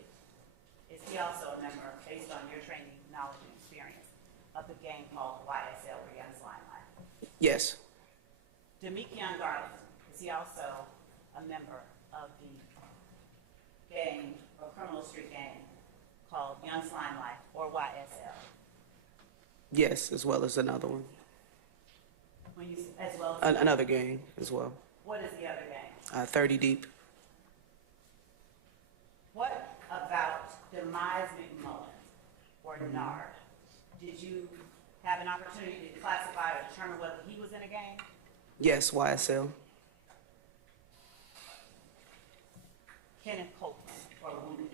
Is he also a member, based on your training, knowledge, and experience, of the gang called YSL or Young Slime Life? Yes. Demekion Garland, is he also a member of the gang or criminal street gang called Young Slime Life or YSL? Yes, as well as another one. When you, as well as Another gang as well. what is the other gang? 30 deep. What about Demise McMullen or Nard? Did you have an opportunity to classify or determine whether he was in a gang? Yes, YSL. Kenneth Copeland or Woody?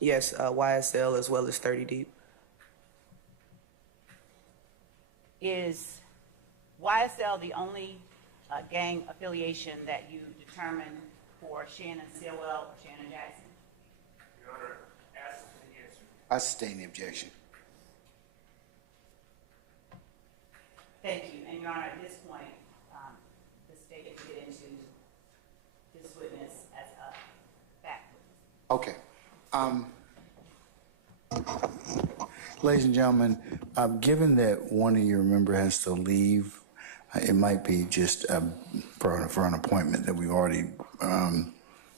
Yes, YSL as well as 30 deep. Is YSL the only gang affiliation that you determined for Shannon Stillwell or Shannon Jackson? Your Honor, ask the answer. I sustain the objection. Thank you. And Your Honor, at this point, the state is get into this witness as a fact witness. Okay. Ladies and gentlemen, given that one of your members has to leave, it might be just for an appointment that we've already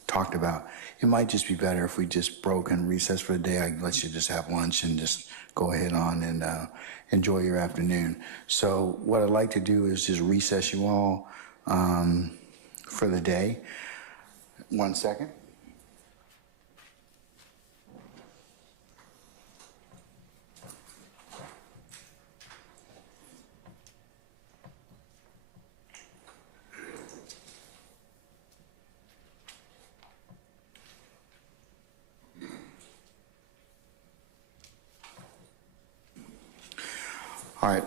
talked about. It might just be better if we just broke and recessed for the day. I let you just have lunch and just go ahead on and enjoy your afternoon. So what I'd like to do is just recess you all for the day. 1 second. All right.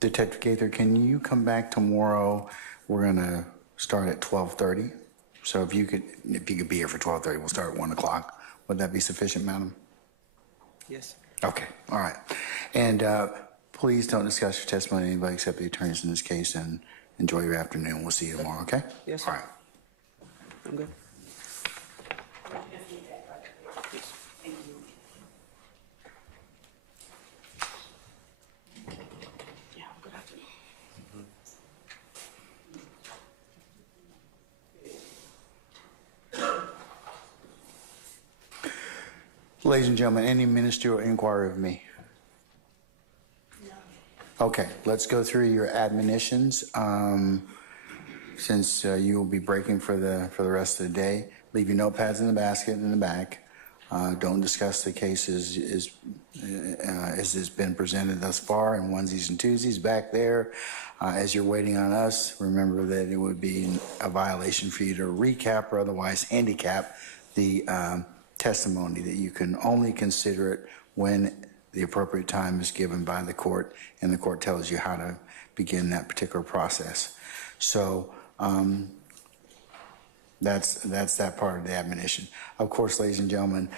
Detective Gaither, can you come back tomorrow? We're going to start at 12:30. So if you could be here for 12:30, we'll start at 1 o'clock. Would that be sufficient, madam? Yes. Okay. All right. And please don't discuss your testimony with anybody except the attorneys in this case, and enjoy your afternoon. We'll see you tomorrow, okay? Yes, sir. All right. I'm good. Ladies and gentlemen, any ministerial inquiry of me? No. Okay, let's go through your admonitions. Since you will be breaking for the rest of the day, leave your notepads in the basket in the back. Don't discuss the cases as has been presented thus far in onesies and twosies back there. As you're waiting on us, remember that it would be a violation for you to recap or otherwise handicap the testimony, that you can only consider it when the appropriate time is given by the court and the court tells you how to begin that particular process. So that's that part of the admonition. Of course, ladies and gentlemen,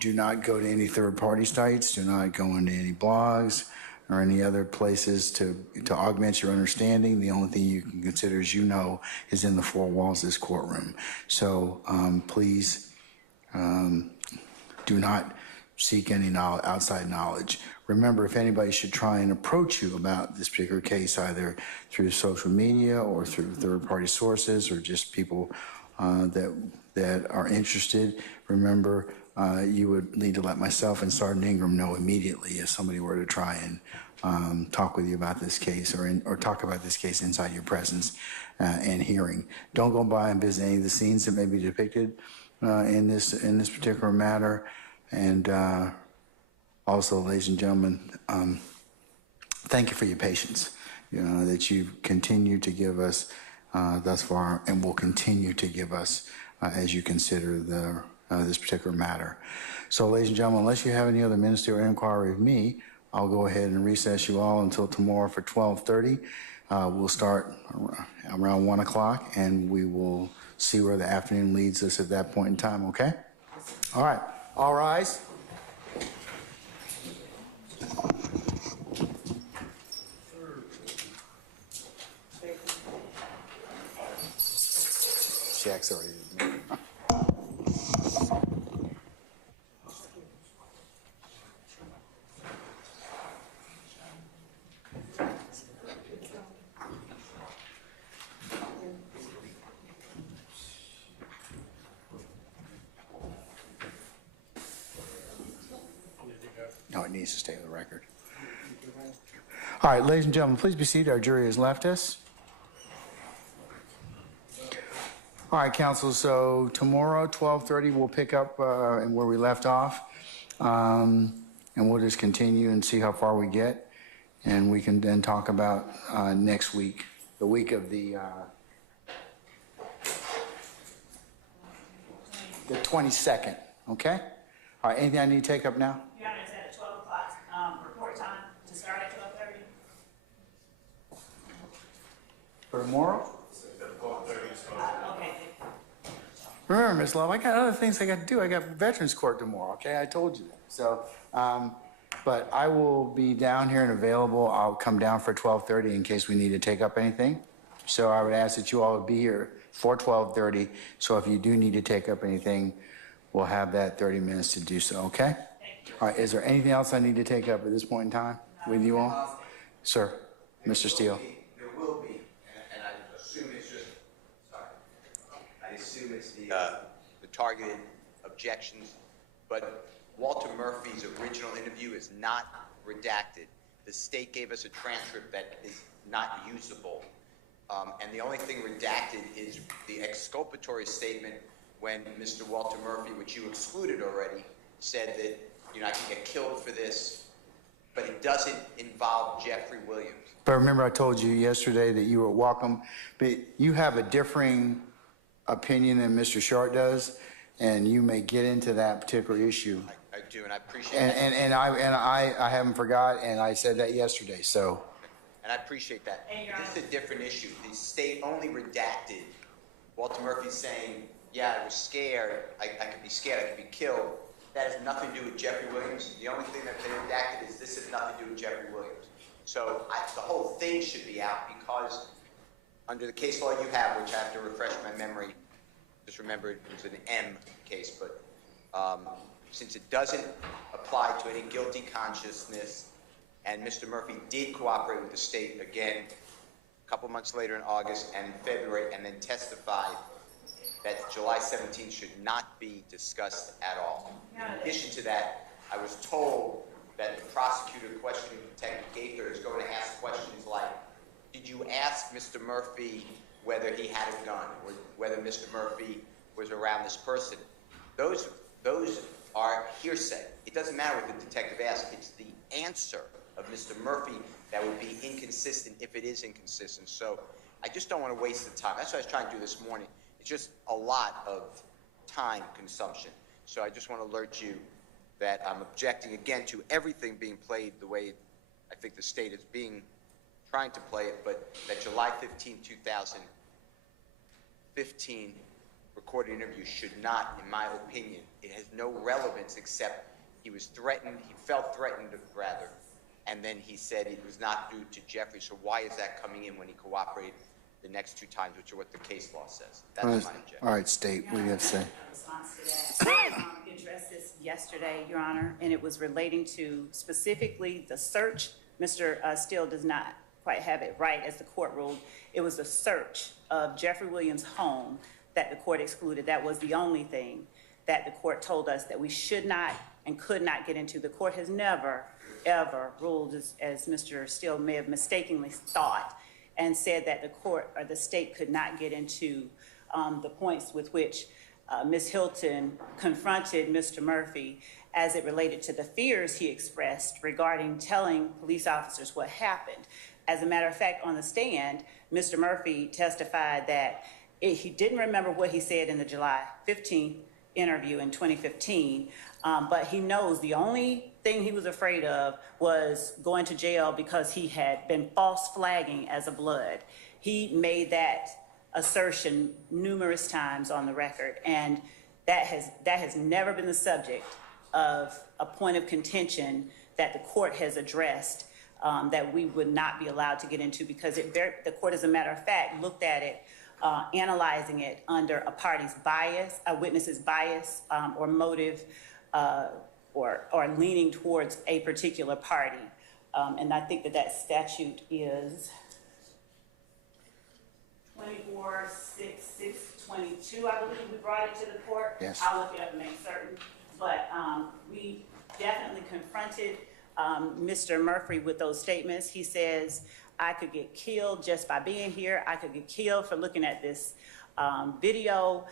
do not go to any third-party sites. Do not go into any blogs or any other places to augment your understanding. The only thing you can consider, as you know, is in the four walls of this courtroom. So please do not seek any outside knowledge. Remember, if anybody should try and approach you about this particular case, either through social media or through third-party sources or just people that are interested, remember, you would need to let myself and Sergeant Ingram know immediately if somebody were to try and talk with you about this case or talk about this case inside your presence and hearing. Don't go by and visit any of the scenes that may be depicted in this particular matter. And also, ladies and gentlemen, thank you for your patience, that you've continued to give us thus far and will continue to give us as you consider this particular matter. So, ladies and gentlemen, unless you have any other ministerial inquiry of me, I'll go ahead and recess you all until tomorrow for 12:30. We'll start around 1 o'clock, and we will see where the afternoon leads us at that point in time, okay? All right. All rise. Jack's already. No, it needs to stay on the record. All right, ladies and gentlemen, please be seated. Our jury has left us. All right, counsel, so tomorrow, 12:30, we'll pick up and where we left off. And we'll just continue and see how far we get. And we can then talk about next week, the week of the 22nd, okay? All right, anything I need to take up now? Your Honor, it's at 12 o'clock, report time to start at 12:30. For tomorrow? Okay. Remember, Ms. Love, I got other things I got to do. I got Veterans Court tomorrow, okay? I told you that. So But I will be down here and available. I'll come down for 12:30 in case we need to take up anything. So I would ask that you all would be here for 12:30. So if you do need to take up anything, we'll have that 30 minutes to do so, okay? All right, is there anything else I need to take up at this point in time with you all? Sir, Mr. Steele. There will be, and I assume it's just, sorry, I assume it's the targeted objections, but Walter Murphy's original interview is not redacted. The state gave us a transcript that is not usable. And the only thing redacted is the exculpatory statement when Mr. Walter Murphy, which you excluded already, said that, you know, I can get killed for this, but it doesn't involve Jeffrey Williams. But remember I told you yesterday that you were welcome, but you have a differing opinion than Mr. Short does, and you may get into that particular issue. I do, and I appreciate that. And I haven't forgot, and I said that yesterday, so. And I appreciate that. This is a different issue. The state only redacted Walter Murphy saying, yeah, I was scared, I could be scared, I could be killed. That has nothing to do with Jeffrey Williams. The only thing that they redacted is this has nothing to do with Jeffrey Williams. So the whole thing should be out because under the case law you have, which I have to refresh my memory, just remember it was an M case, but since it doesn't apply to any guilty consciousness, and Mr. Murphy did cooperate with the state again a couple months later in August and in February, and then testified that July 17th should not be discussed at all. In addition to that, I was told that the prosecutor questioning Detective Gaither is going to ask questions like, did you ask Mr. Murphy whether he had a gun or whether Mr. Murphy was around this person? Those are hearsay. It doesn't matter what the detective asked. It's the answer of Mr. Murphy that would be inconsistent if it is inconsistent. So I just don't want to waste the time. That's what I was trying to do this morning. It's just a lot of time consumption. So I just want to alert you that I'm objecting again to everything being played the way I think the state is trying to play it, but that July 15, 2015 recorded interview should not, in my opinion, it has no relevance except he was threatened, he felt threatened rather, and then he said it was not due to Jeffrey. So why is that coming in when he cooperated the next two times, which are what the case law says? That's my objection. All right, State, what do you have to say? Response to that. We addressed this yesterday, Your Honor, and it was relating to specifically the search. Mr. Steele does not quite have it right as the court ruled. It was the search of Jeffrey Williams' home that the court excluded. That was the only thing that the court told us that we should not and could not get into. The court has never, ever ruled, as Mr. Steele may have mistakenly thought, and said that the court or the state could not get into the points with which Ms. Hilton confronted Mr. Murphy as it related to the fears he expressed regarding telling police officers what happened. As a matter of fact, on the stand, Mr. Murphy testified that he didn't remember what he said in the July 15th interview in 2015, but he knows the only thing he was afraid of was going to jail because he had been false flagging as a blood. He made that assertion numerous times on the record, and that has never been the subject of a point of contention that the court has addressed that we would not be allowed to get into, because the court, as a matter of fact, looked at it, analyzing it under a party's bias, a witness's bias, or motive, or leaning towards a particular party. And I think that statute is 246622, I believe we brought it to the court. Yes. I'll look it up and make certain. But we definitely confronted Mr. Murphy with those statements. He says, I could get killed just by being here. I could get killed for looking at this video.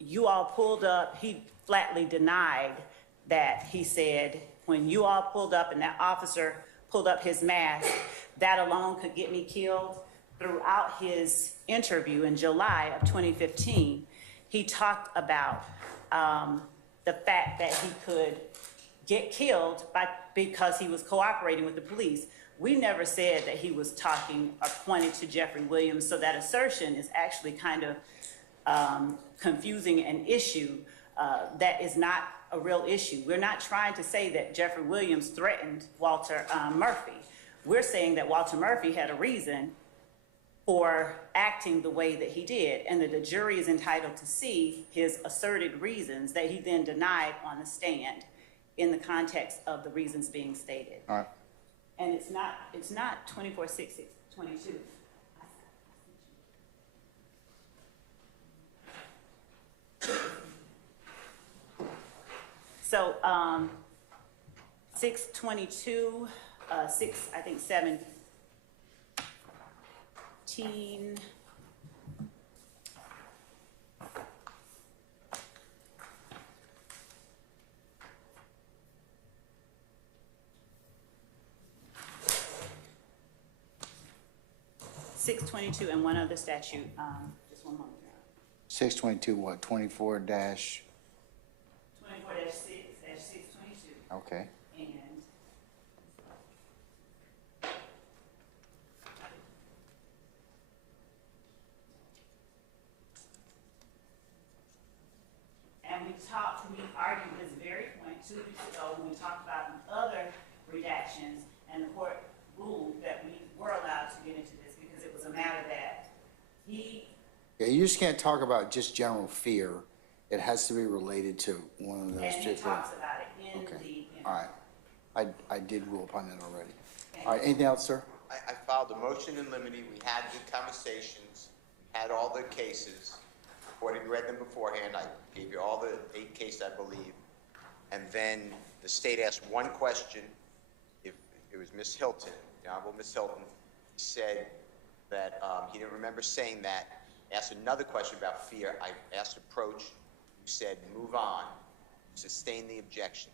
You all pulled up. He flatly denied that. He said, when you all pulled up and that officer pulled up his mask, that alone could get me killed. Throughout his interview in July of 2015, he talked about the fact that he could get killed because he was cooperating with the police. We never said that he was talking or pointed to Jeffrey Williams, so that assertion is actually kind of confusing an issue that is not a real issue. We're not trying to say that Jeffrey Williams threatened Walter Murphy. We're saying that Walter Murphy had a reason for acting the way that he did, and that the jury is entitled to see his asserted reasons that he then denied on the stand in the context of the reasons being stated. All right. And it's not 24-6-22. So 622, 17. (622) and one other statute. Just one moment. 622 what? 24 dash. 24-6-622. Okay. And we argued this very point 2 weeks ago when we talked about other redactions, and the court ruled that we were allowed to get into this because it was a matter that he. Yeah, you just can't talk about just general fear. It has to be related to one of those. And he talks about it in Okay. the. All right. I did rule upon that already. All right. Anything else, sir? I filed a motion in limine. We had the conversations, we had all the cases. The court had read them beforehand. I gave you all the 8 cases, I believe. And then the state asked one question. If it was Miss Hilton, the Honorable Miss Hilton, said that he didn't remember saying that. Asked another question about fear. I asked approach. You said move on. Sustain the objection.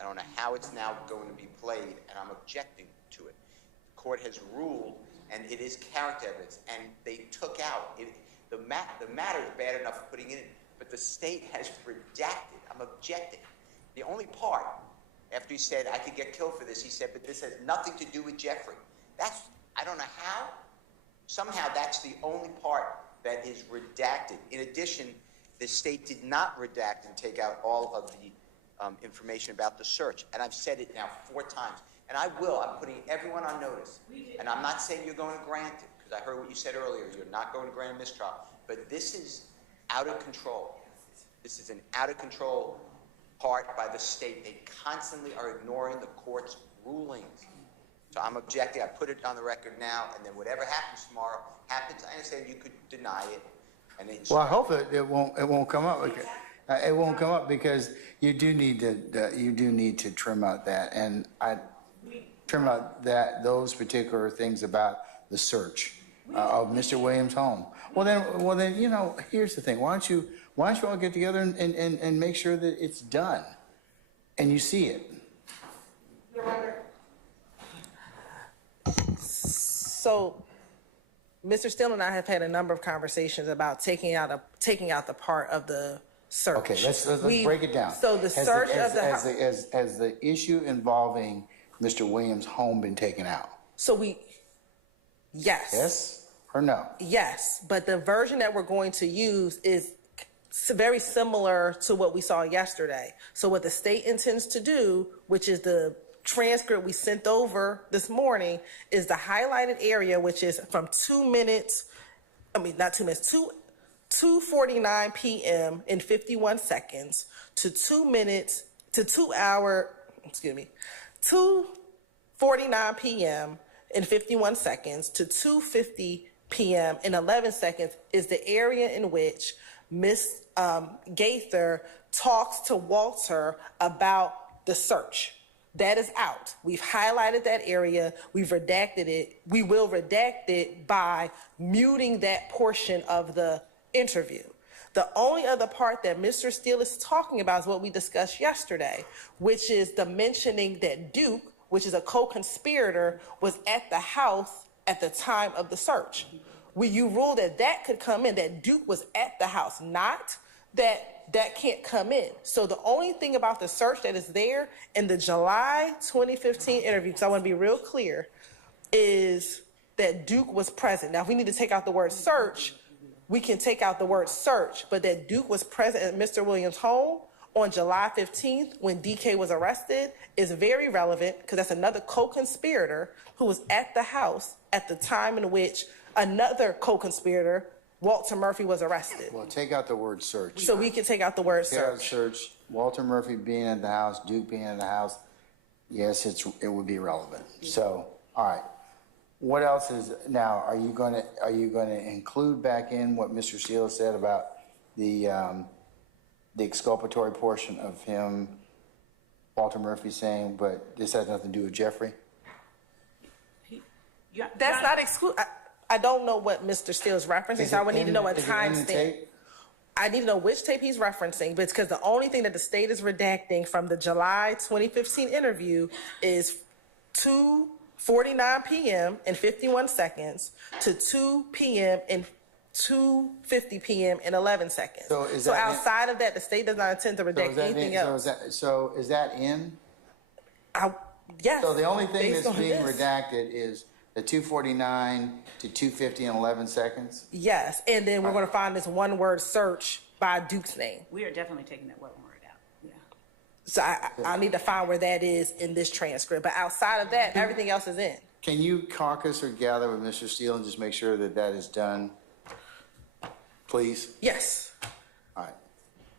I don't know how it's now going to be played, and I'm objecting to it. The court has ruled, and it is character evidence, and they took out it. The matter is bad enough putting it in, but the state has redacted. I'm objecting. The only part, after he said I could get killed for this, he said, but this has nothing to do with Jeffrey. I don't know how. Somehow that's the only part that is redacted. In addition, the state did not redact and take out all of the information about the search. And I've said it now 4 times. And I will. I'm putting everyone on notice. And I'm not saying you're going to grant it, because I heard what you said earlier. You're not going to grant a mistrial. But this is out of control. This is an out of control part by the state. They constantly are ignoring the court's rulings. So I'm objecting. I put it on the record now, and then whatever happens tomorrow happens. I understand you could deny it. And then Well, I hope it won't come up. It won't come up because you do need to trim out that, and I trim out those particular things about the search of Mr. Williams' home. Well then, you know, here's the thing. Why don't you all get together and make sure that it's done, and you see it. So, Mr. Steele and I have had a number of conversations about taking out the part of the search. Okay, let's break it down. So the search of the house. Has the issue involving Mr. Williams' home been taken out? Yes. Yes or no? Yes, but the version that we're going to use is very similar to what we saw yesterday. So what the state intends to do, which is the transcript we sent over this morning, is the highlighted area, which is from 2:49 p.m. and 51 seconds to 2:49 p.m. and 51 seconds to 2:50 p.m. and 11 seconds is the area in which Ms. Gaither talks to Walter about the search. That is out. We've highlighted that area. We've redacted it. We will redact it by muting that portion of the interview. The only other part that Mr. Steele is talking about is what we discussed yesterday, which is the mentioning that Duke, which is a co-conspirator, was at the house at the time of the search. You ruled that could come in, that Duke was at the house, not that can't come in. So the only thing about the search that is there in the July 2015 interview, because I want to be real clear, is that Duke was present. Now, if we need to take out the word search, we can take out the word search, but that Duke was present at Mr. Williams' home on July 15th, when DK was arrested, is very relevant because that's another co-conspirator who was at the house at the time in which another co-conspirator, Walter Murphy, was arrested. Well, take out the word search. So we can take out the word Take out search. search, Walter Murphy being in the house, Duke being in the house, yes, it would be relevant. So, all right. What else is, now, are you gonna include back in what Mr. Steele said about the exculpatory portion of him, Walter Murphy saying, but this has nothing to do with Jeffrey? That's not exclude. I don't know what Mr. Steele's referencing, so I would need to know a Is it in the timestamp. tape? I need to know which tape he's referencing, but it's because the only thing that the state is redacting from the July 2015 interview is 2:49 p.m. and 51 seconds to 2 p.m. and 2:50 p.m. and 11 seconds. So is So that- outside of that, the state does not intend to redact anything else. So is that in? Yes. So the only thing based that's on being this. redacted is the 2:49 to 2:50 and 11 seconds? Yes, and then we're going to find this one-word search by Duke's name. We are definitely taking that one word out. Yeah. So I need to find where that is in this transcript. But outside of that, everything else is in. Can you caucus or gather with Mr. Steele and just make sure that that is done, please? Yes. All right.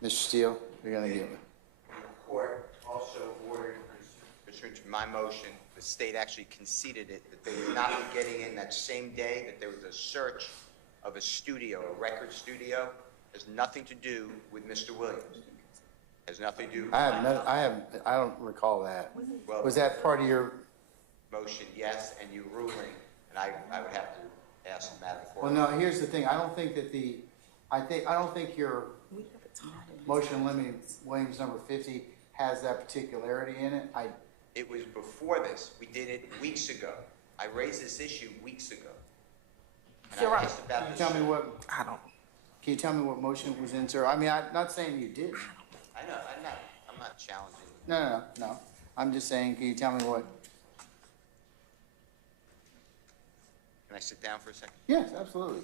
Mr. Steele, you're going to give it. The court also ordered, pursuant to my motion, the state actually conceded it, that they would not be getting in that same day, that there was a search of a studio, a record studio. Has nothing to do with Mr. Williams. Has nothing to do. I don't recall that. Well, Was that part of your, motion, yes, and you ruling, and I would have to ask Madam Court. well, no, here's the thing. I don't think your motion limiting Williams number 50 has that particularity in it. It was before this. We did it weeks ago. I raised this issue weeks ago. And You're I right. asked about Can you this. tell me what, I don't. can you tell me what motion was in, sir? I mean, I'm not saying you did. I know, I'm not challenging. No. I'm just saying, can you tell me what? Can I sit down for a second? Yes, absolutely.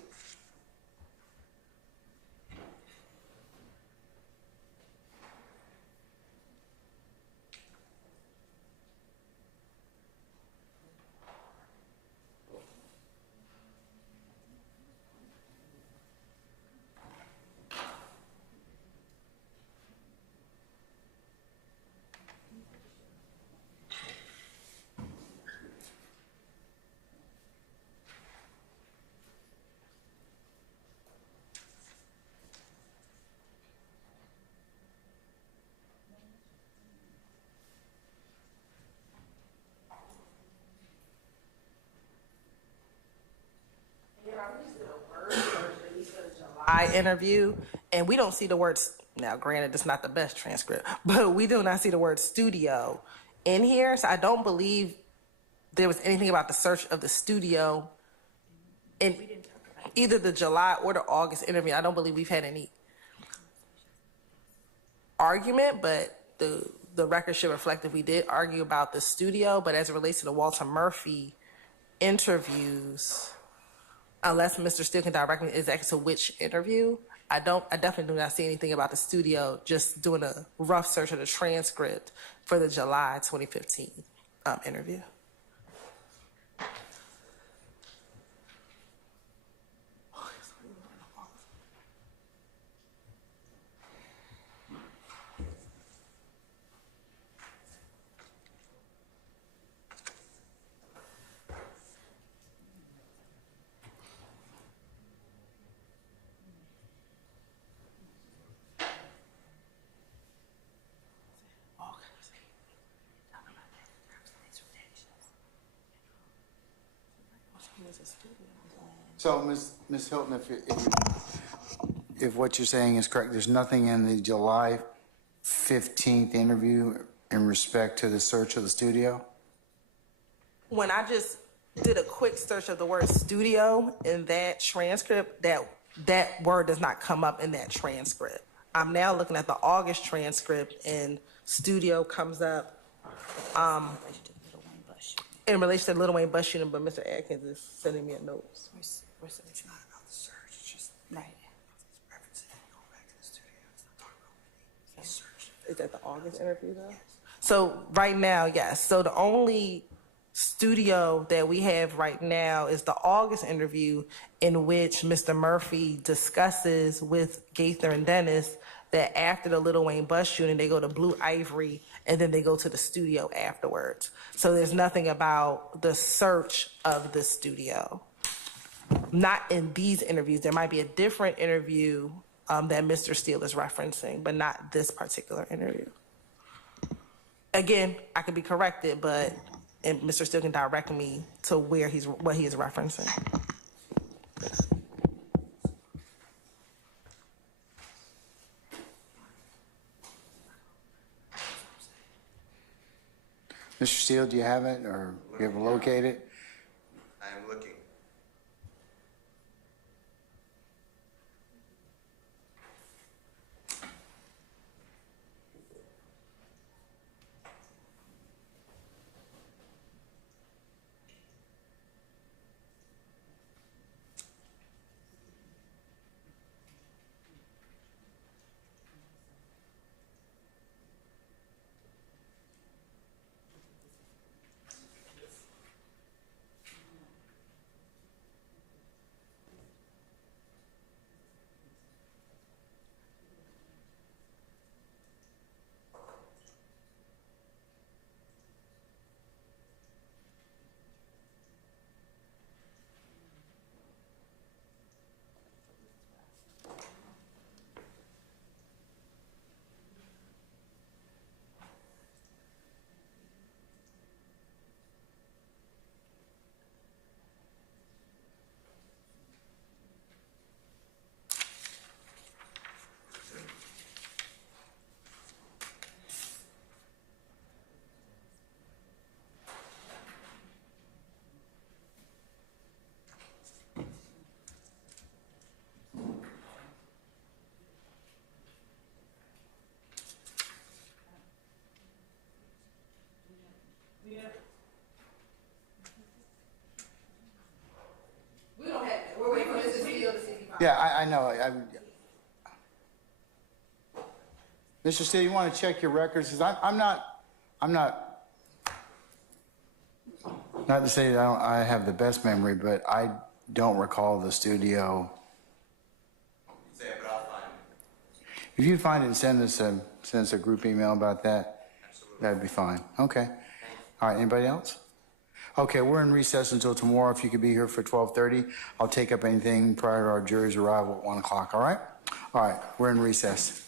July interview, and we don't see the words. Now, granted, it's not the best transcript, but we do not see the word studio in here. So I don't believe there was anything about the search of the studio in either the July or the August interview. I don't believe we've had any argument, but the record should reflect if we did argue about the studio. But as it relates to the Walter Murphy interviews, unless Mr. Steele can direct me exactly to which interview, I definitely do not see anything about the studio, just doing a rough search of the transcript for the July 2015 interview. So, Ms. Hilton, if what you're saying is correct, there's nothing in the July 15th interview in respect to the search of the studio? When I just did a quick search of the word studio in that transcript, that word does not come up in that transcript. I'm now looking at the August transcript, and studio comes up in relation to the Lil Wayne bus shooting, but Mr. Atkins is sending me a note. It's not about the search, it's just. Right. Referencing going back to the studio, it's not talking about he searched Is that the August interview though? So right now, yes. So the only studio that we have right now is the August interview, in which Mr. Murphy discusses with Gaither and Dennis that after the Lil Wayne bus shooting, they go to Blue Ivory and then they go to the studio afterwards. So there's nothing about the search of the studio. Not in these interviews. There might be a different interview that Mr. Steele is referencing, but not this particular interview. Again, I could be corrected, but and Mr. Steele can direct me to where what he is referencing. Mr. Steele, do you have it, or you have it located? I am looking. Yeah, I know. Mr. Steele, you want to check your records? Because I'm not, not to say that I have the best memory, but I don't recall the studio. Say it, but I'll find it. If you find it, send us a group email about that. Absolutely. That'd be fine. Okay. All right, anybody else? Okay, we're in recess until tomorrow. If you could be here for 12:30, I'll take up anything prior to our jury's arrival at 1 o'clock, all right? All right, we're in recess.